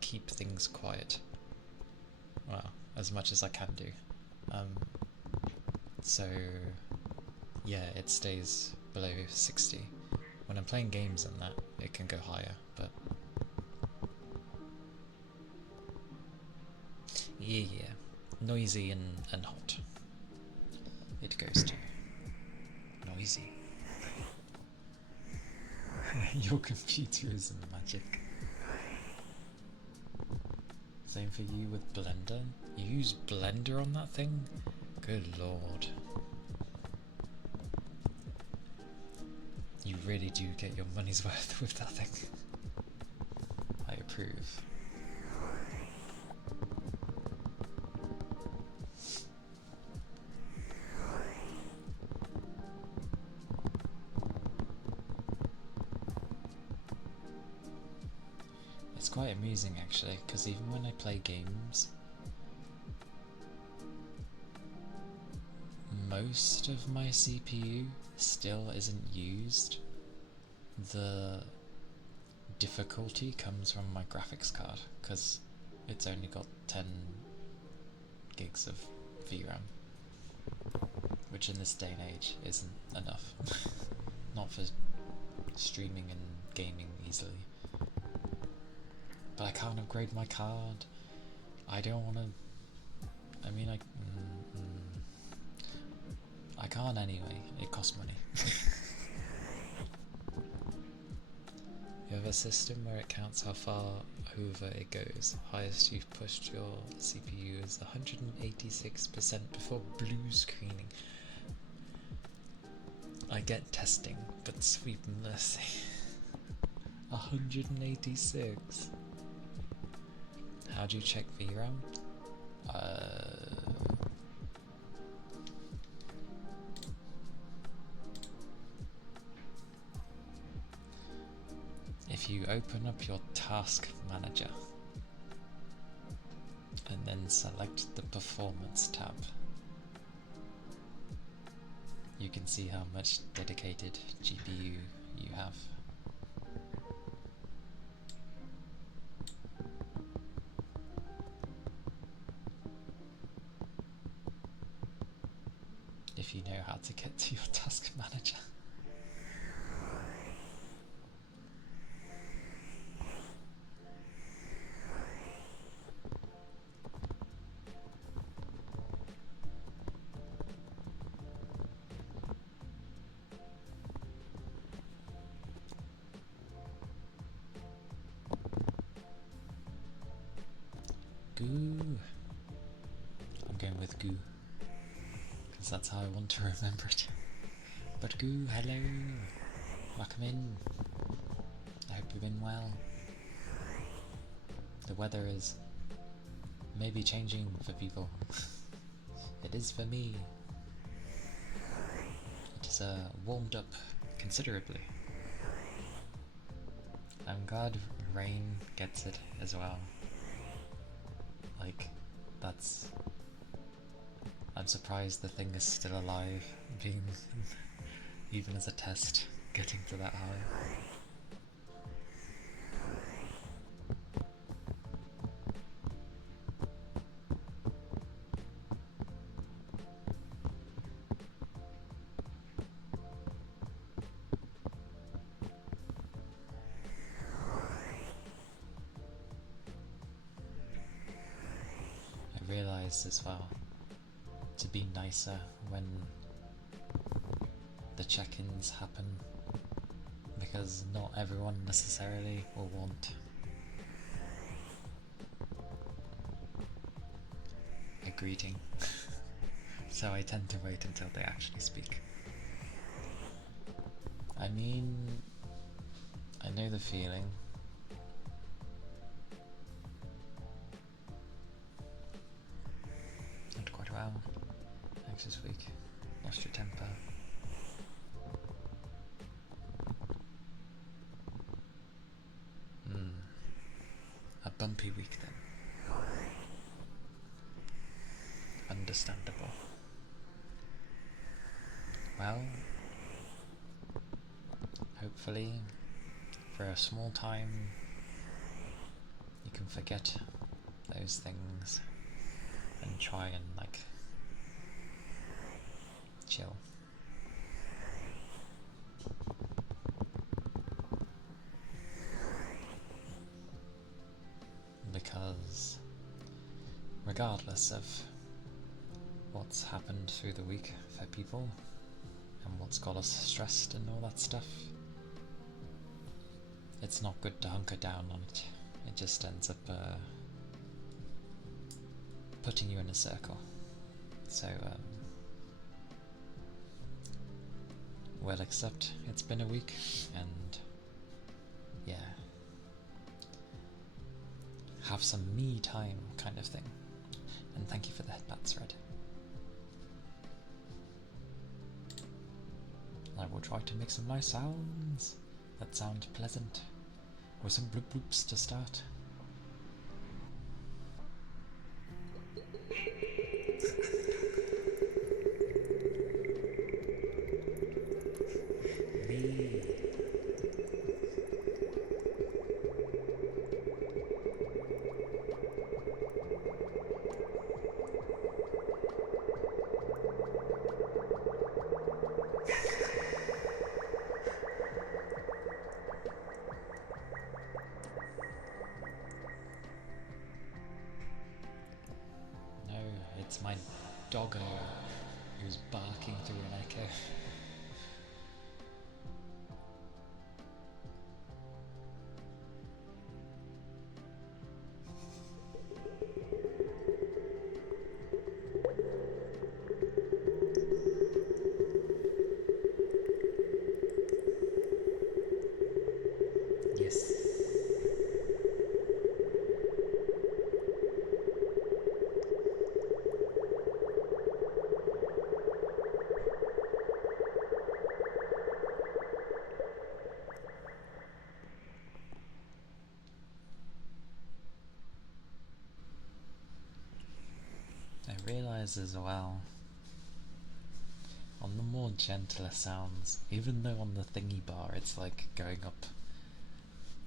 keep things quiet. Well, as much as I can do. So yeah, it stays below 60. When I'm playing games and that, it can go higher, but yeah, noisy and hot. It goes to noisy. Your computer is magic. Same for you with Blender? You use Blender on that thing? Good lord. You really do get your money's worth with that thing. I approve. It's quite amusing actually, because even when I play games, most of my CPU still isn't used. The difficulty comes from my graphics card, because it's only got 10 gigs of VRAM, which in this day and age isn't enough. Not for streaming and gaming easily. But I can't upgrade my card. I don't want to. I mean, I can't anyway. It costs money. You have a system where it counts how far over it goes. Highest you've pushed your CPU is 186% before blue screening. I get testing, but sweet mercy. 186. How do you check VRAM? If you open up your task manager and then select the performance tab, you can see how much dedicated GPU you have. If you know how to get to your task manager. Goo. I'm going with goo, because that's how I want to remember it. But goo, hello. Welcome in. I hope you've been well. The weather is maybe changing for people. It is for me. It is warmed up considerably. I'm glad rain gets it as well. Like, that's... I'm surprised the thing is still alive, being even as a test, getting to that high. I realised as well to be nicer when the check-ins happen because not everyone necessarily will want a greeting. So I tend to wait until they actually speak. I mean, I know the feeling. Not quite well. Anxious week. Lost your temper. A bumpy week then. Understandable. Well, hopefully, for a small time, you can forget those things and try and, like, chill. Because regardless of what's happened through the week for people and what's got us stressed and all that stuff, it's not good to hunker down on it. It just ends up putting you in a circle. So we'll accept it's been a week, and yeah, have some me time kind of thing. And thank you for the headbats, Red. I will try to make some nice sounds that sound pleasant, with some bloop bloops to start. It's my doggo who's barking through an echo. Yes. I realise as well, on the more gentler sounds, even though on the thingy bar it's like going up,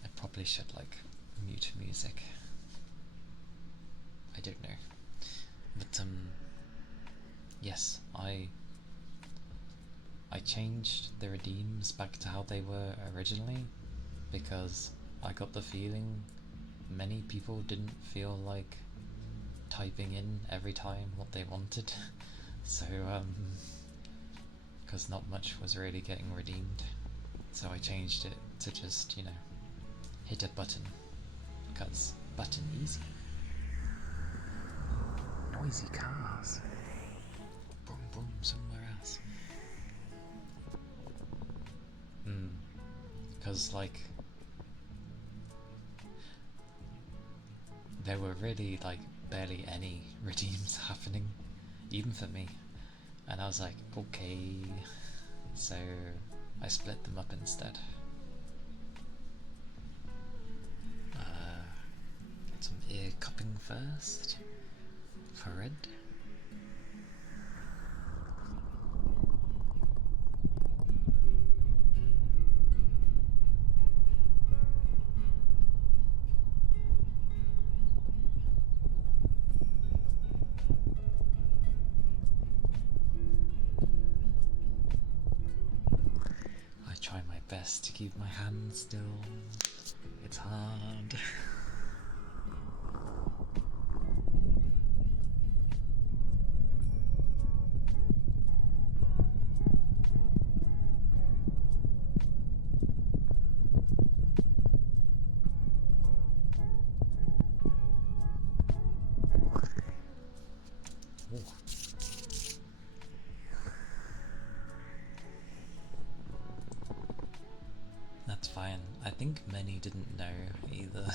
I probably should like mute music. I don't know. But yes, I changed the redeems back to how they were originally because I got the feeling many people didn't feel like typing in every time what they wanted. So because not much was really getting redeemed, so I changed it to just, you know, hit a button, because button easy. Noisy cars. Boom boom somewhere else. Because like there were really like barely any redeems happening, even for me, and I was like, okay, so I split them up instead. Get some ear cupping first for Red. Try my best to keep my hands still. It's hard. That's fine. I think many didn't know either,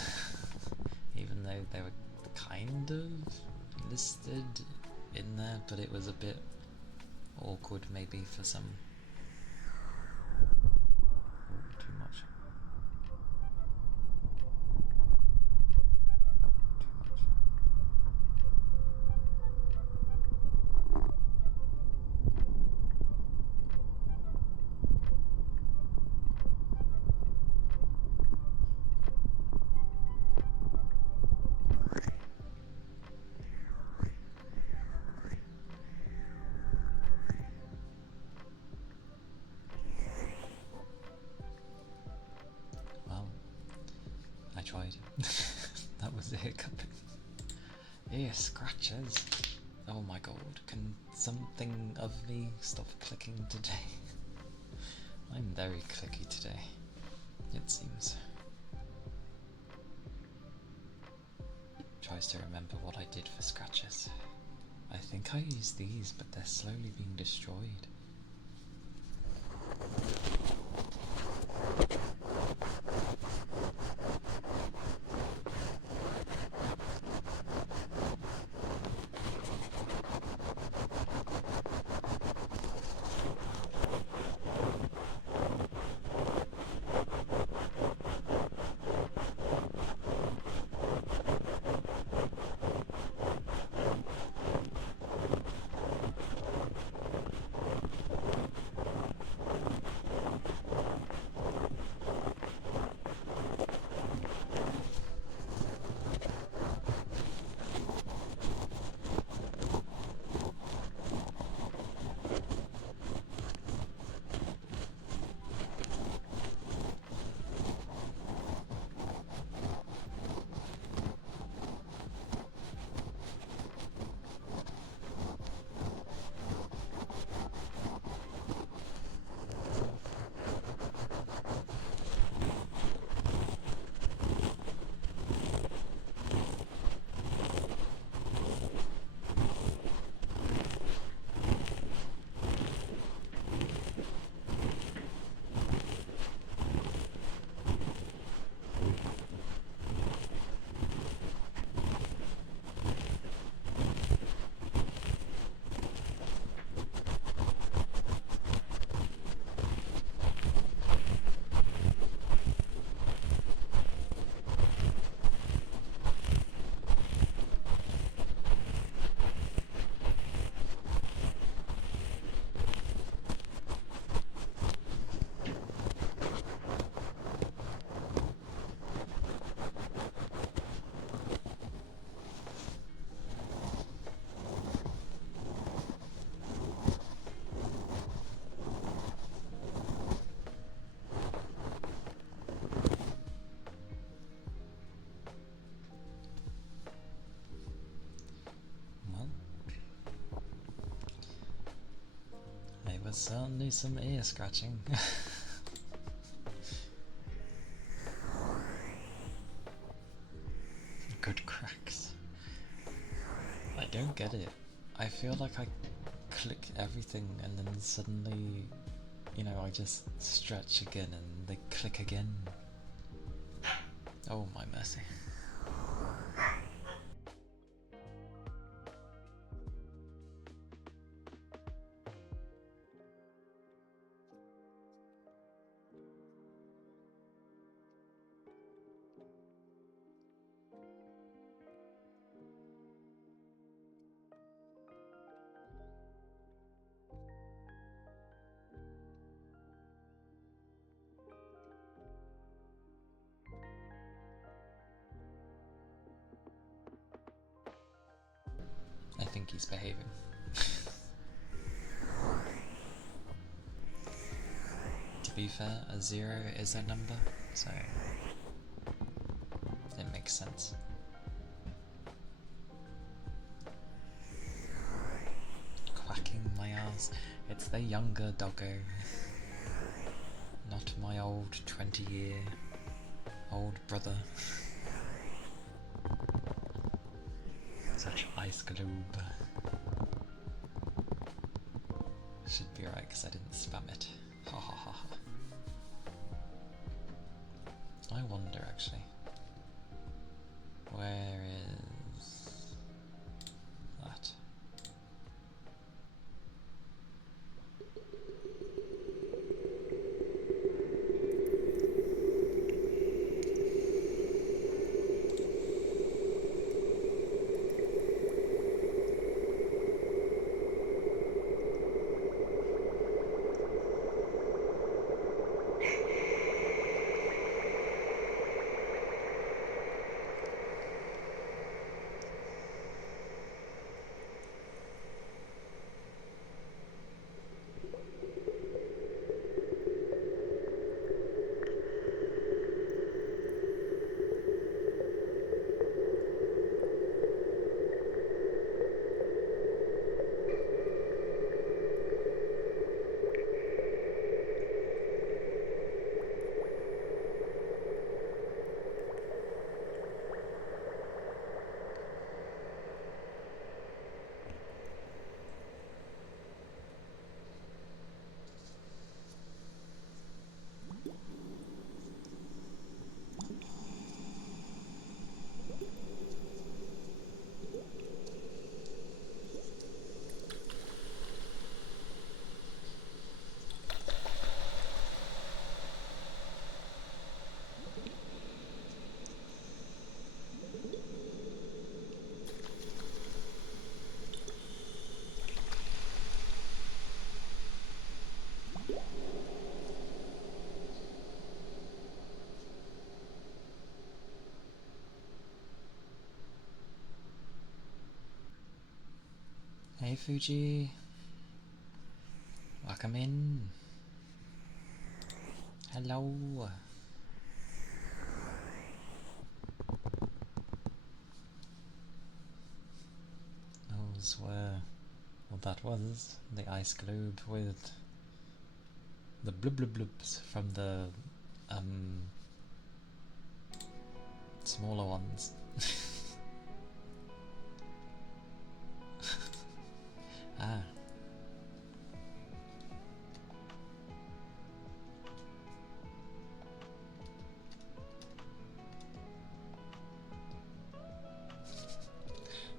even though they were kind of listed in there, but it was a bit awkward maybe for some. Too much. Well, I tried. That was a hiccup. Yeah, scratches. Oh my god, can something of me stop clicking today? I'm very clicky today, it seems. Tries to remember what I did for scratches. I think I used these, but they're slowly being destroyed. Certainly some ear scratching. Good cracks. I don't get it. I feel like I click everything and then suddenly, you know, I just stretch again and they click again. Oh my mercy. I think he's behaving. To be fair, a 0 is a number, so it makes sense. Quacking my ass. It's the younger doggo, not my old 20-year-old brother. Such ice globe. Should be right because I didn't spam it. Ha ha ha ha. I wonder actually. Where is that? Hey Fuji, welcome in. Hello. Those were, well, that was the ice globe with the blub blub blubs from the smaller ones. Ah.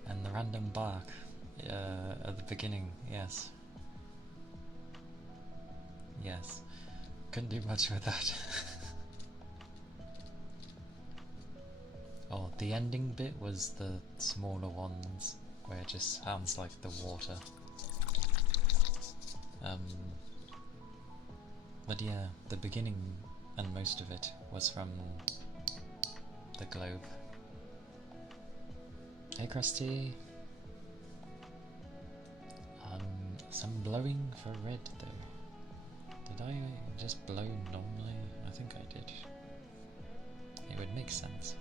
And the random bark at the beginning, yes. Yes. Couldn't do much with that. Oh, the ending bit was the smaller ones, where it just sounds like the water. But yeah, the beginning and most of it was from the globe. Hey Krusty! Some blowing for red though. Did I just blow normally? I think I did. It would make sense.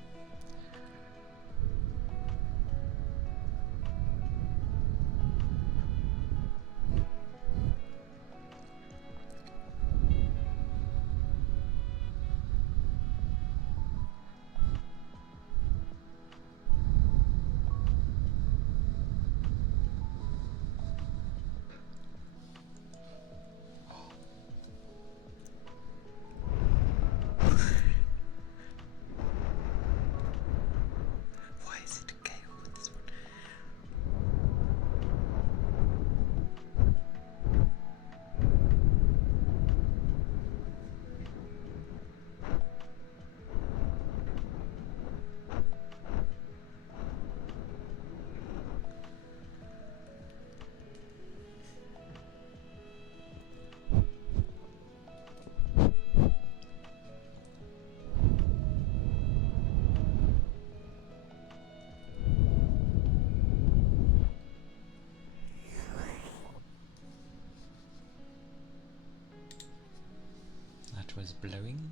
Was blowing.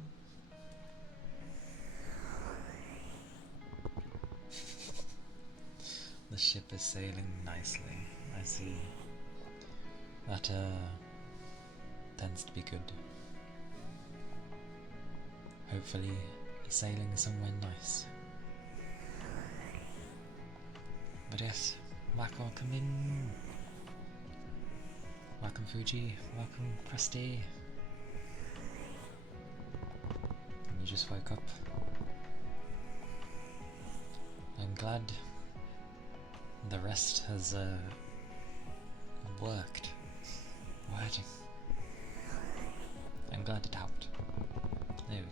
The ship is sailing nicely. I see. That tends to be good. Hopefully sailing somewhere nice. But yes, welcome in. Welcome Fuji, welcome Krusty. you just woke up. I'm glad the rest has worked. Working. I'm glad it helped. There we go.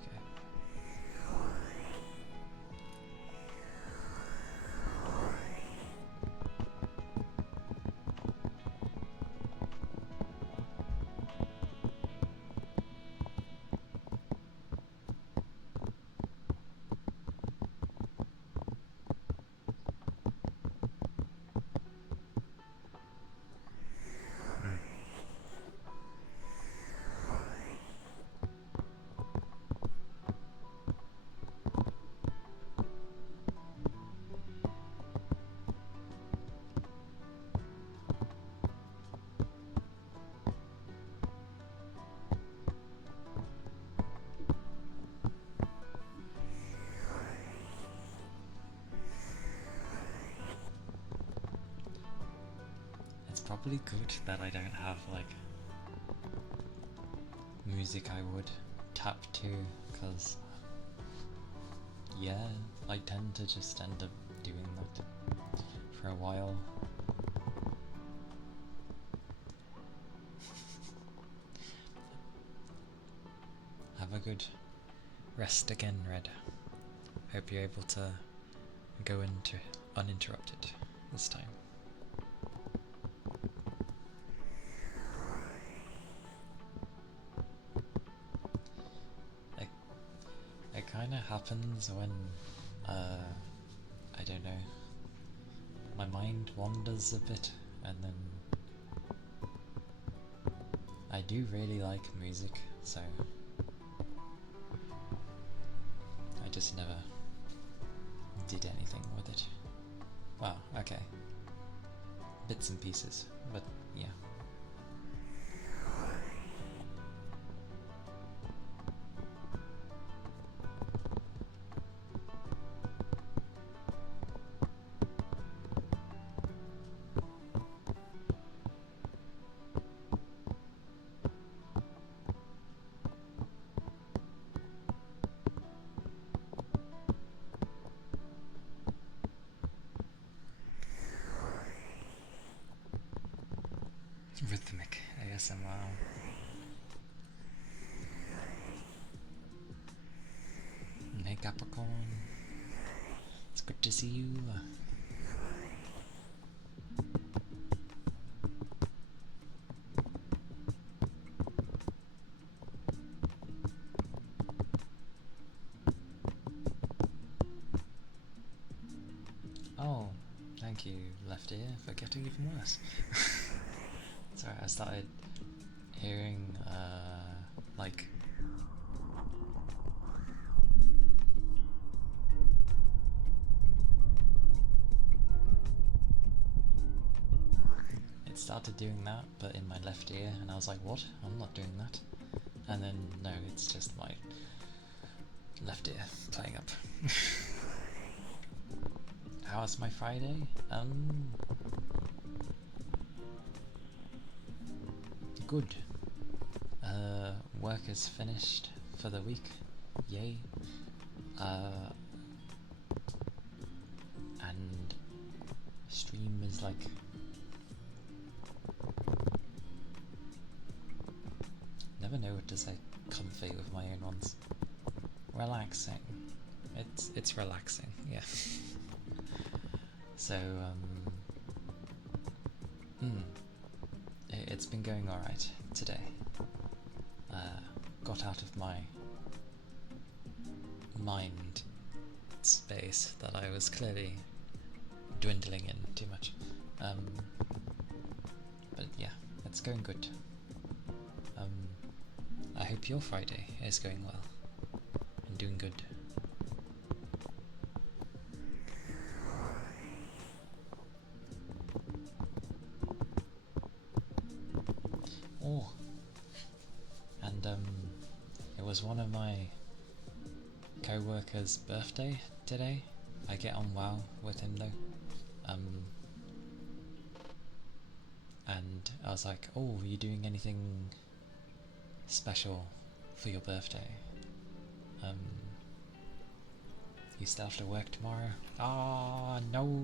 It's probably good that I don't have like music I would tap to, because yeah, I tend to just end up doing that for a while. Have a good rest again, Red. Hope you're able to go into uninterrupted this time. It kind of happens when, I don't know, my mind wanders a bit, and then I do really like music, so I just never did anything with it. Well, okay, bits and pieces, but yeah. Rhythmic ASMR. Hey Capricorn, it's good to see you. Oh, thank you, left ear, for getting even worse. Sorry, I started hearing, like... It started doing that, but in my left ear, and I was like, what? I'm not doing that. And then, no, it's just my left ear playing up. How was my Friday? Good. Work is finished for the week. Yay. And stream is like never know what to say. Comfy with my own ones. Relaxing. It's relaxing, yeah. So it's been going alright today. Got out of my mind space that I was clearly dwindling in too much. But yeah, it's going good. I hope your Friday is going well and doing good. Oh, and it was one of my co-worker's birthday today. I get on well with him though. And I was like, oh, are you doing anything special for your birthday? Um, you still have to work tomorrow? Ah, no!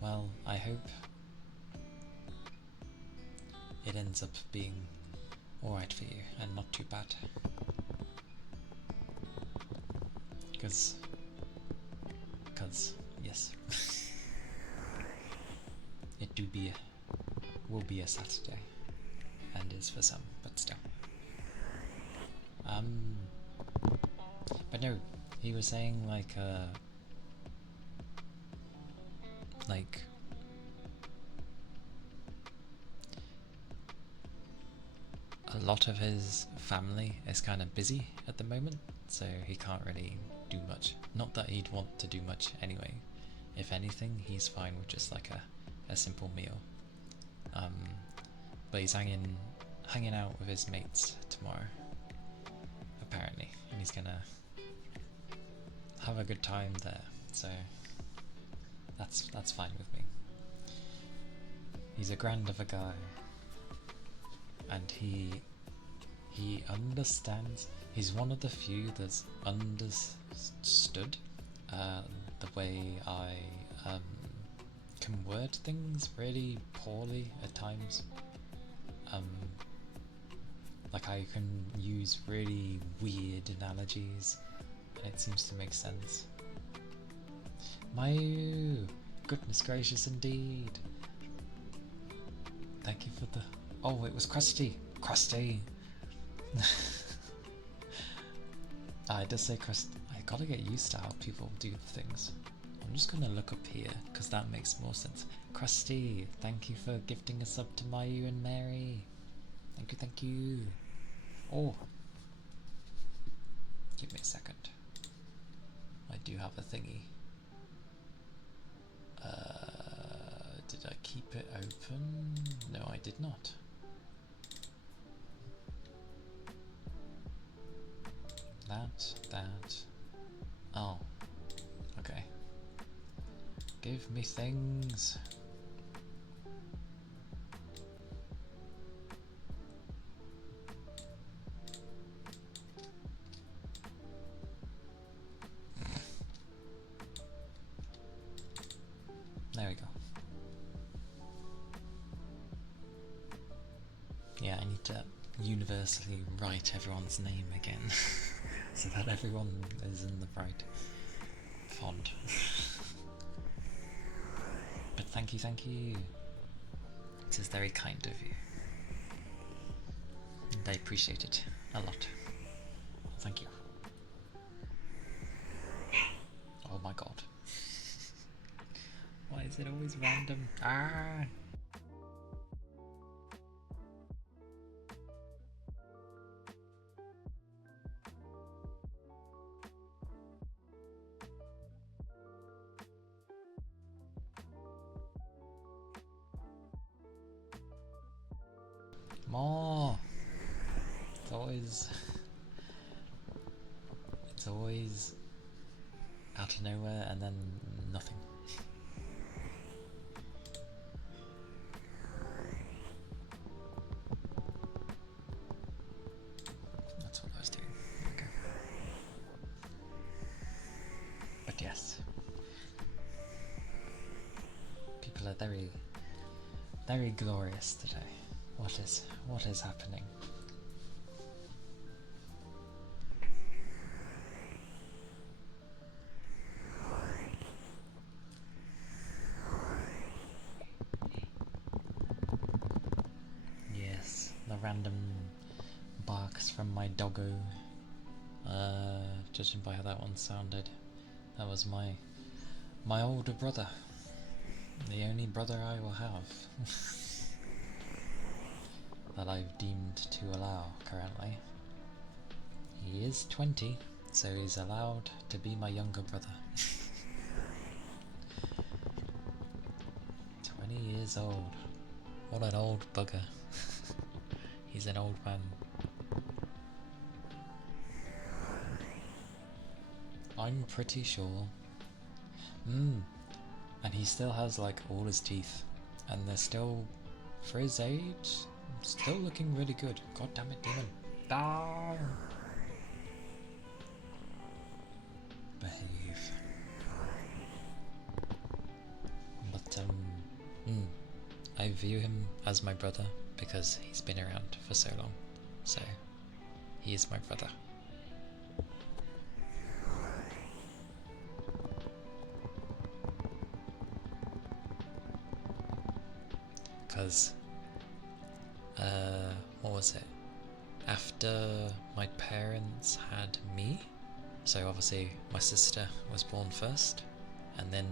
Well, I hope it ends up being alright for you and not too bad. Because, yes, it will be a Saturday, and is for some, but still. But no, he was saying like a lot of his family is kind of busy at the moment, so he can't really do much. Not that he'd want to do much anyway. If anything, he's fine with just like a simple meal. But he's hanging out with his mates tomorrow, apparently, and he's gonna have a good time there. So that's fine with me. He's a grand of a guy, and he understands. He's one of the few that's understood the way I can word things really poorly at times. Like I can use really weird analogies, and it seems to make sense. Mayu! Goodness gracious indeed! Thank you for the... Oh, it was Krusty! Krusty! It does say Krusty. I gotta get used to how people do things. I'm just gonna look up here, because that makes more sense. Krusty, thank you for gifting a sub to Mayu and Mary. Thank you, thank you. Oh! Give me a second. I do have a thingy. Did I keep it open? No, I did not. That. Oh. Okay. Give me things. There we go. Yeah, I need to universally write everyone's name again so that everyone is in the right font. But thank you. It is very kind of you. And I appreciate it a lot. Thank you. Oh my god. Why is it always random? Ah! More! It's always out of nowhere and then nothing. That's what I was doing. Okay. But yes. People are very, very glorious today. What is happening? Yes, the random barks from my doggo. Judging by how that one sounded, that was my older brother. The only brother I will have. That I've deemed to allow currently. He is 20, so he's allowed to be my younger brother. 20 years old. What an old bugger. He's an old man. I'm pretty sure. And he still has like all his teeth, and they're still, for his age, still looking really good. God damn it, demon. Ah! I view him as my brother because he's been around for so long. So, he is my brother. Because, what was it? After my parents had me, so obviously my sister was born first, and then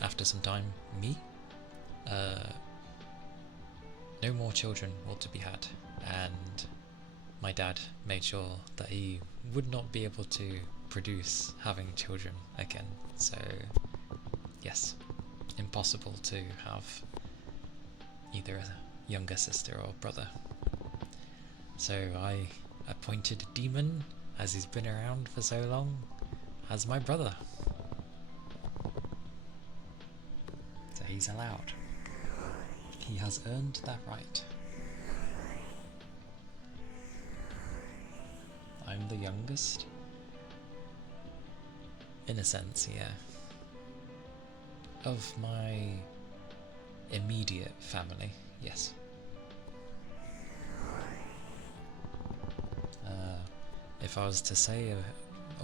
after some time, me, no more children were to be had, and my dad made sure that he would not be able to produce having children again. So, yes, impossible to have either a younger sister or brother. So I appointed a demon, as he's been around for so long, as my brother. So he's allowed. He has earned that right. I'm the youngest? In a sense, yeah. Of my immediate family, yes. If I was to say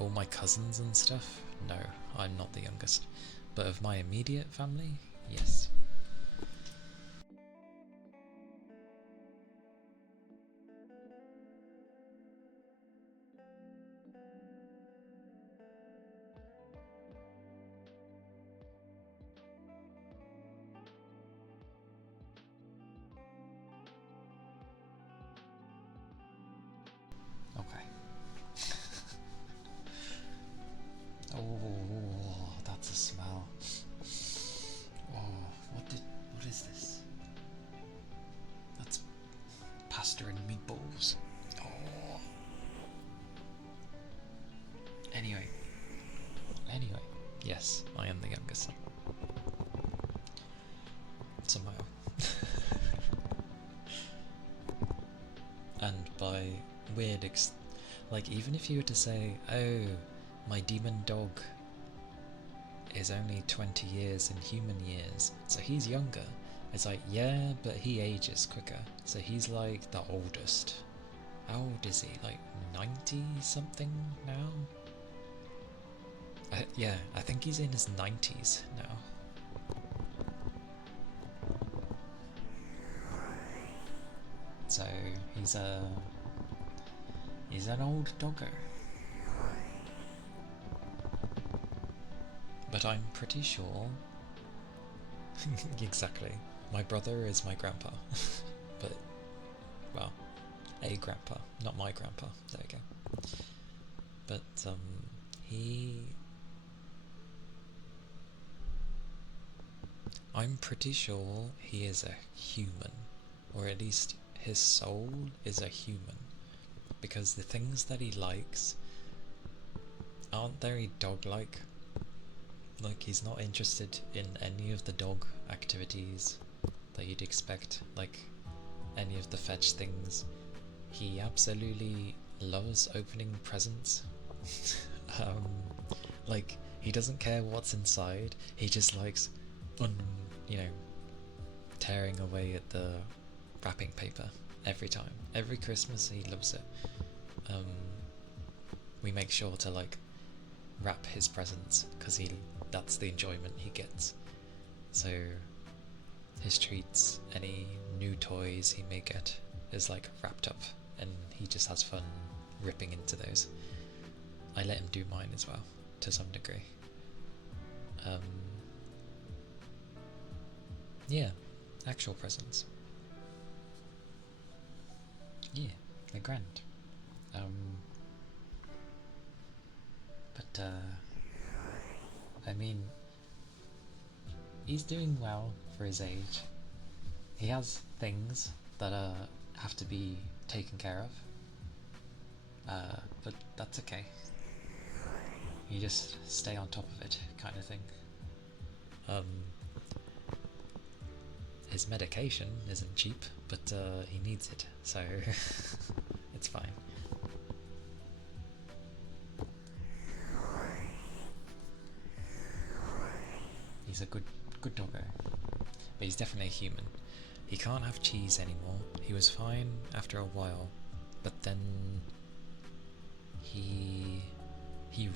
all my cousins and stuff, no, I'm not the youngest. But of my immediate family, yes. Okay. Oh, that's a smell. Oh, what is this? That's pasta and meatballs. Oh. Anyway, yes, I am the youngest son. Somehow. And by weird like, even if you were to say, oh, my demon dog is only 20 years in human years, so he's younger. It's like, yeah, but he ages quicker, so he's like the oldest. How old is he? Like 90 something now? Yeah, I think he's in his 90s now. So he's an old doggo. But I'm pretty sure exactly. My brother is my grandpa. But, well, a grandpa, not my grandpa. There we go. But I'm pretty sure he is a human, or at least his soul is a human, because the things that he likes aren't very dog-like. Like, he's not interested in any of the dog activities that you'd expect, like any of the fetch things. He absolutely loves opening presents. Like, he doesn't care what's inside, he just likes, tearing away at the wrapping paper every time. Every Christmas he loves it. We make sure to, like, wrap his presents, because that's the enjoyment he gets. So his treats, any new toys he may get, is like wrapped up, and he just has fun ripping into those. I let him do mine as well, to some degree. Yeah, actual presents. Yeah, they're grand. But I mean, he's doing well for his age. He has things that have to be taken care of, but that's okay. You just stay on top of it, kind of thing. His medication isn't cheap, but he needs it, so it's fine. He's a good Good doggo. But he's definitely a human. He can't have cheese anymore. He was fine after a while, but then he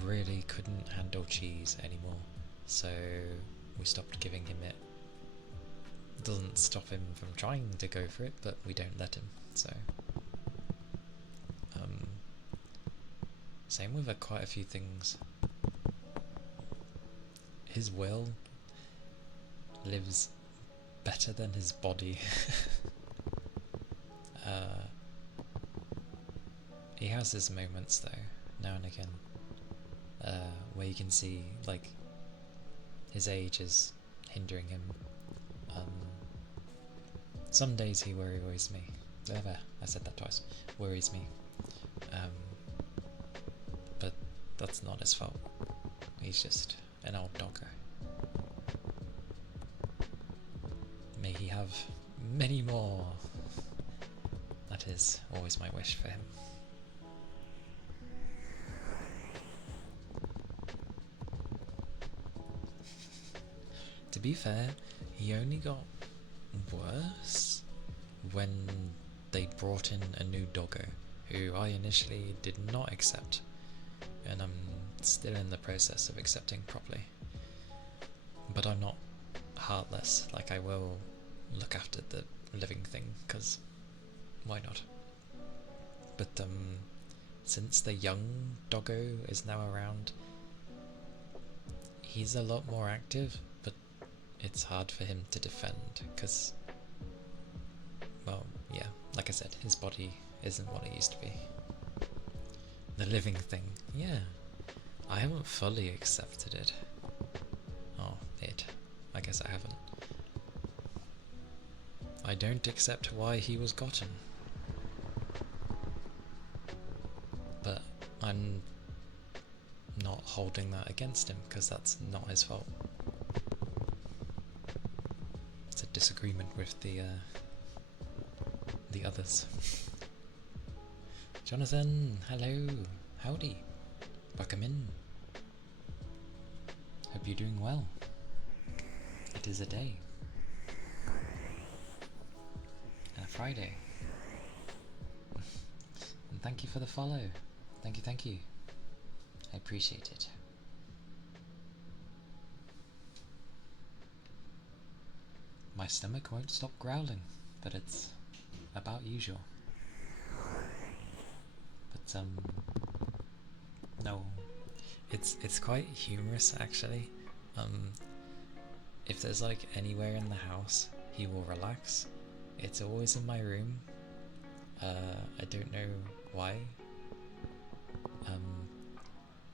really couldn't handle cheese anymore, so we stopped giving him it. Doesn't stop him from trying to go for it, but we don't let him, so same with quite a few things. His will lives better than his body. He has his moments though, now and again, where you can see like his age is hindering him. Some days he worries me. I said that twice. Worries me. But that's not his fault. He's just an old doggo. May he have many more. That is always my wish for him. To be fair, he only got worse when they brought in a new doggo, who I initially did not accept, and I'm still in the process of accepting properly. But I'm not heartless, like I will look after the living thing, because why not? But since the young doggo is now around, he's a lot more active, but it's hard for him to defend, because, well, yeah, like I said, his body isn't what it used to be. The living thing, yeah, I haven't fully accepted it. Oh, I guess I haven't. I don't accept why he was gotten. But I'm not holding that against him, because that's not his fault. It's a disagreement with the others. Jonathan, hello, howdy, welcome in. Hope you're doing well. It is a day. And a Friday. And thank you for the follow. Thank you. I appreciate it. My stomach won't stop growling, but it's about usual. But no, it's quite humorous actually. If there's like anywhere in the house he will relax, it's always in my room. I don't know why.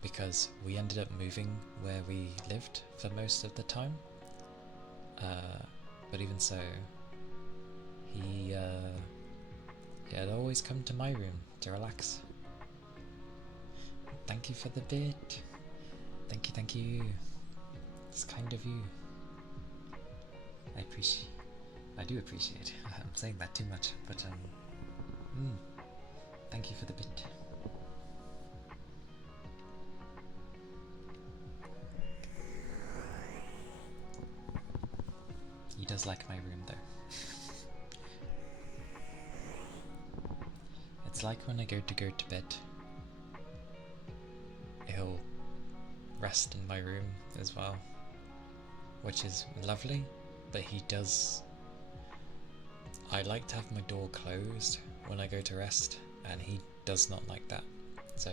Because we ended up moving where we lived for most of the time. But even so, he'd always come to my room to relax. Thank you for the bit. Thank you. It's kind of you. I do appreciate. I'm saying that too much, but thank you for the bit. He does like my room though. It's like when I go to bed, he'll rest in my room as well, which is lovely, but he does... I like to have my door closed when I go to rest, and he does not like that. So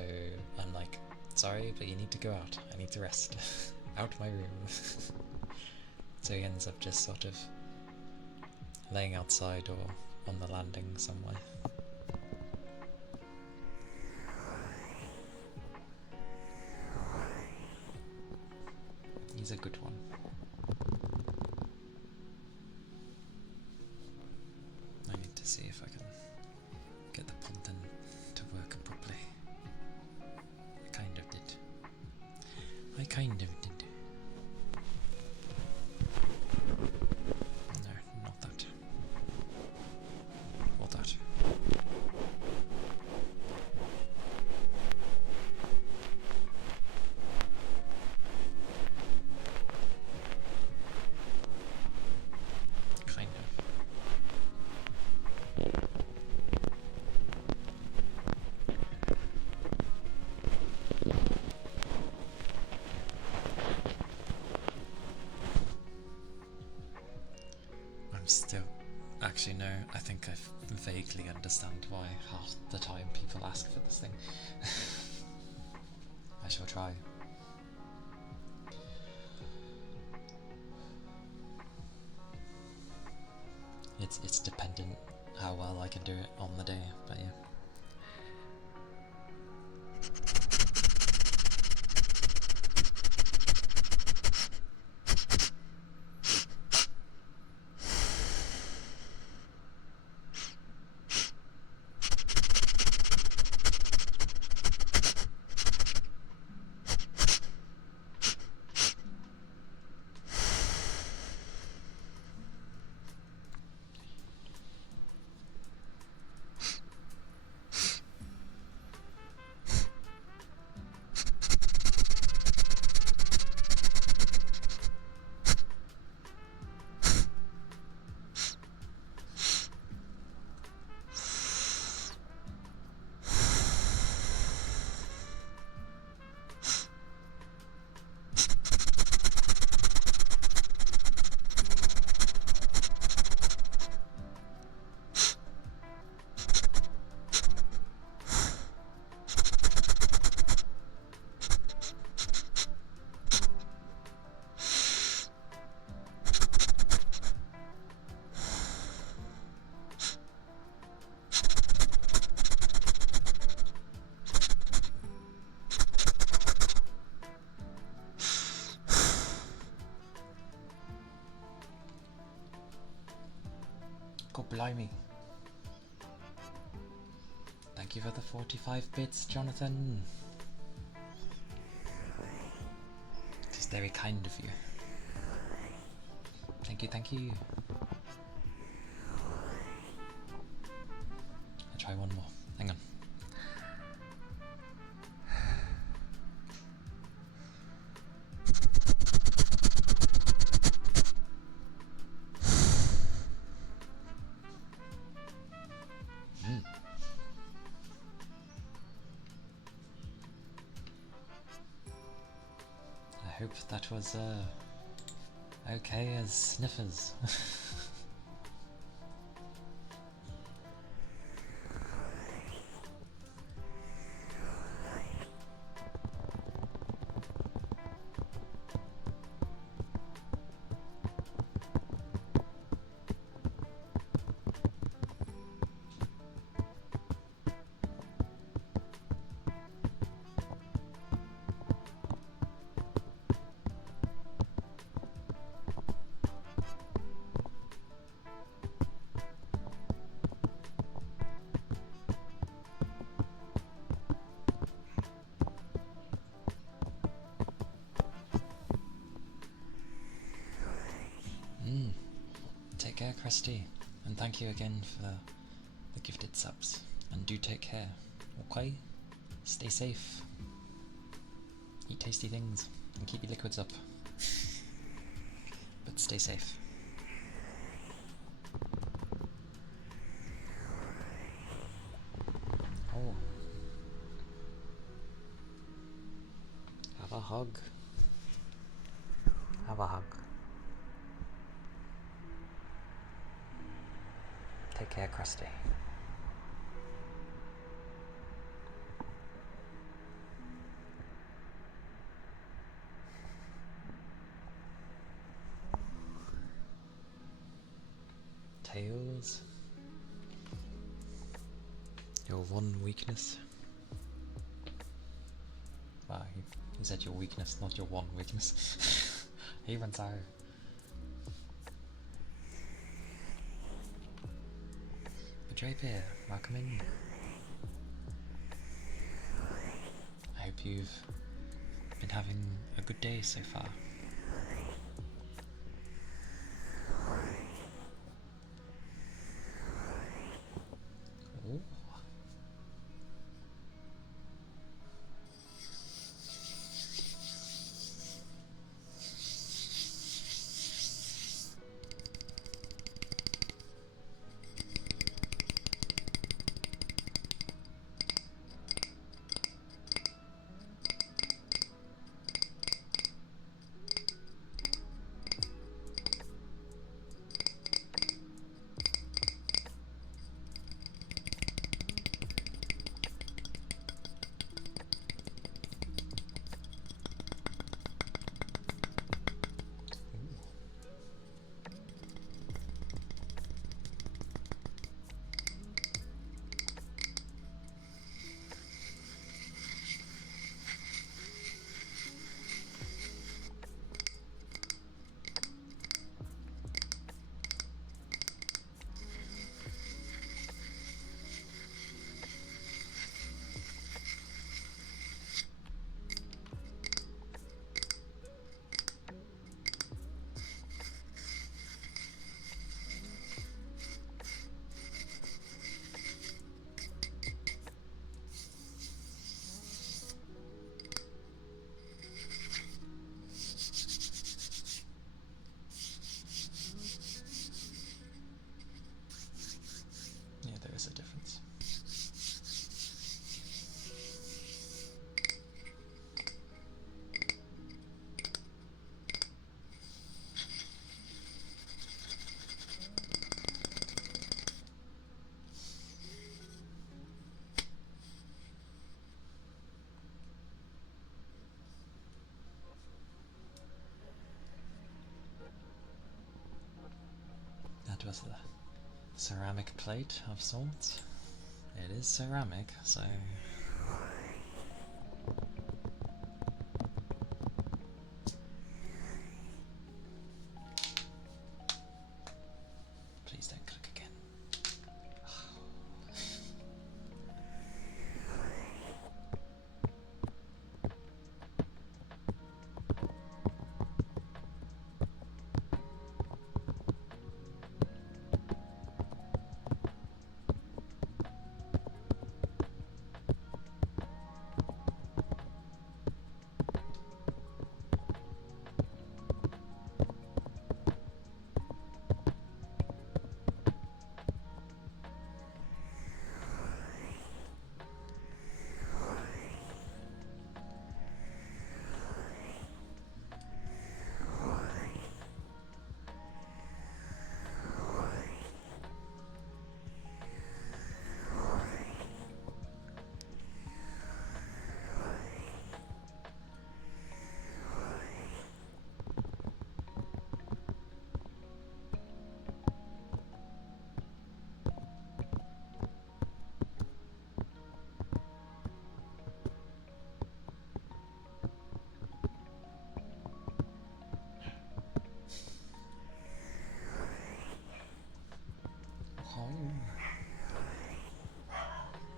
I'm like, sorry, but you need to go out. I need to rest. Out my room. So he ends up just sort of laying outside or on the landing somewhere. He's a good one. I need to see if I can get the content to work properly. I kind of did. No, not that. Or that. Actually, no, I think I vaguely understand why half the time people ask for this thing. I shall try. It's dependent how well I can do it on the day, but yeah. God blimey. Thank you for the 45 bits, Jonathan. It is very kind of you. Thank you, thank you. I'll try one more. Hang on. I hope that was okay as sniffers. Take care, Christy, and thank you again for the gifted subs. And do take care, okay? Stay safe, eat tasty things, and keep your liquids up. But stay safe. Oh. Have a hug. Have a hug. Take care, Krusty. Tails. Your one weakness. Wow, you said your weakness, not your one weakness. Even so. Drapier, welcome in. I hope you've been having a good day so far. Ooh. ceramic plate of sorts. It is ceramic, so... Please don't click again.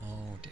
Oh dear.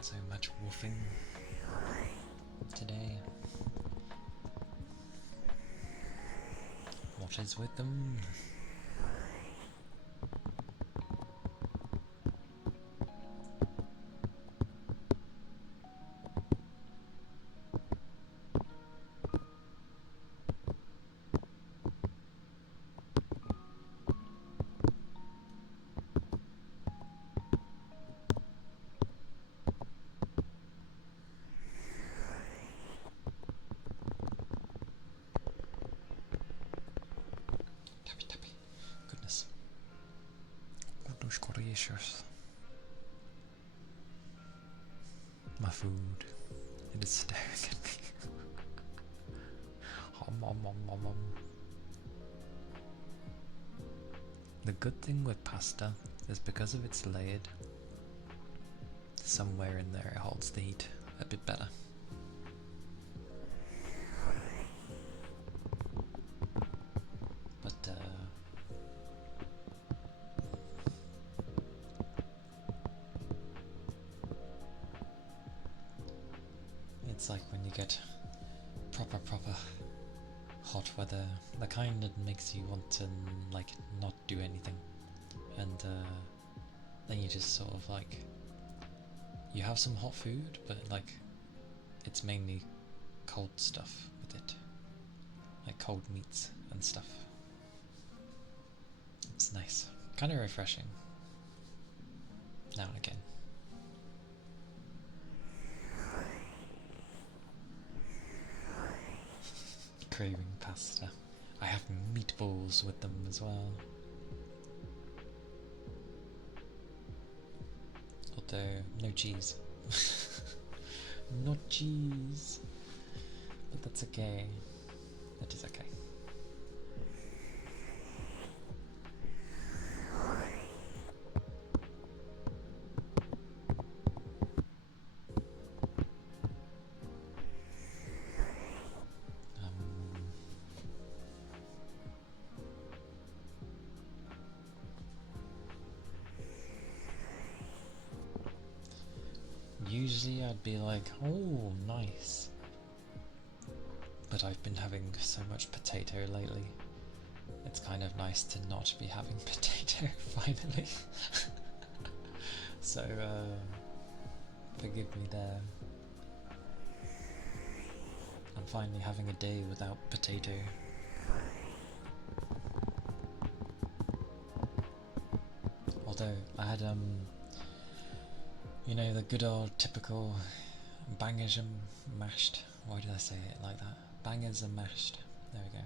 So much woofing today. What is with them? Tappy tappy. Goodness. Goodness gracious. My food. It is staring at me. Om. The good thing with pasta is because of its layered, somewhere in there it holds the heat a bit better. But it's like when you get proper hot weather, the kind that makes you want to like not do anything, and then you just sort of like, you have some hot food, but like it's mainly cold stuff with it, like cold meats and stuff. It's nice, kind of refreshing now and again. Craving pasta. I have meatballs with them as well. Although, no cheese. Not cheese. But that's okay. That is okay. Usually I'd be like, oh, nice. But I've been having so much potato lately. It's kind of nice to not be having potato, finally. So, forgive me there. I'm finally having a day without potato. though. I had you know, the good old typical bangers and mashed. Why did I say it like that? Bangers and mashed. There we go.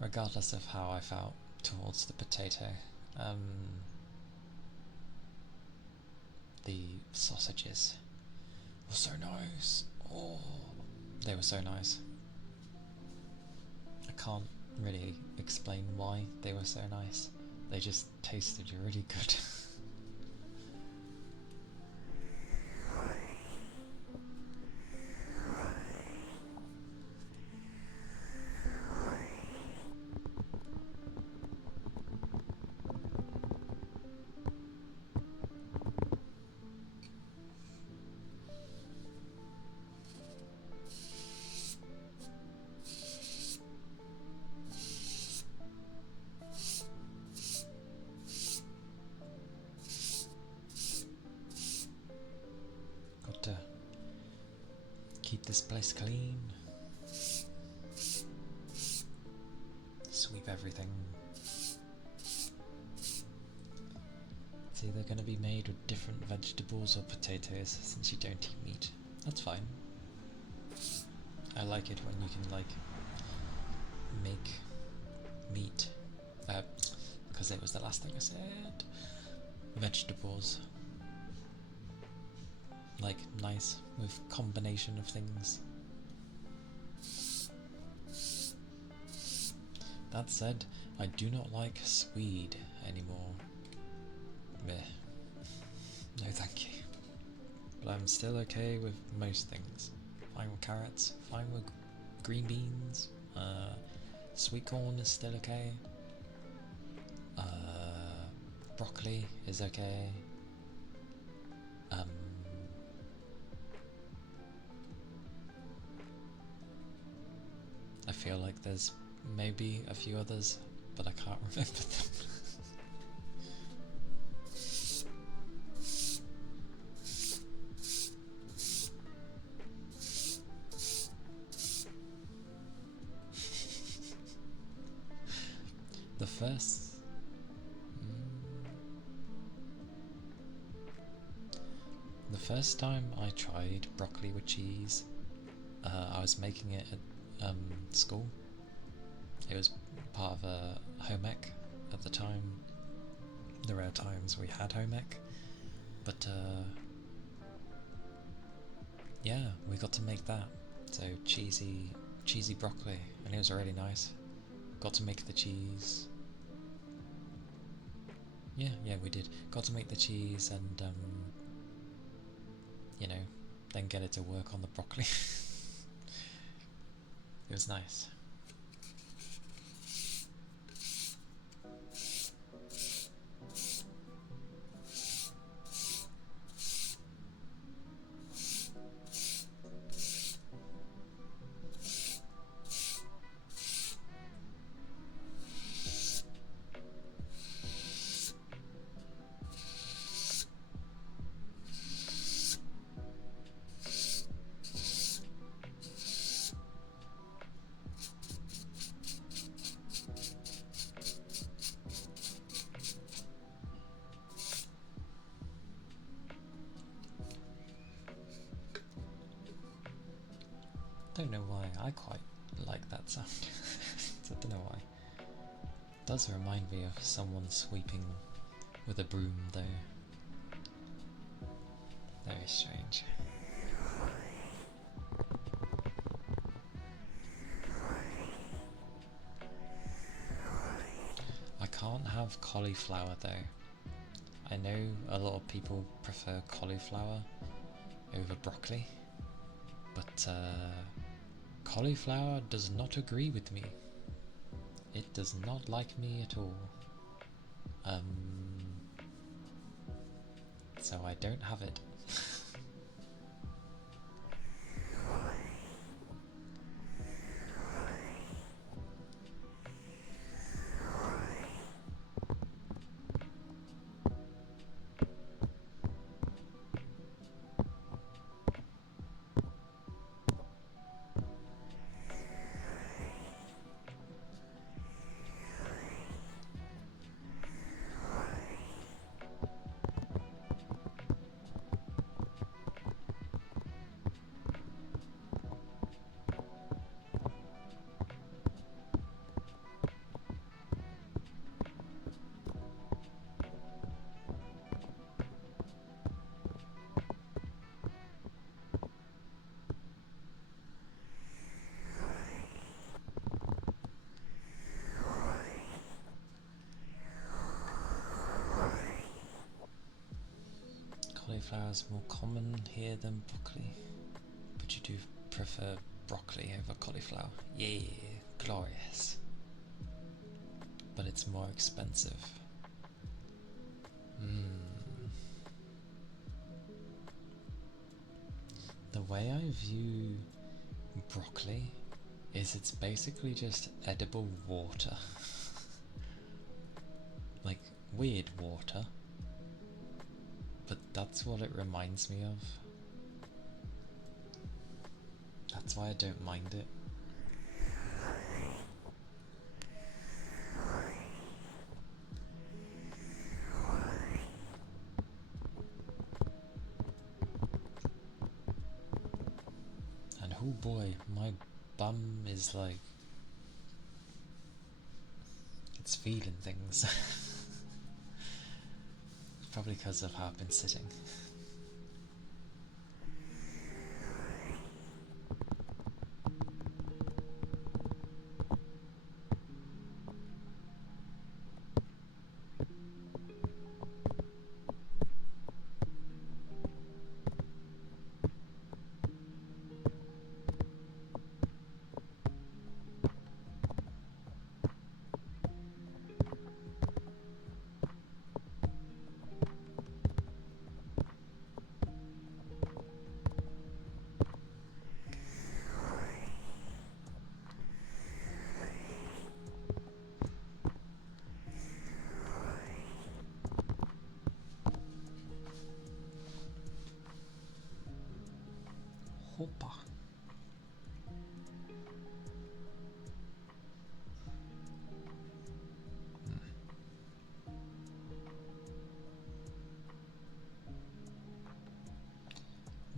Regardless of how I felt towards the potato, the sausages were so nice. Oh, they were so nice. I can't really explain why they were so nice. They just tasted really good. Got to keep this place clean. Sweep everything. It's either going to be made with different vegetables or potatoes, since you don't eat meat. That's fine. I like it when you can, like, make meat, because it was the last thing I said. Vegetables. Like, nice, with combination of things. That said, I do not like swede anymore. Meh. No thank you. But I'm still okay with most things. Fine with carrots, fine with green beans, sweet corn is still okay. Broccoli is okay. I feel like there's maybe a few others, but I can't remember them. The first time I tried broccoli with cheese, I was making it at school. It was part of a home ec at the time. The rare times we had home ec, but yeah, we got to make that. So cheesy broccoli, and it was really nice. Got to make the cheese. Yeah, we did. Got to make the cheese and you know, then get it to work on the broccoli. It was nice. Don't know why, I quite like that sound. I don't know why. It does remind me of someone sweeping with a broom though. Very strange. I can't have cauliflower though. I know a lot of people prefer cauliflower over broccoli, but cauliflower does not agree with me. It does not like me at all. So I don't have it. cauliflower is more common here than broccoli, but you do prefer broccoli over cauliflower. Yeah, glorious. But it's more expensive. The way I view broccoli is it's basically just edible water. Like, weird water. But that's what it reminds me of. That's why I don't mind it. And oh boy, my bum is like... it's feeling things. Probably because of how I've been sitting. Hoppa.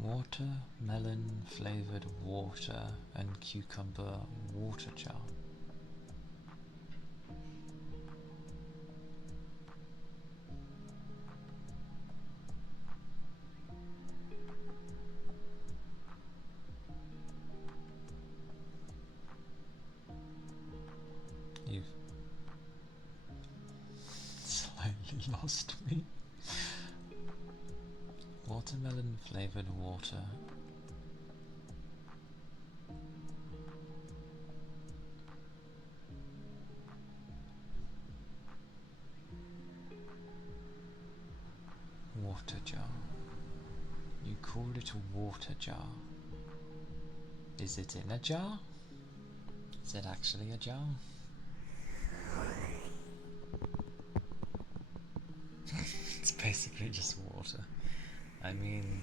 Watermelon flavoured water and cucumber water jar. You've slightly lost me. Watermelon flavoured water. Water jar. You called it a water jar. Is it in a jar? Is it actually a jar? It's basically just water. I mean,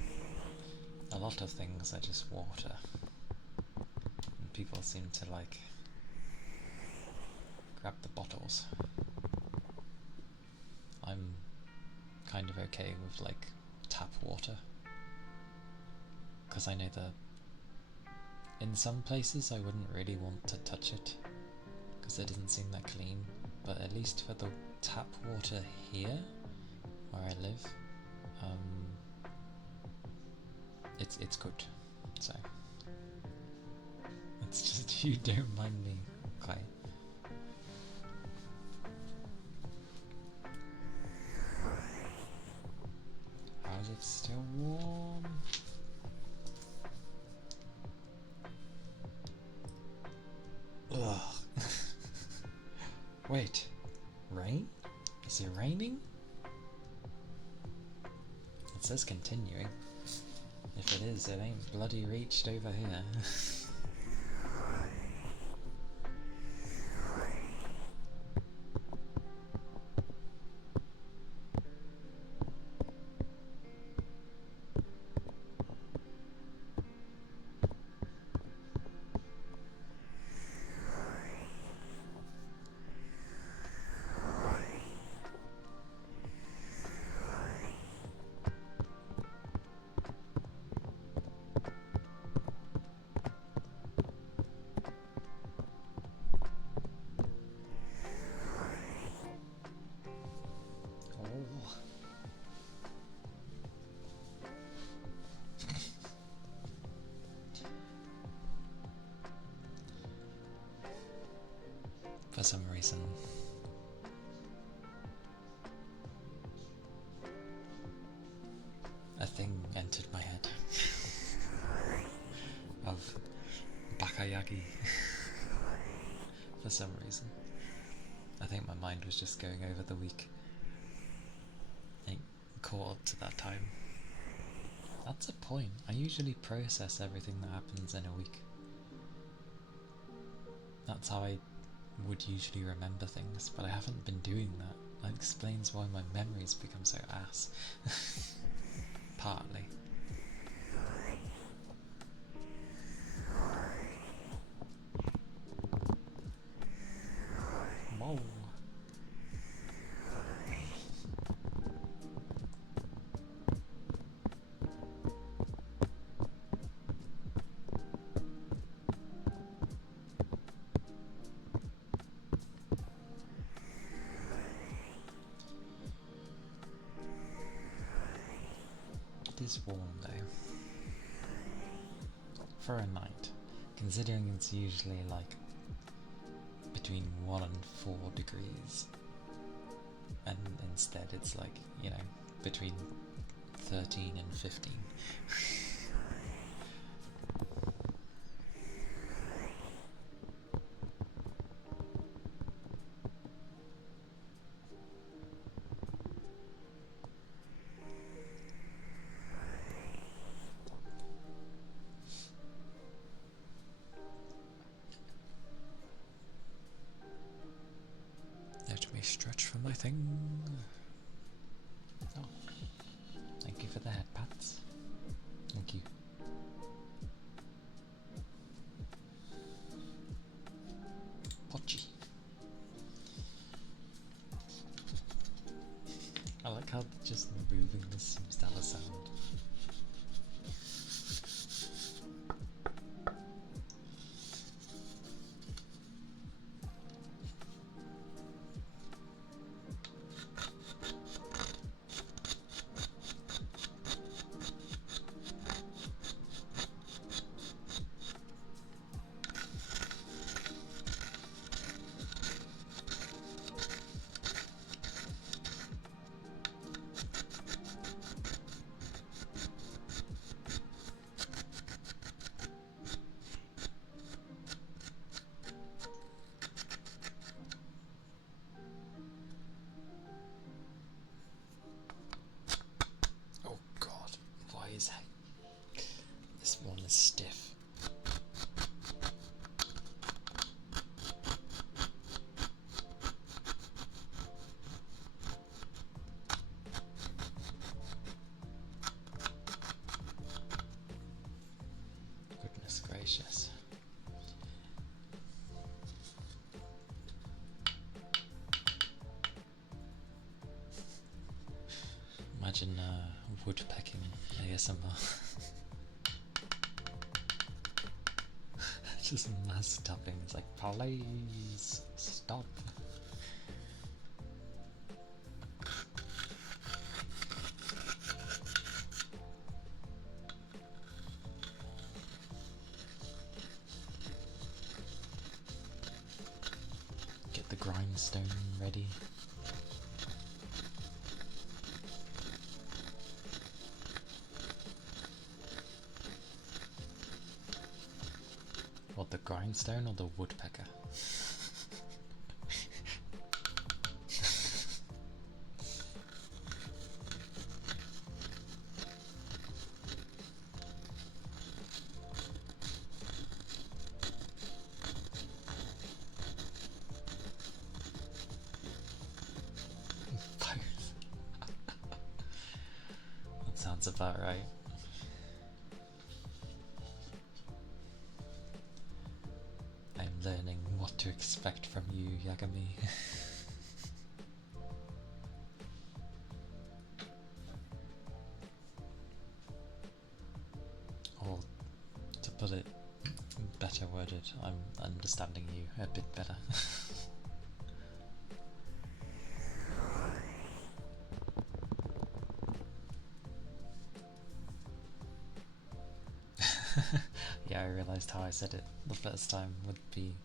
a lot of things are just water. And people seem to like grab the bottles. I'm kind of okay with like tap water. Because I know that in some places I wouldn't really want to touch it. Because it doesn't seem that clean. But at least for the tap water here, where I live, it's good. So it's just you don't mind me, okay? How is it still warm? Ugh. Wait, rain? Is it raining? It says continuing. If it is, it ain't bloody reached over here. For some reason. A thing Yagi for some reason. I think my mind was just going over the week. I caught up to that time. That's a point. I usually process everything that happens in a week. That's how I would usually remember things, but I haven't been doing that. That explains why my memories become so ass. Partly. Whoa. It is warm though. For a night, considering it's usually like between 1 and 4 degrees, and instead it's like, you know, between 13 and 15. Let me stretch for my thing. Oh, thank you for the head pats. Thank you. Pochi. I like how just moving this seems to have a sound. This one is stiff. Goodness gracious. Imagine woodpecking ASMR. Just mass tapping. It's like, please stop. Get the grindstone ready. What, the grindstone or the woodpecker? That sounds about right. Learning what to expect from you, Yagami. Or, to put it better worded, I'm understanding you a bit better. Yeah, I realised how I said it the first time would be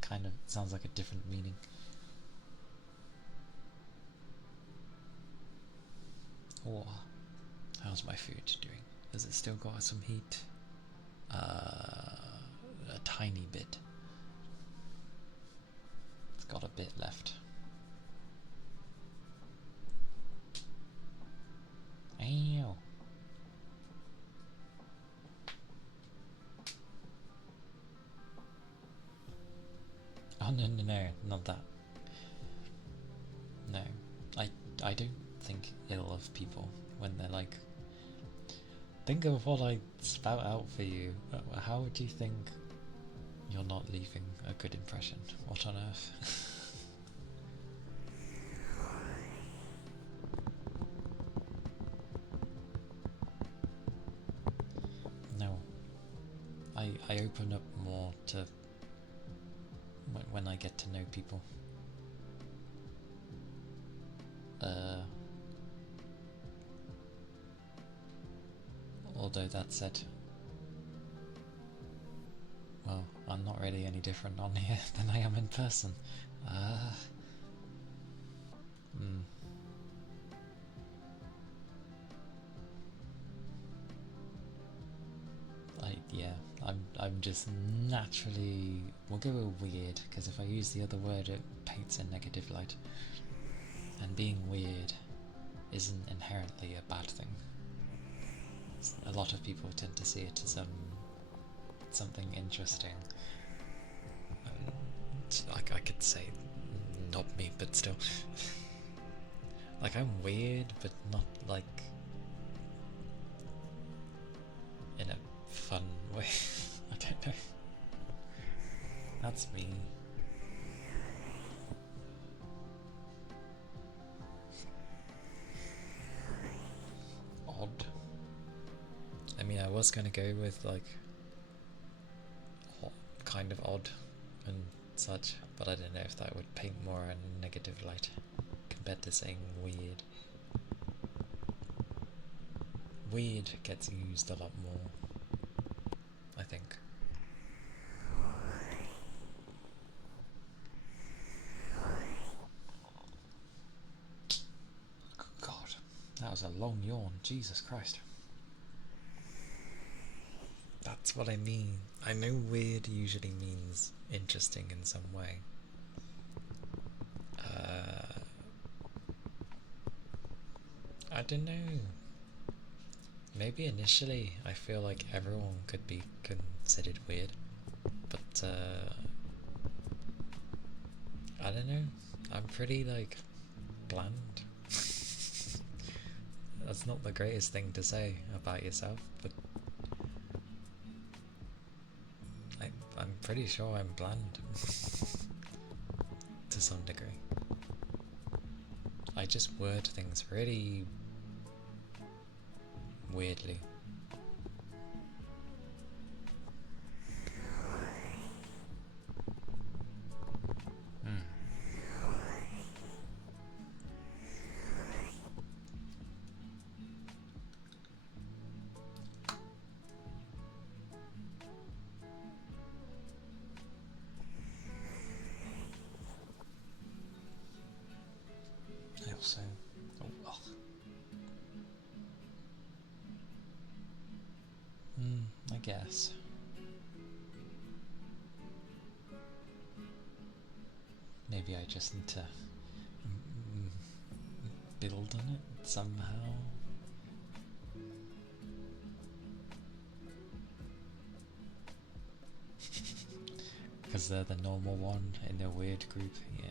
kind of, sounds like a different meaning. Oh, how's my food doing? Has it still got some heat? a tiny bit. It's got a bit left. Ow. Oh no, not that. No, I don't think ill of people when they're like, think of what I spout out for you. How would you think you're not leaving a good impression? What on earth? No, I open up more to when I get to know people. Although that said, well, I'm not really any different on here than I am in person. Yeah, I'm just naturally, we'll go with weird, because if I use the other word it paints a negative light. And being weird isn't inherently a bad thing. A lot of people tend to see it as something interesting. I could say, not me, but still. Like, I'm weird, but not like in a fun way. I don't know. That's me. Odd. I mean, I was gonna go with like kind of odd and such, but I don't know if that would paint more a negative light compared to saying weird. Weird gets used a lot more, I think. God, that was a long yawn, Jesus Christ. That's what I mean. I know weird usually means interesting in some way. I don't know. Maybe initially I feel like everyone could be considered weird, but I don't know. I'm pretty like bland. That's not the greatest thing to say about yourself, but I'm pretty sure I'm bland to some degree. I just word things really weirdly. I also... I guess. Maybe I just need to build on it somehow. Because they're the normal one in a weird group, yeah.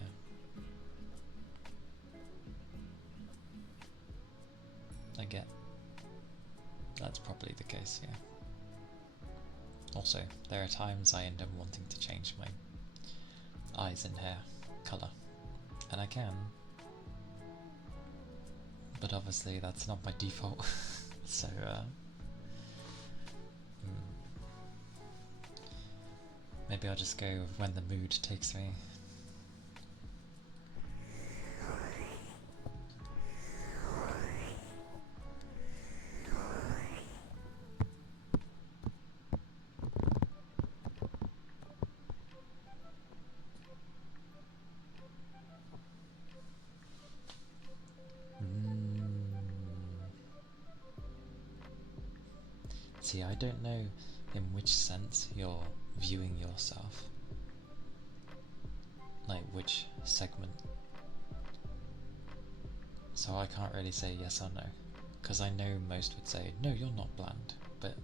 I get that's probably the case, yeah. Also, there are times I end up wanting to change my eyes and hair colour, and I can, but obviously that's not my default, so maybe I'll just go when the mood takes me. See, I don't know in which sense you're viewing yourself? Like, which segment? So I can't really say yes or no, because I know most would say, no, you're not bland, but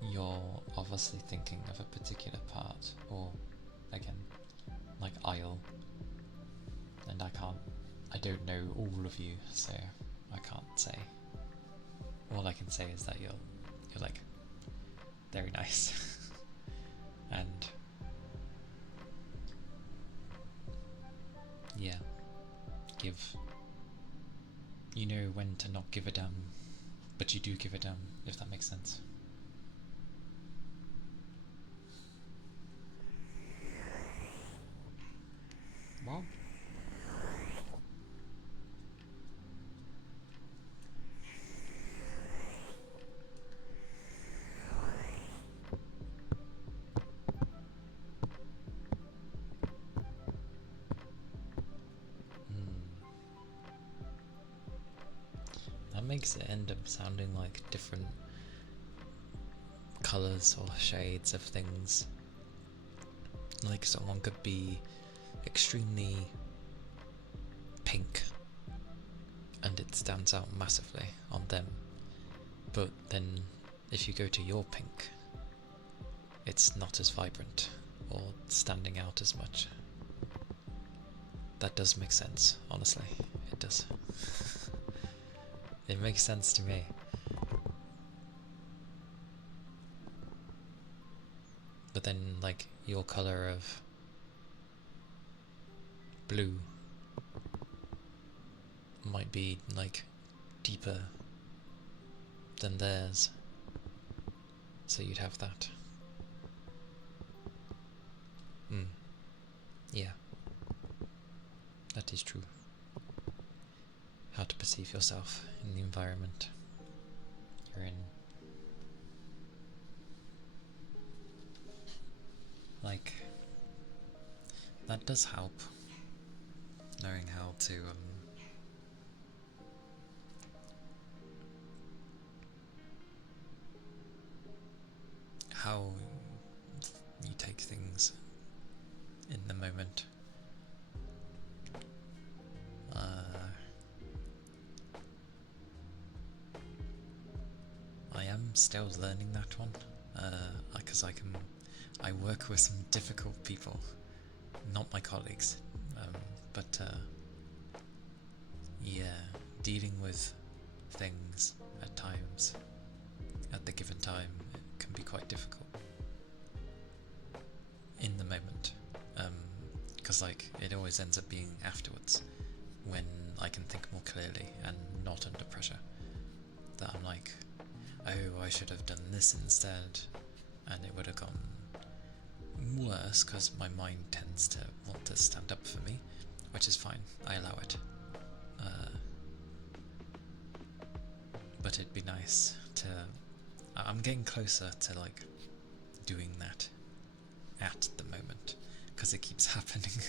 you're obviously thinking of a particular part, or, again, like aisle, and I don't know all of you, so I can't say. All I can say is that you're like, very nice, and yeah, you know when to not give a damn, but you do give a damn, if that makes sense. Well, that makes it end up sounding like different colours or shades of things. Like someone could be extremely pink and it stands out massively on them, but then if you go to your pink, it's not as vibrant or standing out as much. That does make sense, honestly, it does. It makes sense to me. But then, like, your colour of blue might be, like, deeper than theirs, so you'd have that. Yeah, that is true. How to perceive yourself in the environment you're in. Like, that does help, knowing how to how you take things in the moment. I am still learning that one, because I work with some difficult people, not my colleagues, but yeah, dealing with things at times, at the given time, it can be quite difficult in the moment, because like it always ends up being afterwards when I can think more clearly and not under pressure, that I'm like, oh, I should have done this instead, and it would have gone worse because my mind tends to want to stand up for me, which is fine, I allow it. But it'd be nice to... I'm getting closer to like doing that at the moment, because it keeps happening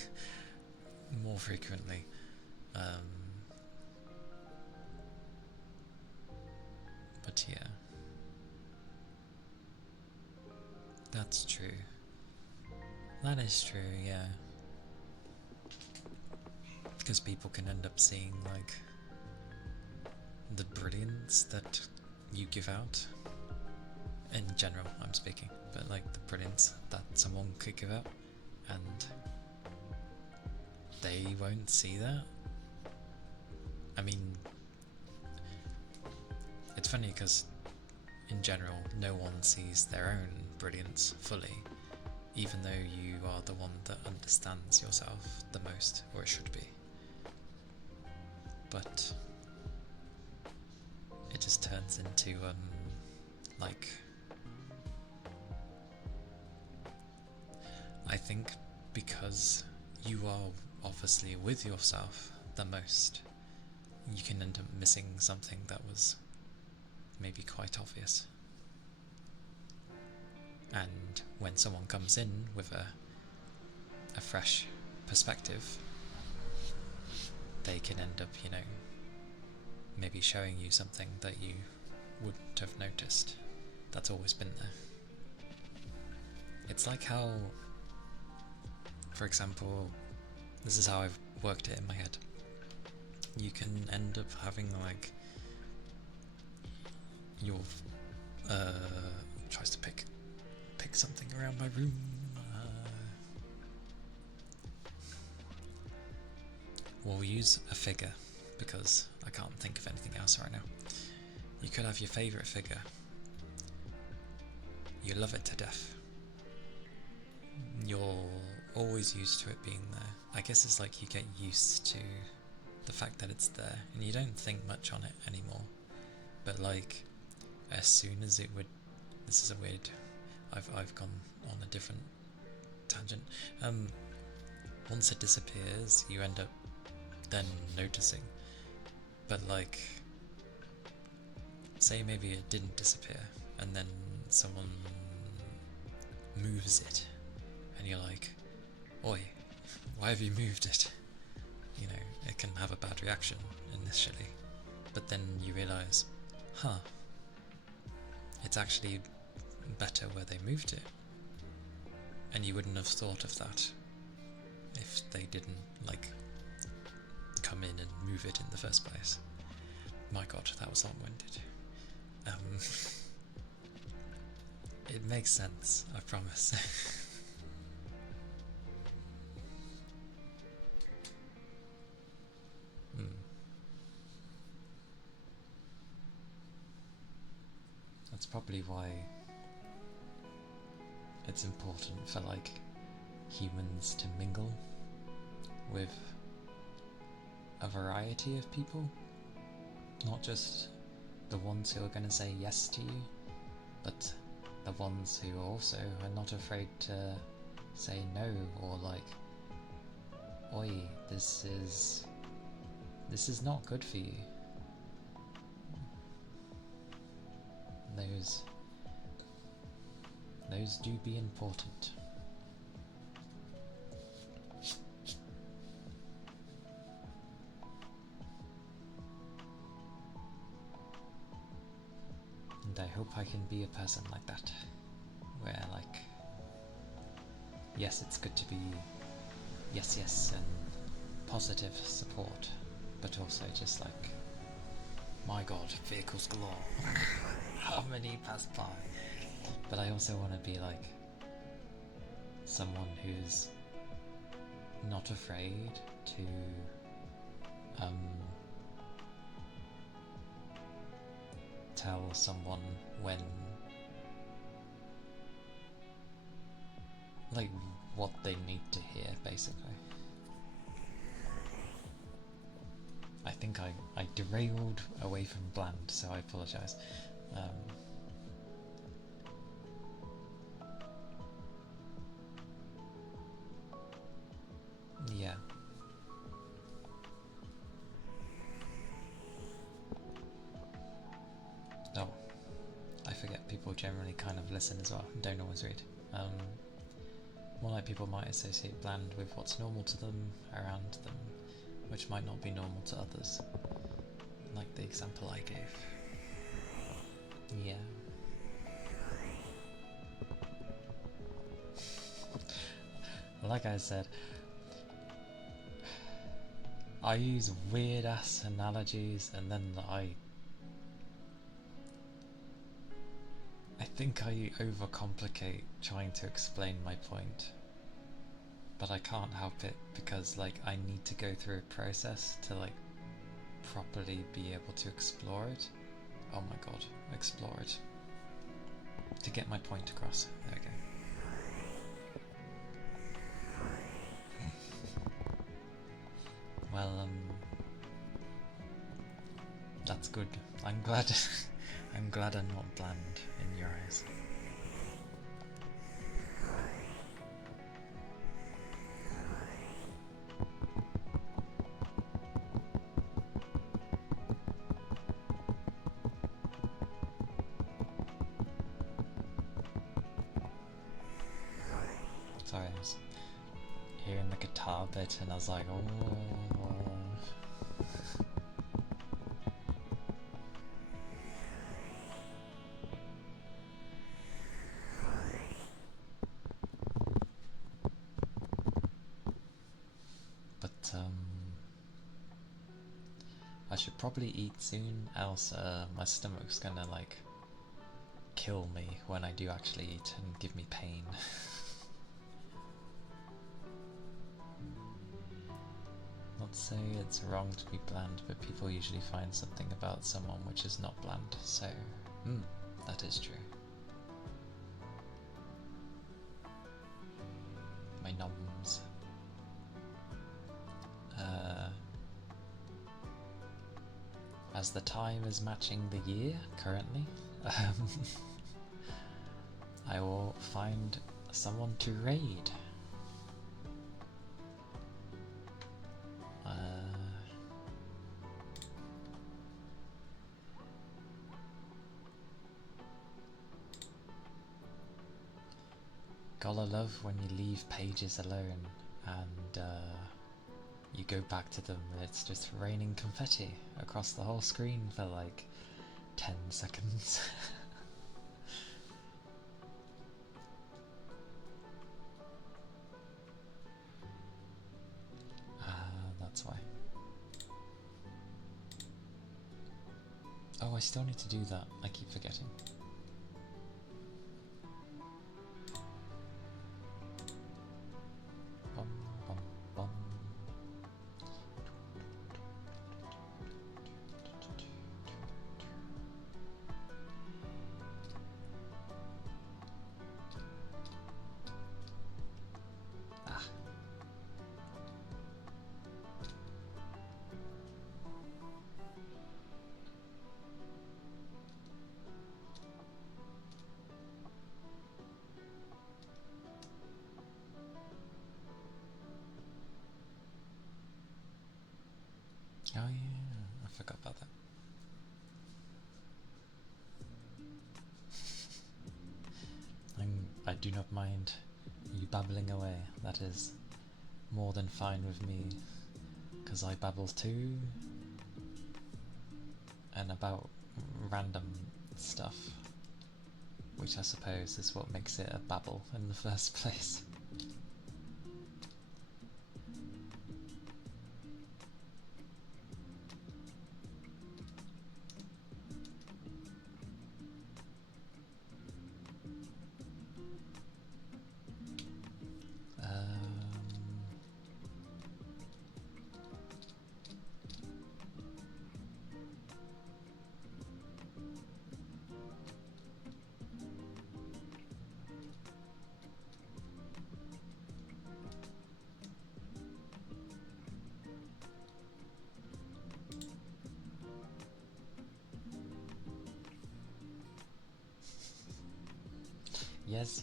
more frequently. But yeah, that's true. That is true, yeah. Because people can end up seeing like the brilliance that you give out. In general, I'm speaking, but like the brilliance that someone could give out, and they won't see that. I mean, it's funny because in general, no one sees their own brilliance fully, even though you are the one that understands yourself the most, or it should be. But it just turns into, like, I think because you are obviously with yourself the most, you can end up missing something that was maybe quite obvious. And when someone comes in with a fresh perspective, they can end up, you know, maybe showing you something that you wouldn't have noticed, that's always been there. It's like how, for example, this is how I've worked it in my head. You can end up having like your tries to pick something around my room. We'll use a figure because I can't think of anything else right now. You could have your favourite figure. You love it to death. You're always used to it being there. I guess it's like you get used to the fact that it's there and you don't think much on it anymore. But like, as soon as it would, this is a weird, I've gone on a different tangent. Once it disappears, you end up then noticing. But like, say maybe it didn't disappear and then someone moves it and you're like, oi, why have you moved it? You know, it can have a bad reaction initially, but then you realise, it's actually better where they moved it, and you wouldn't have thought of that if they didn't like come in and move it in the first place. My god, that was long-winded. It makes sense, I promise. That's probably why it's important for like humans to mingle with a variety of people, not just the ones who are going to say yes to you, but the ones who also are not afraid to say no, or like, oi, this is not good for you. Those do be important. And I hope I can be a person like that, where like, yes, it's good to be yes and positive support, but also just like, my god, vehicles galore. How many pass by? But I also want to be like someone who's not afraid to tell someone when, like, what they need to hear, basically. I think I derailed away from bland, so I apologise. Yeah. Oh, I forget people generally kind of listen as well, don't always read. More like people might associate bland with what's normal to them, around them, which might not be normal to others. Like the example I gave. Yeah. Like I said, I use weird ass analogies and then I think I overcomplicate trying to explain my point. But I can't help it because like I need to go through a process to like properly be able to explore it. Oh my god, explore it. To get my point across. There we go. Well, that's good. I'm glad I'm glad I'm not bland in your eyes. Sorry, I was hearing the guitar bit and I was like, oh. I should probably eat soon, else my stomach's gonna like kill me when I do actually eat and give me pain. Not say it's wrong to be bland, but people usually find something about someone which is not bland, so that is true. My noms. As the time is matching the year currently, I will find someone to raid. Gotta love when you leave pages alone and you go back to them and it's just raining confetti across the whole screen for like 10 seconds. That's why. Oh, I still need to do that. I keep forgetting. Bum, bum, bum. Ah. Oh yeah, I forgot about that. I do not mind you babbling away. That is more than fine with me, because I babble too, and about random stuff, which I suppose is what makes it a babble in the first place.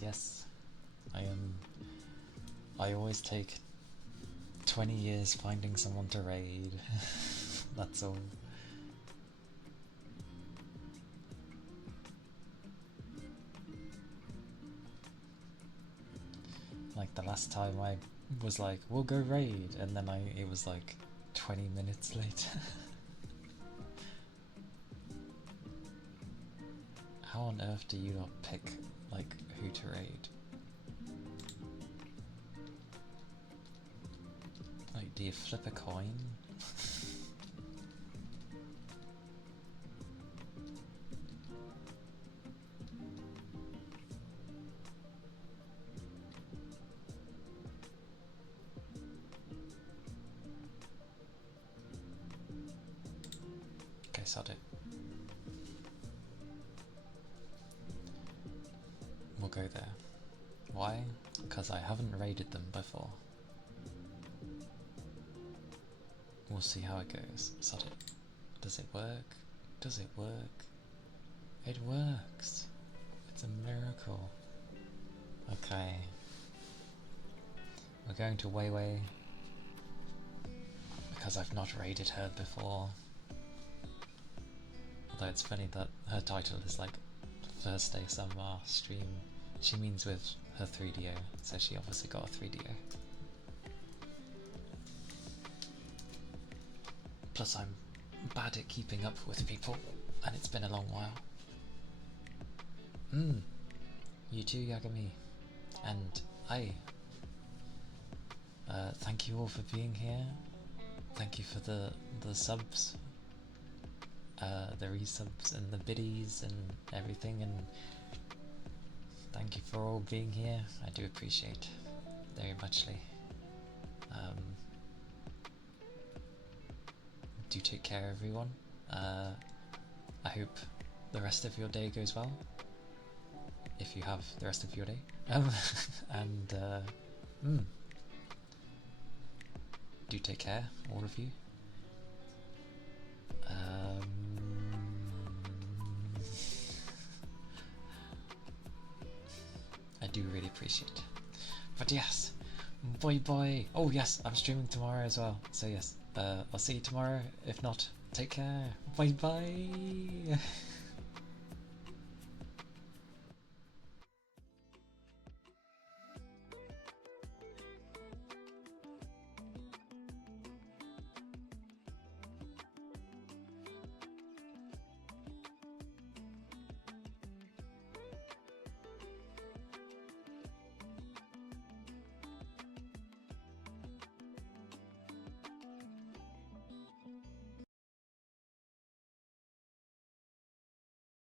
Yes, I always take 20 years finding someone to raid. That's all. Like the last time I was like, we'll go raid, and then it was like 20 minutes later. How on earth do you not pick like who to raid? Like, do you flip a coin? Okay, sod it. We'll go there. Why? Because I haven't raided them before. We'll see how it goes. Sod it. Does it work? Does it work? It works! It's a miracle. Okay. We're going to Weiwei because I've not raided her before. Although it's funny that her title is like First ASMR stream. She means with her 3DO, so she obviously got a 3DO. Plus I'm bad at keeping up with people, and it's been a long while. You too, Yagami. And thank you all for being here. Thank you for the subs. the resubs and the biddies and everything, and thank you for all being here. I do appreciate very muchly. Do take care, everyone. I hope the rest of your day goes well, if you have the rest of your day. And do take care, all of you. I do really appreciate it. But yes, bye. Oh yes, I'm streaming tomorrow as well. So yes, I'll see you tomorrow. If not, take care. Bye.